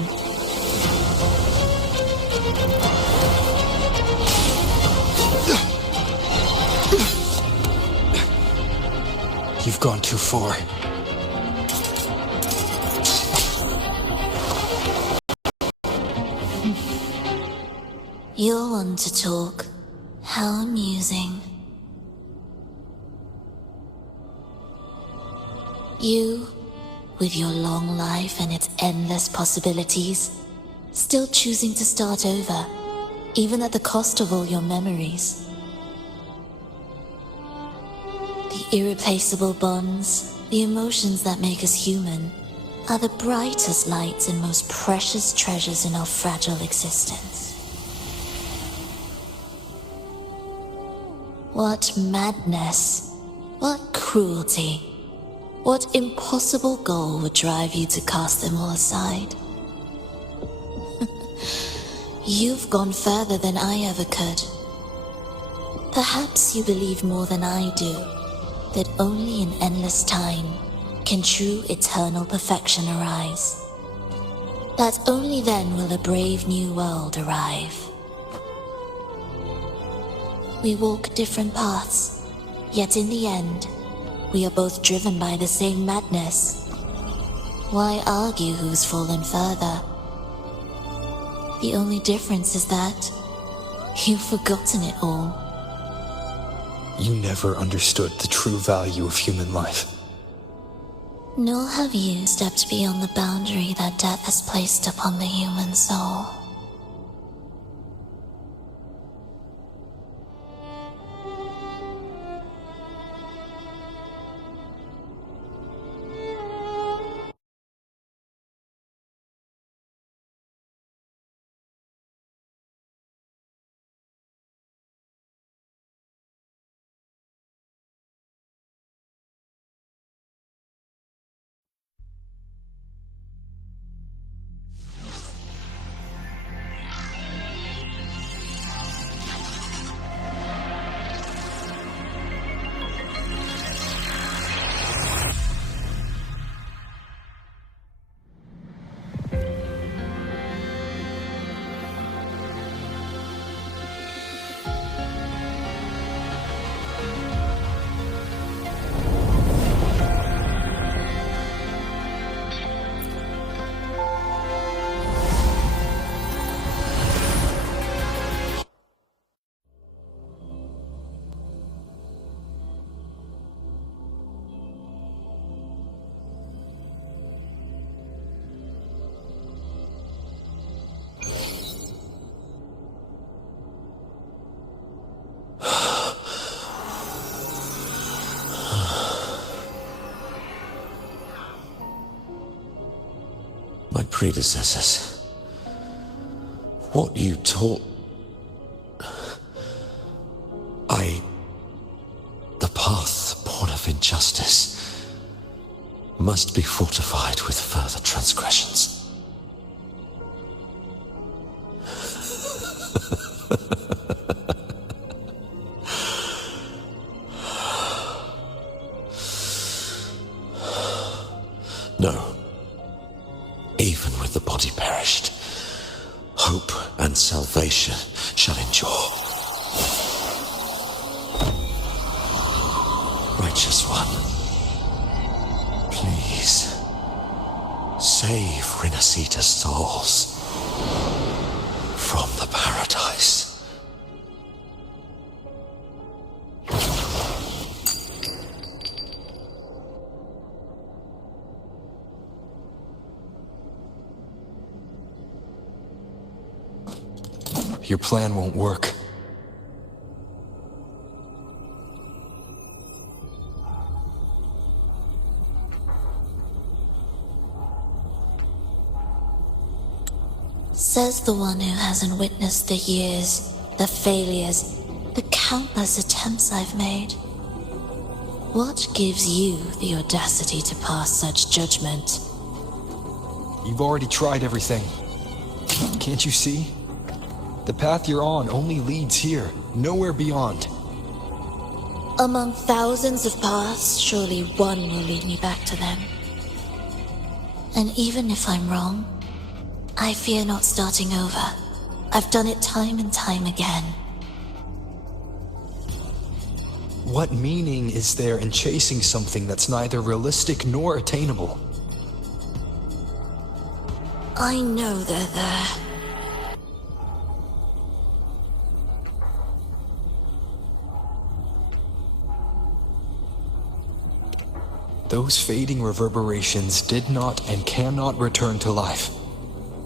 You've gone too far. You're one to talk. How amusing. You, with your long life and its endless possibilities, still choosing to start over, even at the cost of all your memories. The irreplaceable bonds, the emotions that make us human, are the brightest lights and most precious treasures in our fragile existence. What madness, what cruelty, what impossible goal would drive you to cast them all aside? You've gone further than I ever could. Perhaps you believe more than I do, that only in endless time can true eternal perfection arise. That only then will a brave new world arrive. We walk different paths, yet in the end, we are both driven by the same madness. Why argue who's fallen further? The only difference is that you've forgotten it all. You never understood the true value of human life. Nor have you stepped beyond the boundary that death has placed upon the human soul. My predecessors. What you taught... I path born of injustice must be fortified with further transgressions. No. Even with the body perished, hope and salvation shall endure. Righteous One, please save Rinascita's souls from the paradise. Your plan won't work. Says the one who hasn't witnessed the years, the failures, the countless attempts I've made. What gives you the audacity to pass such judgment? You've already tried everything. Can't you see? The path you're on only leads here, nowhere beyond. Among thousands of paths, surely one will lead me back to them. And even if I'm wrong, I fear not starting over. I've done it time and time again. What meaning is there in chasing something that's neither realistic nor attainable? I know they're there. Those fading reverberations did not and cannot return to life.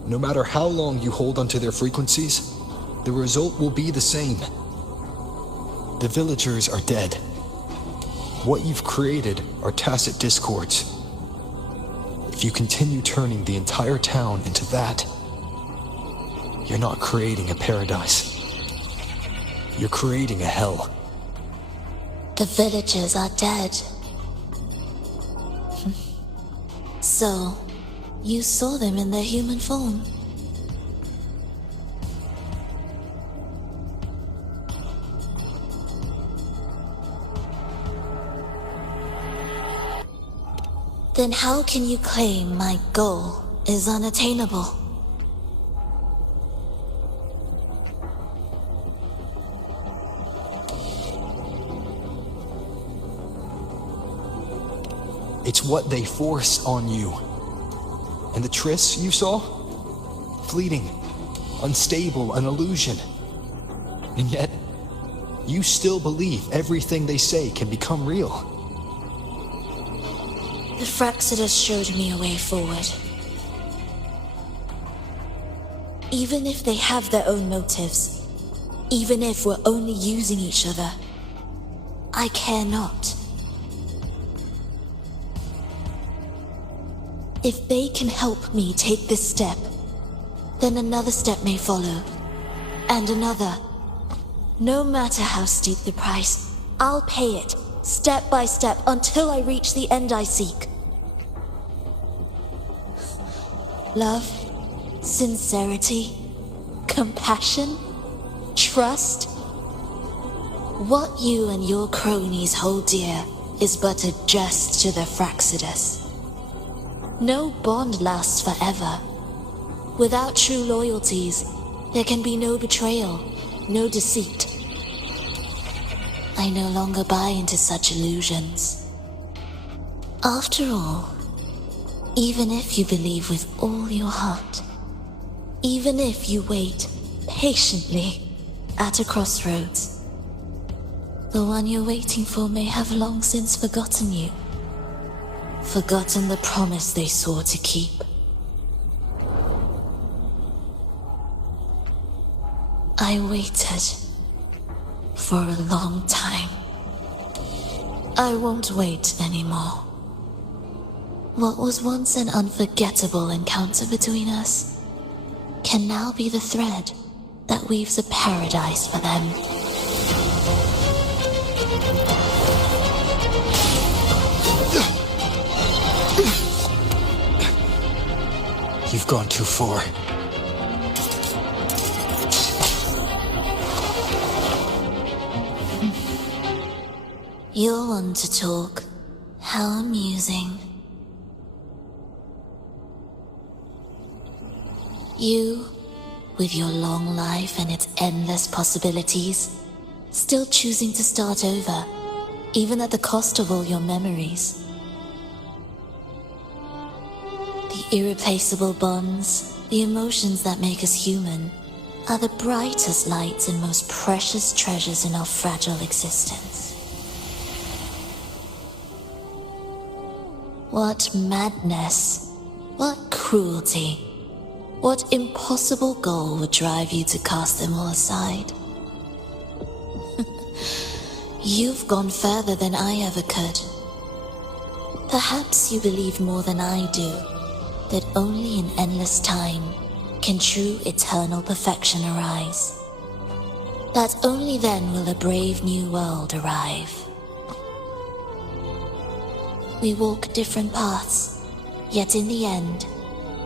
No matter how long you hold onto their frequencies, the result will be the same. The villagers are dead. What you've created are tacit discords. If you continue turning the entire town into that, you're not creating a paradise. You're creating a hell. The villagers are dead. So, you saw them in their human form. Then how can you claim my goal is unattainable? It's what they force on you. And the trysts you saw? Fleeting, unstable, an illusion. And yet, you still believe everything they say can become real. The Fraxidus showed me a way forward. Even if they have their own motives, even if we're only using each other, I care not. If they can help me take this step, then another step may follow, and another. No matter how steep the price, I'll pay it, step by step, until I reach the end I seek. Love, sincerity, compassion, trust. What you and your cronies hold dear is but a jest to the Fraxidus. No bond lasts forever. Without true loyalties, there can be no betrayal, no deceit. I no longer buy into such illusions. After all, even if you believe with all your heart, even if you wait patiently at a crossroads, the one you're waiting for may have long since forgotten you. Forgotten the promise they swore to keep. I waited for a long time. I won't wait anymore. What was once an unforgettable encounter between us can now be the thread that weaves a paradise for them. You've gone too far. You're one to talk. How amusing. You, with your long life and its endless possibilities, still choosing to start over, even at the cost of all your memories. The irreplaceable bonds, the emotions that make us human, are the brightest lights and most precious treasures in our fragile existence. What madness, what cruelty, what impossible goal would drive you to cast them all aside? You've gone further than I ever could. Perhaps you believe more than I do, that only in endless time can true eternal perfection arise. That only then will a brave new world arrive. We walk different paths, yet in the end,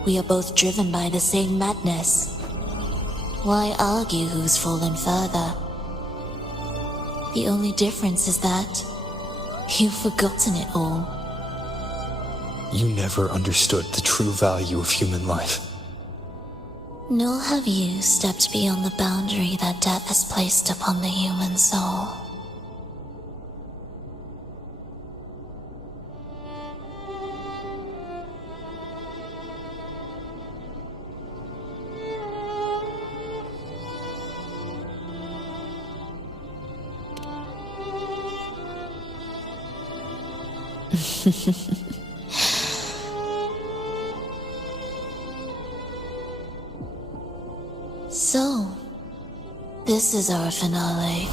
we are both driven by the same madness. Why argue who's fallen further? The only difference is that you've forgotten it all. You never understood the true value of human life. Nor have you stepped beyond the boundary that death has placed upon the human soul. So, this is our finale.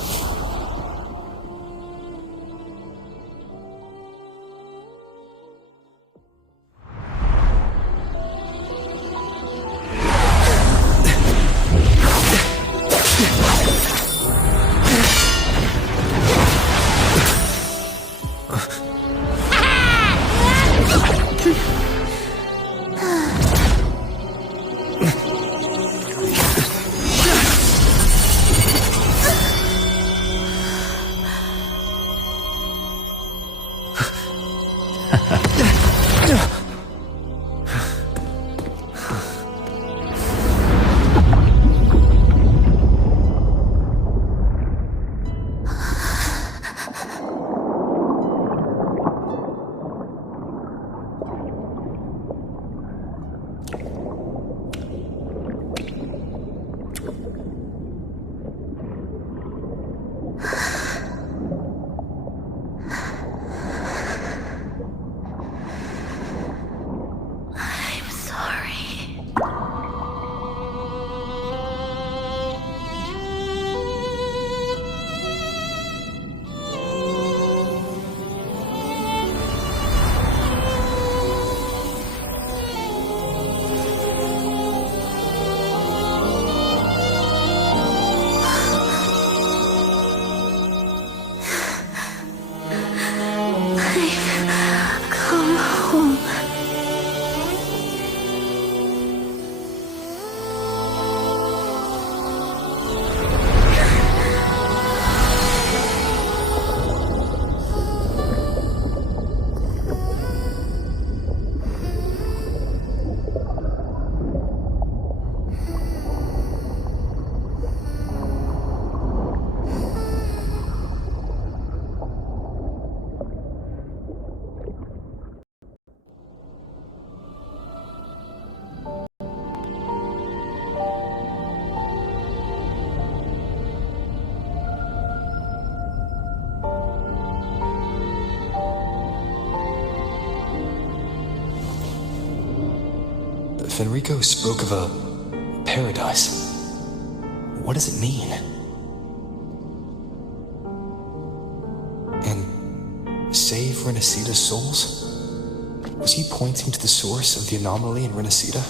Fenrico spoke of a paradise. What does it mean? And save Rinascita's souls? Was he pointing to the source of the anomaly in Rinascita?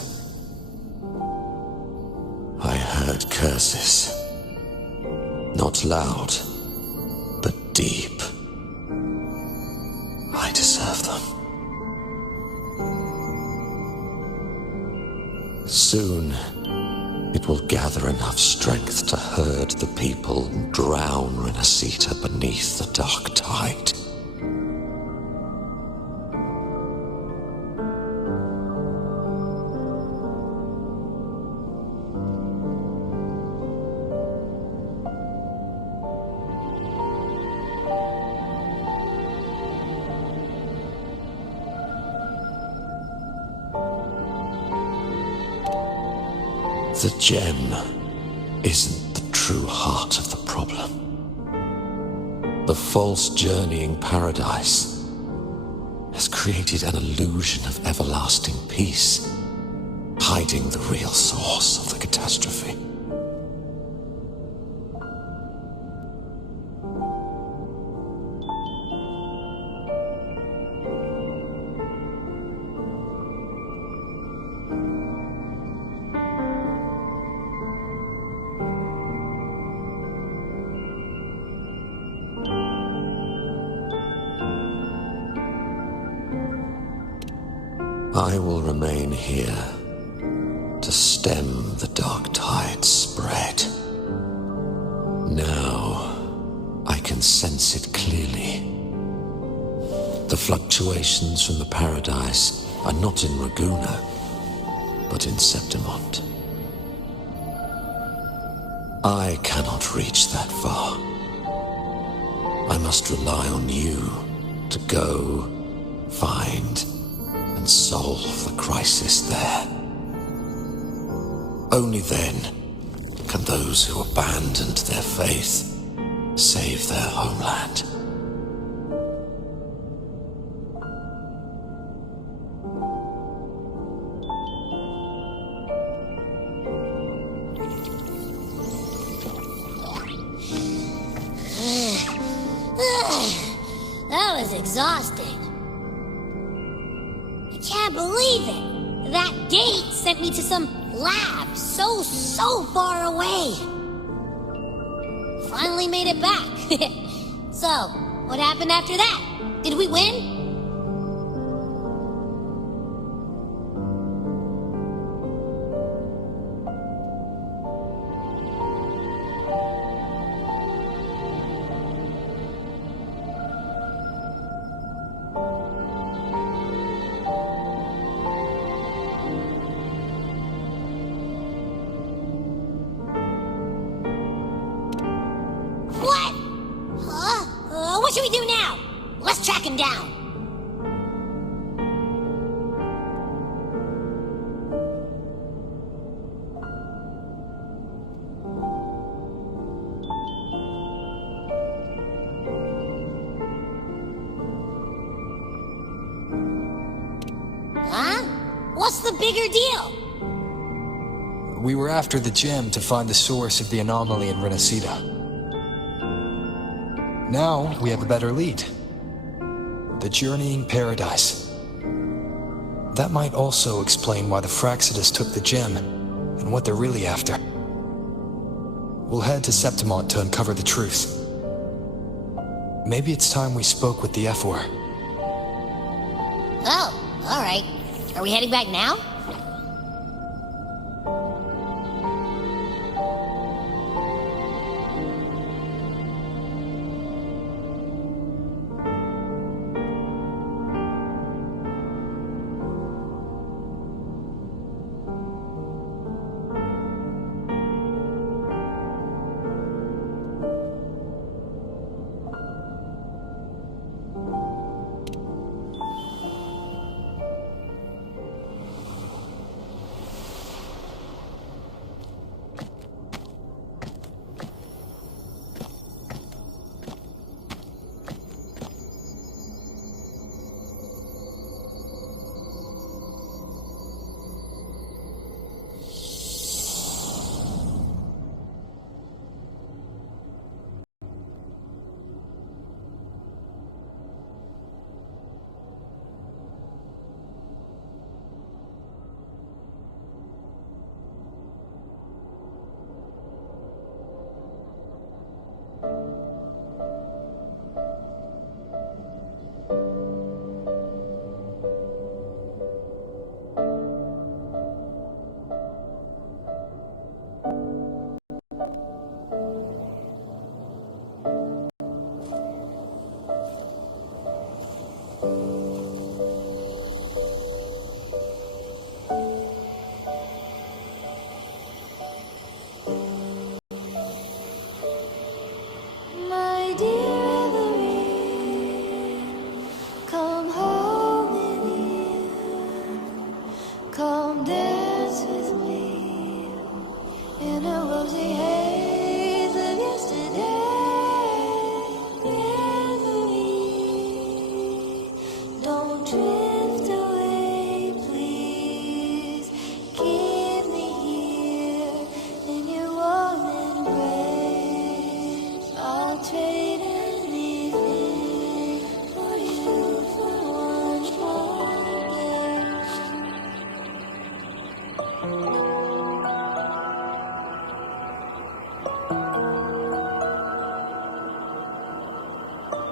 I heard curses. Not loud, but deep. I deserve them. Soon, it will gather enough strength to herd the people and drown Rinascita beneath the dark tide. The gem isn't the true heart of the problem. The false journeying paradise has created an illusion of everlasting peace, hiding the real source of the catastrophe. I will remain here to stem the dark tide's spread. Now, I can sense it clearly. The fluctuations from the paradise are not in Ragusa, but in Septimont. I cannot reach that far. I must rely on you to go, find, and solve the crisis there. Only then can those who abandoned their faith save their homeland. That was exhausting. I can't believe it. That gate sent me to some lab so far away. Finally made it back. So, what happened after that? Did we win? What should we do now? Let's track him down. Huh? What's the bigger deal? We were after the gem to find the source of the anomaly in Rinascita. Now we have a better lead. The journeying paradise. That might also explain why the Fraxidas took the gem and what they're really after. We'll head to Septimont to uncover the truth. Maybe it's time we spoke with the F-War. Oh, alright. Are we heading back now?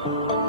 Off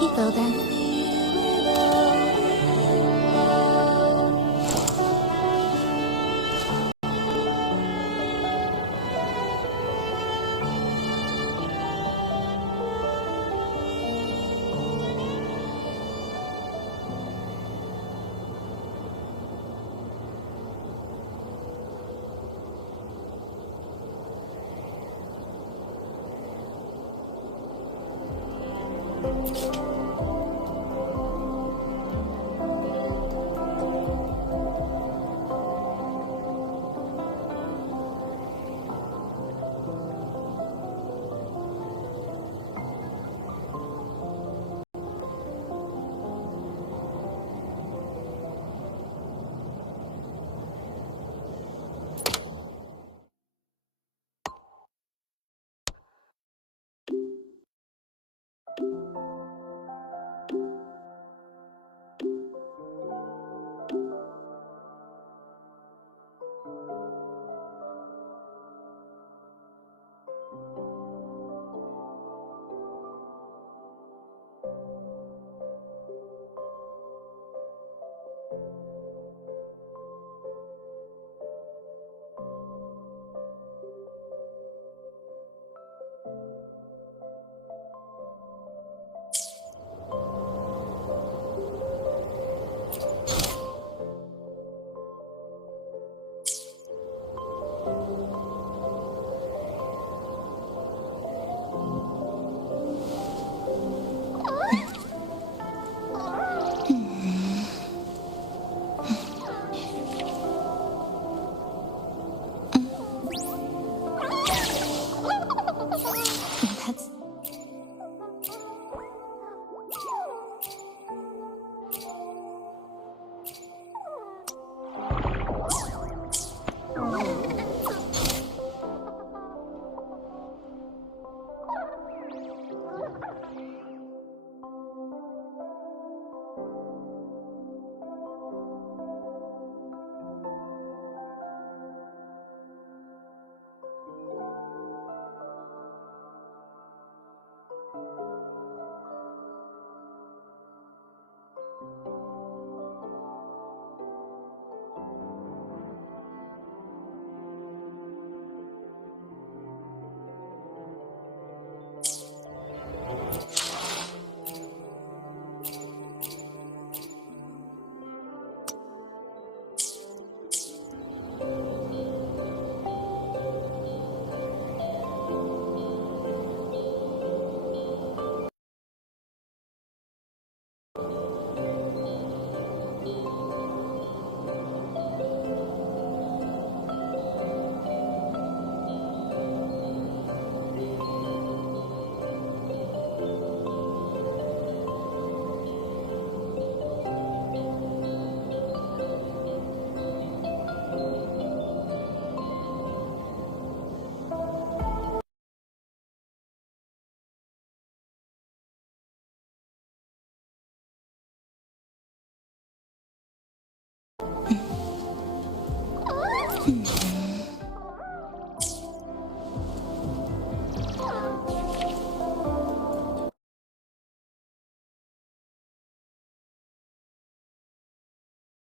you go then.